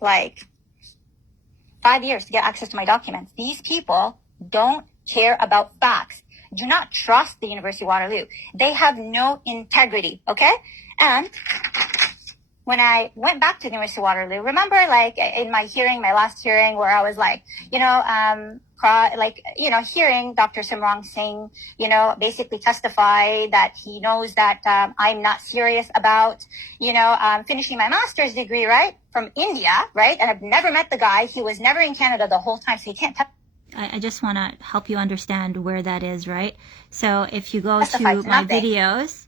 5 years to get access to my documents. These people don't care about facts. Do not trust the University of Waterloo. They have no integrity, okay? And when I went back to the University of Waterloo, remember in my last hearing where I was hearing Dr. Simrang Singh, basically testify that he knows that I'm not serious about, finishing my master's degree, right? From India, right? And I've never met the guy. He was never in Canada the whole time, so he can't I just want to help you understand where that is, right? So if you go to my videos,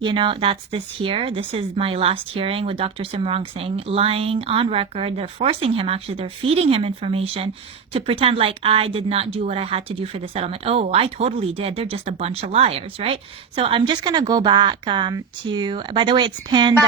that's this here. This is my last hearing with Dr. Simrang Singh, lying on record. They're forcing him, they're feeding him information to pretend like I did not do what I had to do for the settlement. Oh, I totally did. They're just a bunch of liars, right? So I'm just going to go back to, by the way, it's pinned,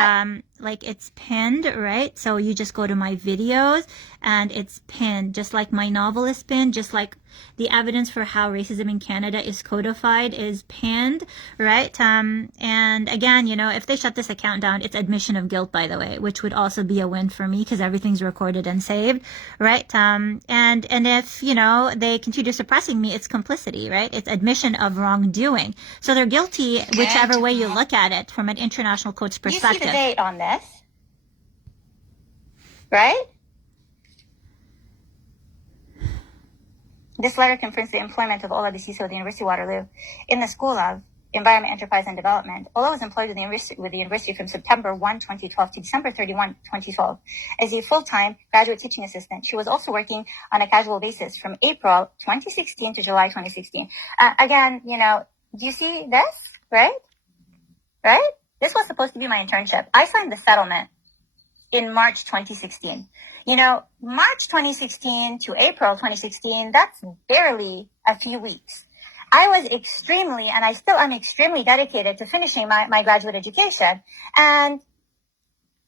like it's pinned, right? So you just go to my videos and it's pinned, just like my novel is pinned, just like the evidence for how racism in Canada is codified is pinned, right? And again, you know, if they shut this account down, it's admission of guilt, by the way, which would also be a win for me because everything's recorded and saved, right? And if, you know, they continue suppressing me, it's complicity, right? It's admission of wrongdoing. So they're guilty whichever way you look at it from an international court's perspective. You see the date on this, right? This letter confirms the employment of Ola Baseeso at the University of Waterloo in the School of Environment, Enterprise, and Development. Ola was employed with the university from September 1, 2012 to December 31, 2012 as a full-time graduate teaching assistant. She was also working on a casual basis from April 2016 to July 2016. Again, you know, do you see this, right? Right? This was supposed to be my internship. I signed the settlement in March 2016. You know, March 2016 to April 2016, that's barely a few weeks. I was extremely, and I still am extremely dedicated to finishing my graduate education. And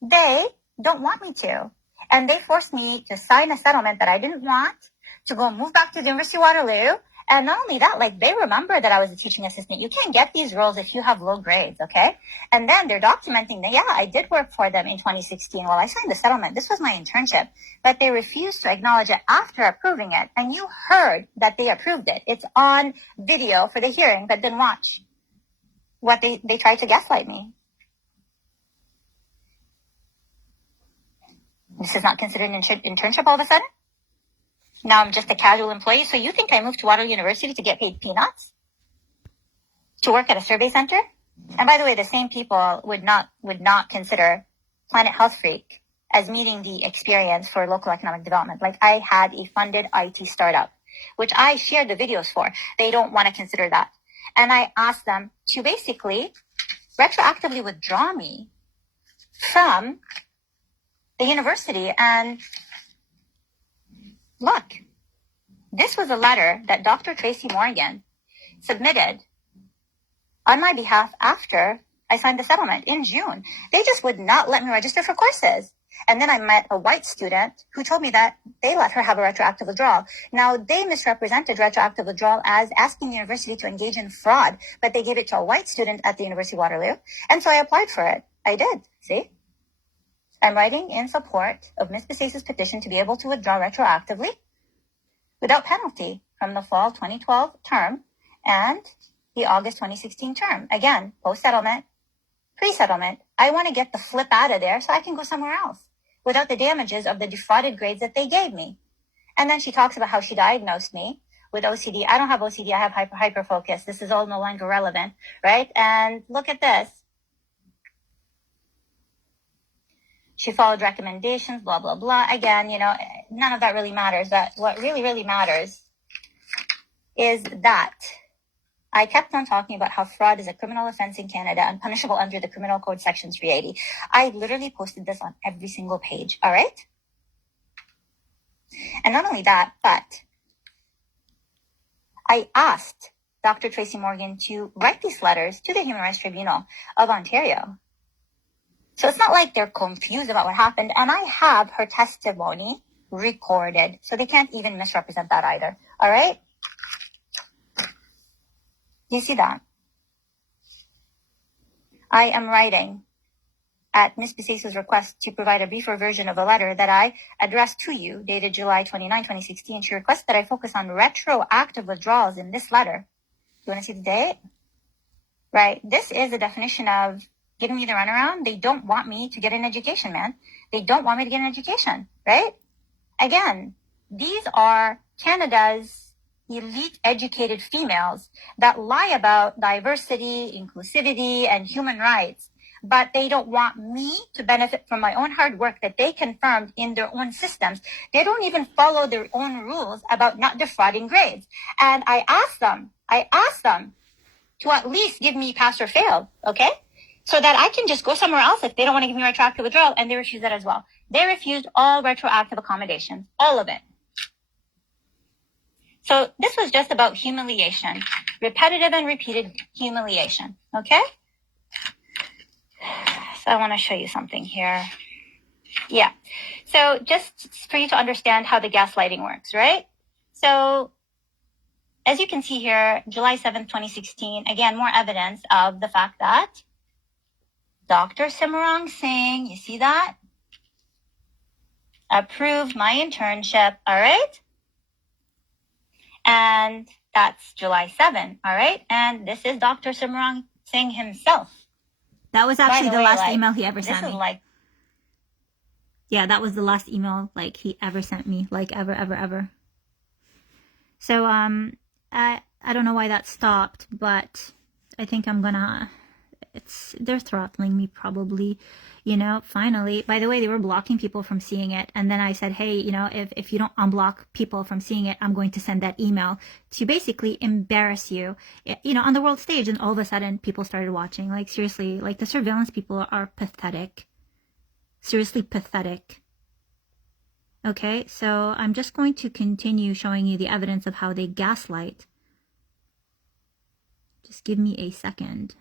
they don't want me to. And they forced me to sign a settlement that I didn't want, to go move back to the University of Waterloo. And not only that, like, they remember that I was a teaching assistant. You can't get these roles if you have low grades, okay? And then they're documenting that, yeah, I did work for them in 2016 while I signed the settlement. This was my internship. But they refused to acknowledge it after approving it. And you heard that they approved it. It's on video for the hearing, but then watch what they tried to gaslight me. This is not considered an internship all of a sudden? Now I'm just a casual employee. So you think I moved to Waterloo University to get paid peanuts? To work at a survey center? And by the way, the same people would not consider Planet Health Freak as meeting the experience for local economic development. Like, I had a funded IT startup, which I shared the videos for. They don't want to consider that. And I asked them to basically retroactively withdraw me from the university. And look, this was a letter that Dr. Tracy Morgan submitted on my behalf after I signed the settlement in June. They just would not let me register for courses. And then I met a white student who told me that they let her have a retroactive withdrawal. Now, they misrepresented retroactive withdrawal as asking the university to engage in fraud, but they gave it to a white student at the University of Waterloo. And so I applied for it. I did. See? I'm writing in support of Ms. Baseeso's petition to be able to withdraw retroactively without penalty from the fall 2012 term and the August 2016 term. Again, post-settlement, pre-settlement. I want to get the flip out of there so I can go somewhere else without the damages of the defrauded grades that they gave me. And then she talks about how she diagnosed me with OCD. I don't have OCD. I have hyperfocus. This is all no longer relevant, right? And look at this. She followed recommendations, blah, blah, blah. Again, you know, none of that really matters. That what really, really matters is that I kept on talking about how fraud is a criminal offense in Canada and punishable under the Criminal Code Section 380. I literally posted this on every single page, all right? And not only that, but I asked Dr. Tracy Morgan to write these letters to the Human Rights Tribunal of Ontario. So it's not like they're confused about what happened. And I have her testimony recorded, so they can't even misrepresent that either, all right? You see that? I am writing at Ms. Baseeso's request to provide a briefer version of a letter that I addressed to you, dated July 29, 2016. She requests that I focus on retroactive withdrawals in this letter. You want to see the date? Right. This is a definition of giving me the runaround. They don't want me to get an education, man. They don't want me to get an education, right? Again, these are Canada's elite educated females that lie about diversity, inclusivity, and human rights, but they don't want me to benefit from my own hard work that they confirmed in their own systems. They don't even follow their own rules about not defrauding grades. And I asked them to at least give me pass or fail, okay? So that I can just go somewhere else if they don't want to give me retroactive withdrawal, and they refused that as well. They refused all retroactive accommodations, all of it. So this was just about humiliation, repetitive and repeated humiliation, okay? So I want to show you something here. Yeah. So just for you to understand how the gaslighting works, right? So as you can see here, July 7th, 2016, again, more evidence of the fact that Dr. Simran Singh, you see that? Approved my internship, all right? And that's July 7th, all right? And this is Dr. Simran Singh himself. That was actually the way, last email he ever this sent is me. like, Yeah, that was the last email like he ever sent me, like ever. So I don't know why that stopped, but I think I'm gonna. They're throttling me probably, you know. Finally, by the way, they were blocking people from seeing it, and then I said, hey, you know, if you don't unblock people from seeing it, I'm going to send that email to basically embarrass you, you know, on the world stage. And all of a sudden, people started watching. Like seriously, like the surveillance people are pathetic. Seriously pathetic. Okay, so I'm just going to continue showing you the evidence of how they gaslight. Just give me a second.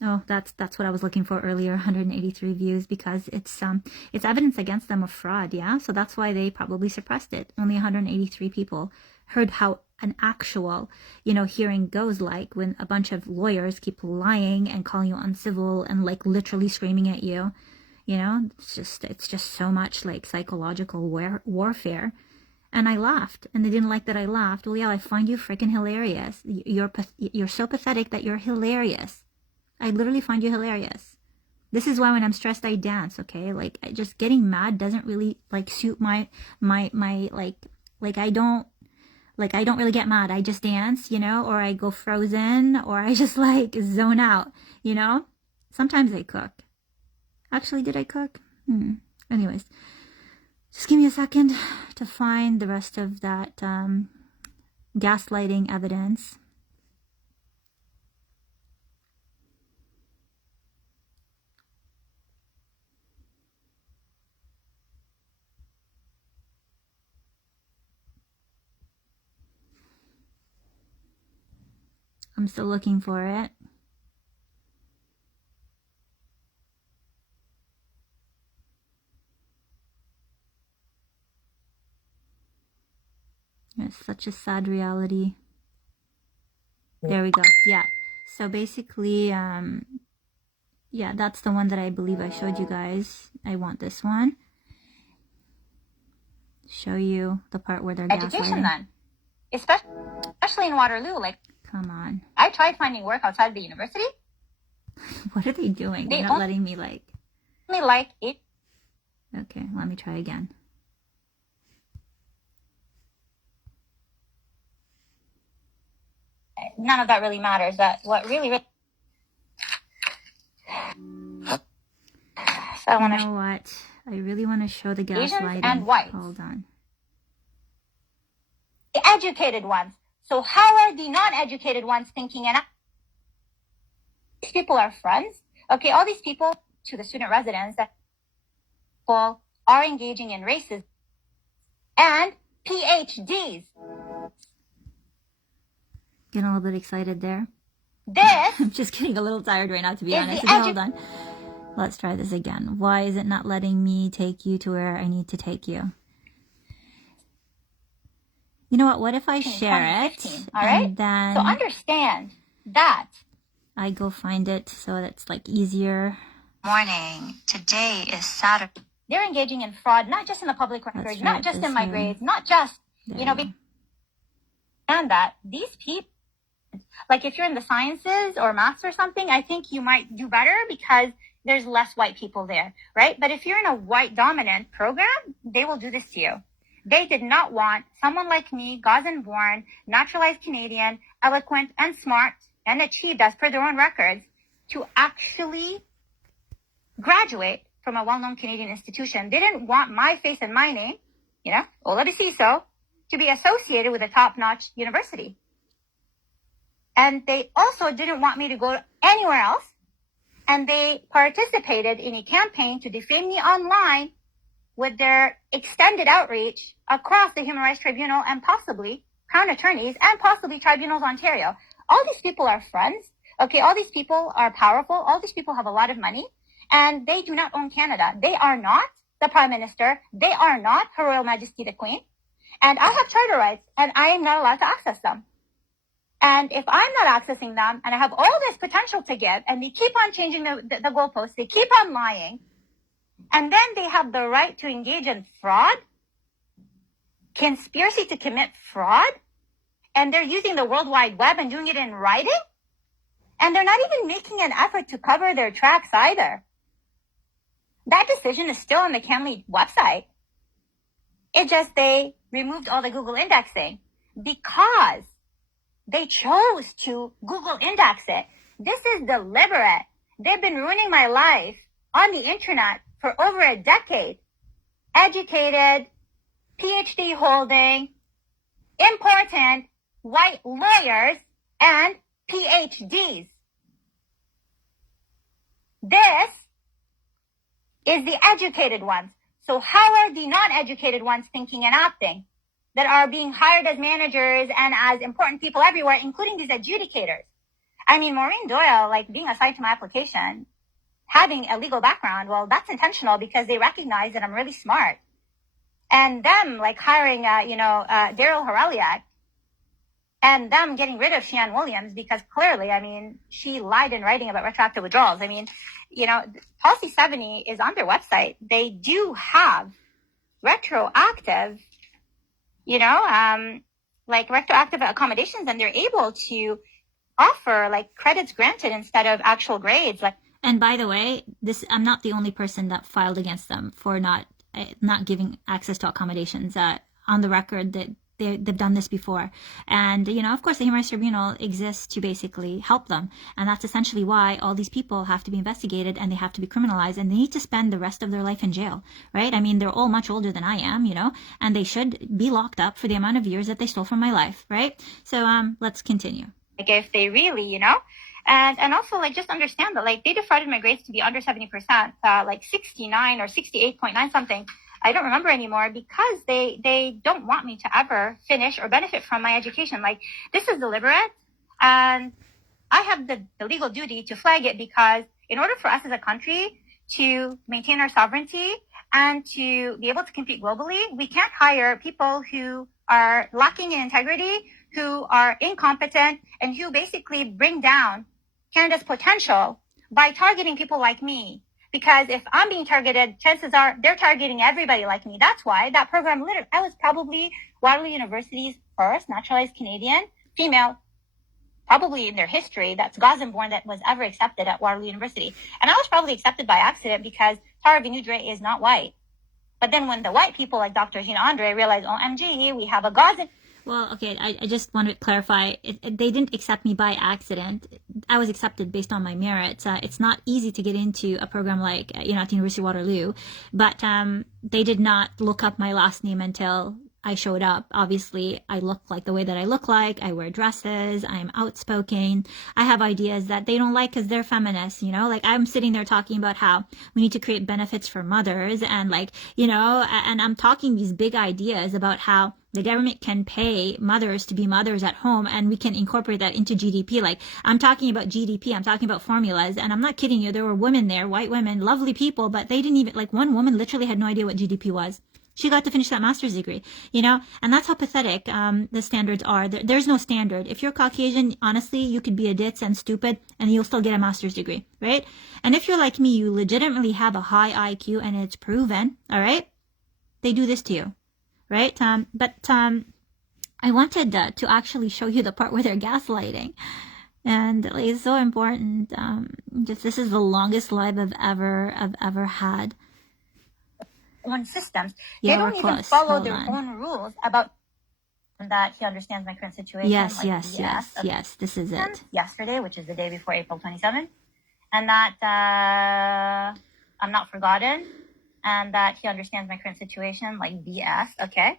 Oh, that's what I was looking for earlier, 183 views, because it's evidence against them of fraud, yeah? So that's why they probably suppressed it. Only 183 people heard how an actual, you know, hearing goes, like when a bunch of lawyers keep lying and calling you uncivil and like literally screaming at you. You know, it's just so much like psychological warfare. And I laughed, and they didn't like that I laughed. Well, yeah, I find you freaking hilarious. You're so pathetic that you're hilarious. I literally find you hilarious. This is why when I'm stressed, I dance, okay? Like, just getting mad doesn't really, like, suit my I don't really get mad. I just dance, you know? Or I go frozen, or I just, like, zone out, you know? Sometimes I cook. Actually, did I cook? Anyways, just give me a second to find the rest of that gaslighting evidence. I'm still looking for it. It's such a sad reality. There we go. Yeah. So basically, yeah, that's the one that I believe I showed you guys. I want this one. Show you the part where they're education gaslighting. then. Especially in Waterloo. Like, Come on. I tried finding work outside of the university. What are they doing? They're They not letting me like... only like it. Okay, let me try again. None of that really matters. That what really so I You want know what? I really want to show the Asians gaslighting. and whites. Hold on. the educated ones. So how are the non-educated ones thinking? And these people are friends. Okay, all these people to the student residents that people are engaging in racism and PhDs. Getting a little bit excited there. This I'm just getting a little tired right now, to be Is honest. the Okay, hold on. Let's try this again. Why is it not letting me take you to where I need to take you? You know what? What if I share it? 2015, all right? And then So understand that. I go find it so it's like easier. Morning. Today is Saturday. They're engaging in fraud, not just in the public records, try not it just this in my way. grades, not just, There you know, you go. and that these people, like if you're in the sciences or maths or something, I think you might do better because there's less white people there, right? But if you're in a white dominant program, they will do this to you. They did not want someone like me, Gazan born, naturalized Canadian, eloquent and smart and achieved as per their own records, to actually graduate from a well-known Canadian institution. They didn't want my face and my name, you know, Ola Baseeso, to be associated with a top-notch university. And they also didn't want me to go anywhere else. And they participated in a campaign to defame me online with their extended outreach across the Human Rights Tribunal and possibly Crown Attorneys and possibly Tribunals Ontario. All these people are friends. Okay, all these people are powerful. All these people have a lot of money, and they do not own Canada. They are not the Prime Minister. They are not Her Royal Majesty the Queen. And I have charter rights, and I am not allowed to access them. And if I'm not accessing them, and I have all this potential to give, and they keep on changing the goalposts, they keep on lying, and then they have the right to engage in fraud, conspiracy to commit fraud, and they're using the World Wide Web and doing it in writing, and they're not even making an effort to cover their tracks either. That decision is still on the CanLII website. It just, they removed all the Google indexing because they chose to Google index it. This is deliberate. They've been ruining my life on the internet for over a decade. Educated, PhD holding, important white lawyers, and PhDs. This is the educated ones. So how are the non-educated ones thinking and acting that are being hired as managers and as important people everywhere, including these adjudicators? I mean, Maureen Doyle, like being assigned to my application, having a legal background, well, that's intentional because they recognize that I'm really smart. And them like hiring, Daryl Horeliak, and them getting rid of Sian Williams because clearly, I mean, she lied in writing about retroactive withdrawals. I mean, Policy 70 is on their website. They do have retroactive, retroactive accommodations, and they're able to offer like credits granted instead of actual grades. And by the way, I'm not the only person that filed against them for not giving access to accommodations. On the record, that they've done this before. And, of course, the Human Rights Tribunal exists to basically help them. And that's essentially why all these people have to be investigated and they have to be criminalized and they need to spend the rest of their life in jail, right? I mean, they're all much older than I am, and they should be locked up for the amount of years that they stole from my life, right? So let's continue. Like if they really, and also just understand that they defrauded my grades to be under 70%, 69 or 68.9 something. I don't remember anymore because they don't want me to ever finish or benefit from my education. This is deliberate, and I have the legal duty to flag it because in order for us as a country to maintain our sovereignty and to be able to compete globally, we can't hire people who are lacking in integrity, who are incompetent, and who basically bring down Canada's potential by targeting people like me. Because if I'm being targeted, chances are they're targeting everybody like me. That's why that program, I was probably Waterloo University's first naturalized Canadian female, probably in their history, that's Gazan-born that was ever accepted at Waterloo University. And I was probably accepted by accident because Tara Vinudre is not white. But then when the white people like Dr. Gina Andre realized, OMG, we have a Gazan. Well, okay, I just want to clarify. They didn't accept me by accident. I was accepted based on my merits. It's not easy to get into a program like, at the University of Waterloo, but they did not look up my last name until I showed up. Obviously, I look like the way that I look like. I wear dresses. I'm outspoken. I have ideas that they don't like because they're feminists, I'm sitting there talking about how we need to create benefits for mothers and and I'm talking these big ideas about how the government can pay mothers to be mothers at home and we can incorporate that into GDP. I'm talking about GDP. I'm talking about formulas. And I'm not kidding you. There were women there, white women, lovely people, but they didn't even, one woman literally had no idea what GDP was. She got to finish that master's degree, and that's how pathetic the standards are. There's no standard. If you're Caucasian, honestly, you could be a ditz and stupid and you'll still get a master's degree, right? And if you're like me, you legitimately have a high IQ and it's proven, all right? They do this to you, right? But I wanted to actually show you the part where they're gaslighting. And it's so important. This is the longest live I've ever had. On systems. Yeah, they don't even follow their own rules about that. He understands my current situation. Yes. This is it. Yesterday, which is the day before April 27th, and that I'm not forgotten, and that he understands my current situation, BS. Okay,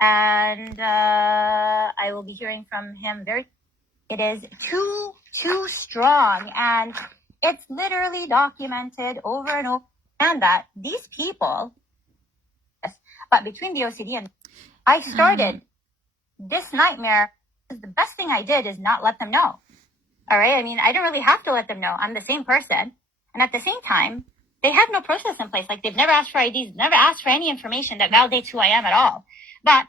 and I will be hearing from him It is too strong, and it's literally documented over and over, and that these people But between the OCD and I started this nightmare, the best thing I did is not let them know. All right. I mean, I don't really have to let them know. I'm the same person. And at the same time, they have no process in place. Like, they've never asked for IDs, never asked for any information that validates who I am at all. But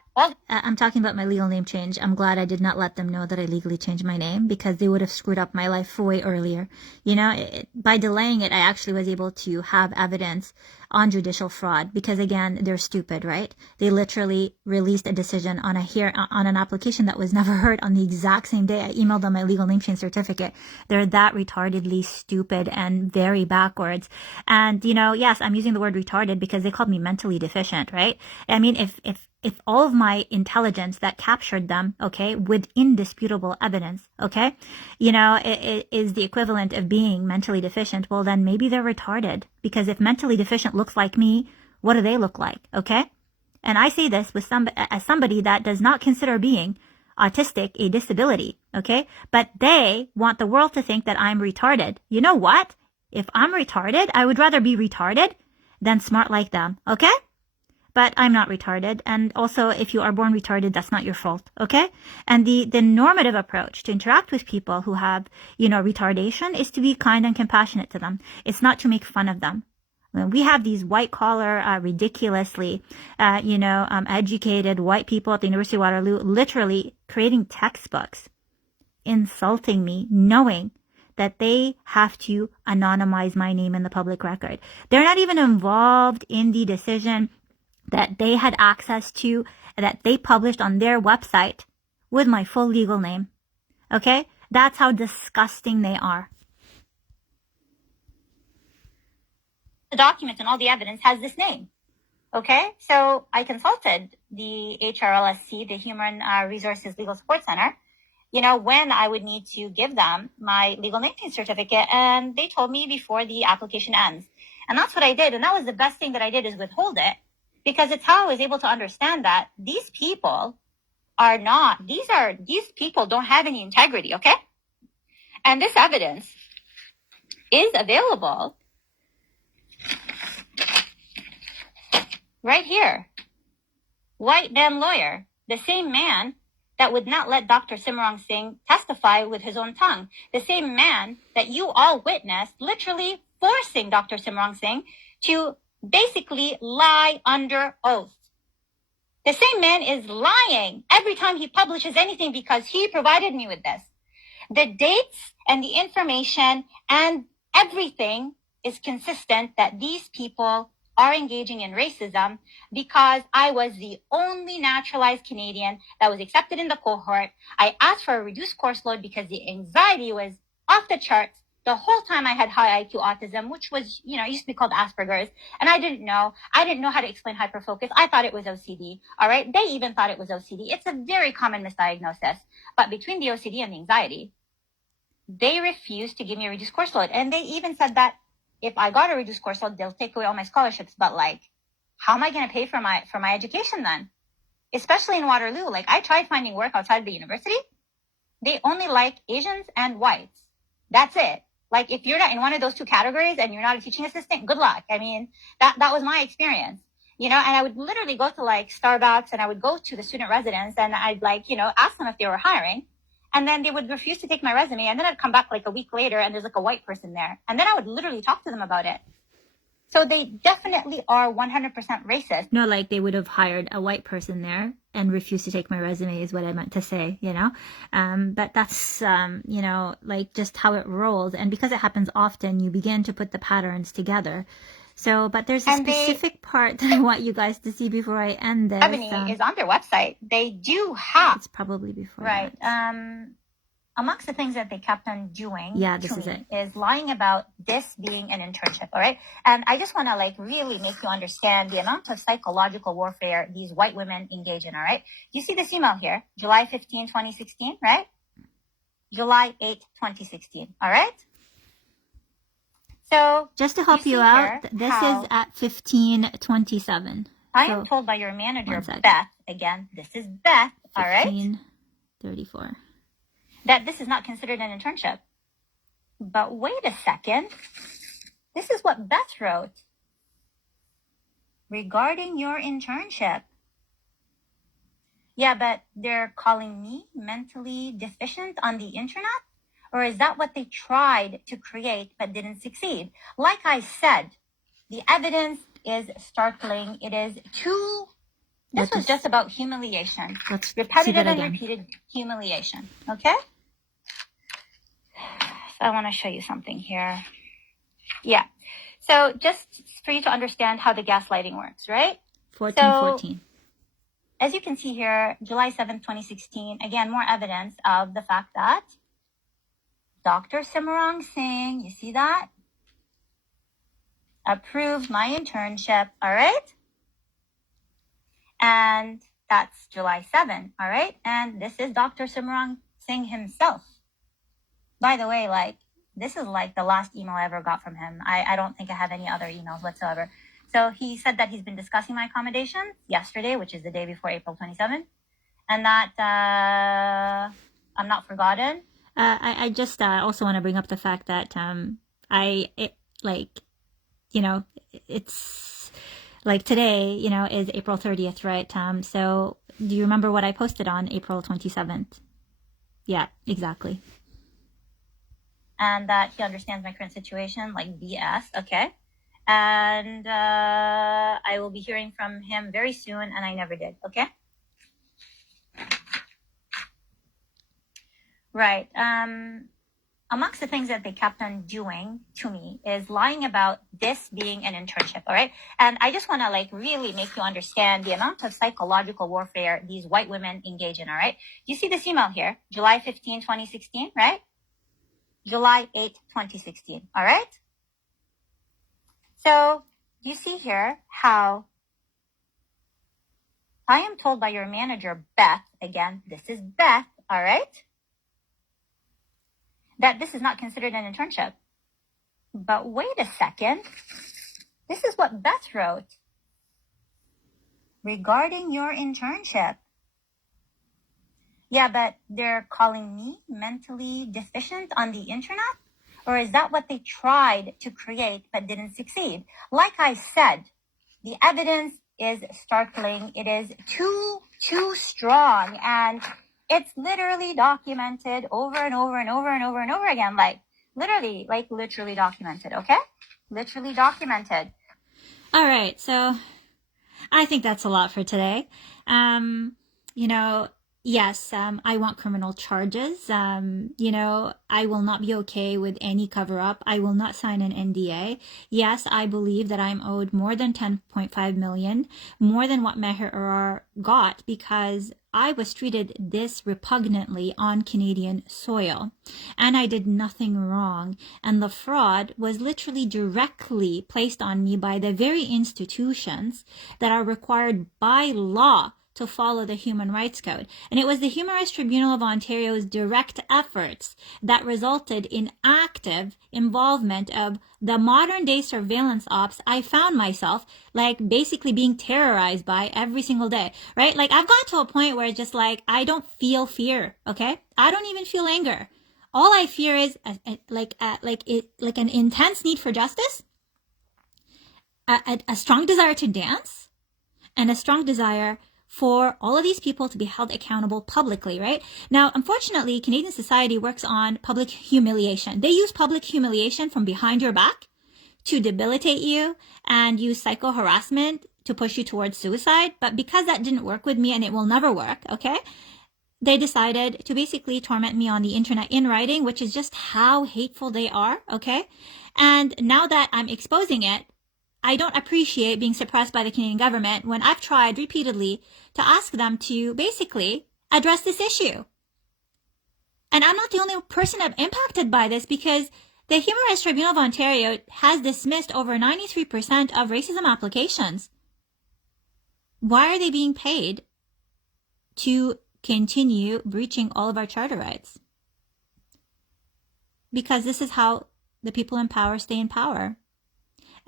I'm talking about my legal name change. I'm glad I did not let them know that I legally changed my name, because they would have screwed up my life way earlier. You know, by delaying it, I actually was able to have evidence on judicial fraud, because again, they're stupid, right? They literally released a decision on an application that was never heard on the exact same day I emailed them my legal name change certificate. They're that retardedly stupid and very backwards. And, you know, yes, I'm using the word retarded because they called me mentally deficient, right? I mean, if all of my intelligence that captured them, okay, with indisputable evidence, okay, you know, it is the equivalent of being mentally deficient, well, then maybe they're retarded. Because if mentally deficient looks like me, what do they look like, okay? And I say this as somebody that does not consider being autistic a disability, okay? But they want the world to think that I'm retarded. You know what? If I'm retarded, I would rather be retarded than smart like them, okay? But I'm not retarded. And also, if you are born retarded, that's not your fault, okay? And the normative approach to interact with people who have, you know, retardation is to be kind and compassionate to them. It's not to make fun of them. We have these white-collar, ridiculously, educated white people at the University of Waterloo literally creating textbooks, insulting me, knowing that they have to anonymize my name in the public record. They're not even involved in the decision that they had access to, that they published on their website with my full legal name. Okay? That's how disgusting they are. the document and all the evidence has this name. Okay? So I consulted the HRLSC, the Human Resources Legal Support Center, when I would need to give them my legal name change certificate, and they told me before the application ends. And that's what I did. And that was the best thing that I did, is withhold it, because it's how I was able to understand that these people are not, these people don't have any integrity, okay? And this evidence is available right here. White man lawyer, the same man that would not let Dr. Simrang Singh testify with his own tongue. The same man that you all witnessed literally forcing Dr. Simrang Singh to basically lie under oath. The same man is lying every time he publishes anything because he provided me with this. The dates and the information and everything is consistent that these people are engaging in racism because I was the only naturalized Canadian that was accepted in the cohort. I asked for a reduced course load because the anxiety was off the charts the whole time I had high IQ autism, which was, it used to be called Asperger's. And I didn't know how to explain hyperfocus. I thought it was OCD. All right. They even thought it was OCD. It's a very common misdiagnosis. But between the OCD and the anxiety, they refused to give me a reduced course load. And they even said that if I got a reduced course load, they'll take away all my scholarships. But how am I going to pay for my education then? Especially in Waterloo. I tried finding work outside the university. They only like Asians and whites. That's it. If you're not in one of those two categories and you're not a teaching assistant, good luck. I mean, that was my experience, and I would literally go to Starbucks, and I would go to the student residence, and I'd ask them if they were hiring. And then they would refuse to take my resume. And then I'd come back a week later and there's a white person there. And then I would literally talk to them about it. So they definitely are 100% racist. No, they would have hired a white person there and refused to take my resume is what I meant to say, But that's, just how it rolls. And because it happens often, you begin to put the patterns together. So, but there's a specific part that I want you guys to see before I end this. Ebony is on their website. They do have. It's probably before. Right. Amongst the things that they kept on doing. Yeah, this is it. Is lying about this being an internship. All right. And I just want to really make you understand the amount of psychological warfare these white women engage in. All right. You see this email here, July 15, 2016, right? July 8, 2016. All right. So just to help you out, this is at 15:27. I am told by your manager, Beth, again, this is Beth, all right? 15:34. That this is not considered an internship. But wait a second. This is what Beth wrote. regarding your internship. Yeah, but they're calling me mentally deficient on the internet? Or is that what they tried to create but didn't succeed? Like I said, the evidence is startling. It is too... This was just about humiliation. Let's see Repetitive that and again. repeated humiliation. Okay? So I want to show you something here. Yeah. So just for you to understand how the gaslighting works, right? 1414. As you can see here, July 7th, 2016, again, more evidence of the fact that Dr. Simran Singh, you see that? Approved my internship, all right? And that's July 7th, all right? And this is Dr. Simran Singh himself. By the way, like, this is like the last email I ever got from him. I don't think I have any other emails whatsoever. So he said that he's been discussing my accommodations yesterday, which is the day before April 27th, and that I'm not forgotten. I just also want to bring up the fact that it's like today, is April 30th, right? So do you remember what I posted on April 27th? Yeah, exactly. And that he understands my current situation, like BS, okay? And I will be hearing from him very soon, and I never did, okay? Right. Amongst the things that they kept on doing to me is lying about this being an internship, all right? And I just want to like really make you understand the amount of psychological warfare these white women engage in, all right? You see this email here, July 15, 2016, right? July 8, 2016, all right? So you see here how I am told by your manager, Beth, again, this is Beth, all right? That this is not considered an internship. But wait a second. This is what Beth wrote. Regarding your internship. Yeah, but they're calling me mentally deficient on the internet? Or is that what they tried to create but didn't succeed? Like I said, the evidence is startling. It is too strong. And it's literally documented over and over and over and over and over again. Like literally documented, okay? Literally documented. All right, so I think that's a lot for today. Yes, I want criminal charges. I will not be okay with any cover up. I will not sign an NDA. Yes, I believe that I'm owed more than 10.5 million, more than what Meher Arar got, because I was treated this repugnantly on Canadian soil, and I did nothing wrong. And the fraud was literally directly placed on me by the very institutions that are required by law to follow the Human Rights Code. And it was the Human Rights Tribunal of Ontario's direct efforts that resulted in active involvement of the modern day surveillance ops I found myself like basically being terrorized by every single day, right? Like I've gotten to a point where it's just like, I don't feel fear, okay? I don't even feel anger. All I fear is like an intense need for justice, a strong desire to dance, and a strong desire for all of these people to be held accountable publicly, right? Now, unfortunately, Canadian society works on public humiliation. They use public humiliation from behind your back to debilitate you and use psycho-harassment to push you towards suicide. But because that didn't work with me and it will never work, okay, they decided to basically torment me on the internet in writing, which is just how hateful they are, okay? And now that I'm exposing it, I don't appreciate being suppressed by the Canadian government when I've tried repeatedly to ask them to basically address this issue. And I'm not the only person impacted by this, because the Human Rights Tribunal of Ontario has dismissed over 93% of racism applications. Why are they being paid to continue breaching all of our charter rights? Because this is how the people in power stay in power.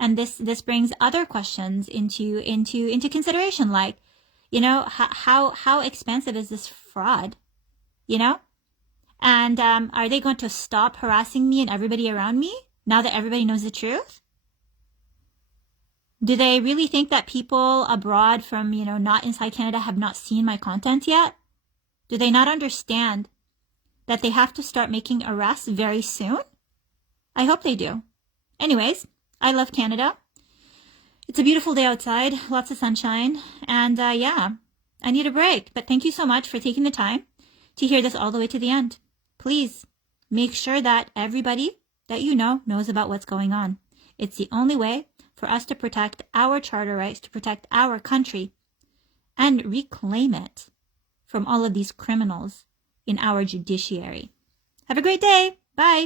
And this brings other questions into consideration, like, how expensive is this fraud, And are they going to stop harassing me and everybody around me now that everybody knows the truth? Do they really think that people abroad from, not inside Canada have not seen my content yet? Do they not understand that they have to start making arrests very soon? I hope they do. Anyways, I love Canada. It's a beautiful day outside, lots of sunshine, and yeah, I need a break. But thank you so much for taking the time to hear this all the way to the end. Please make sure that everybody that you know knows about what's going on. It's the only way for us to protect our charter rights, to protect our country, and reclaim it from all of these criminals in our judiciary. Have a great day. Bye.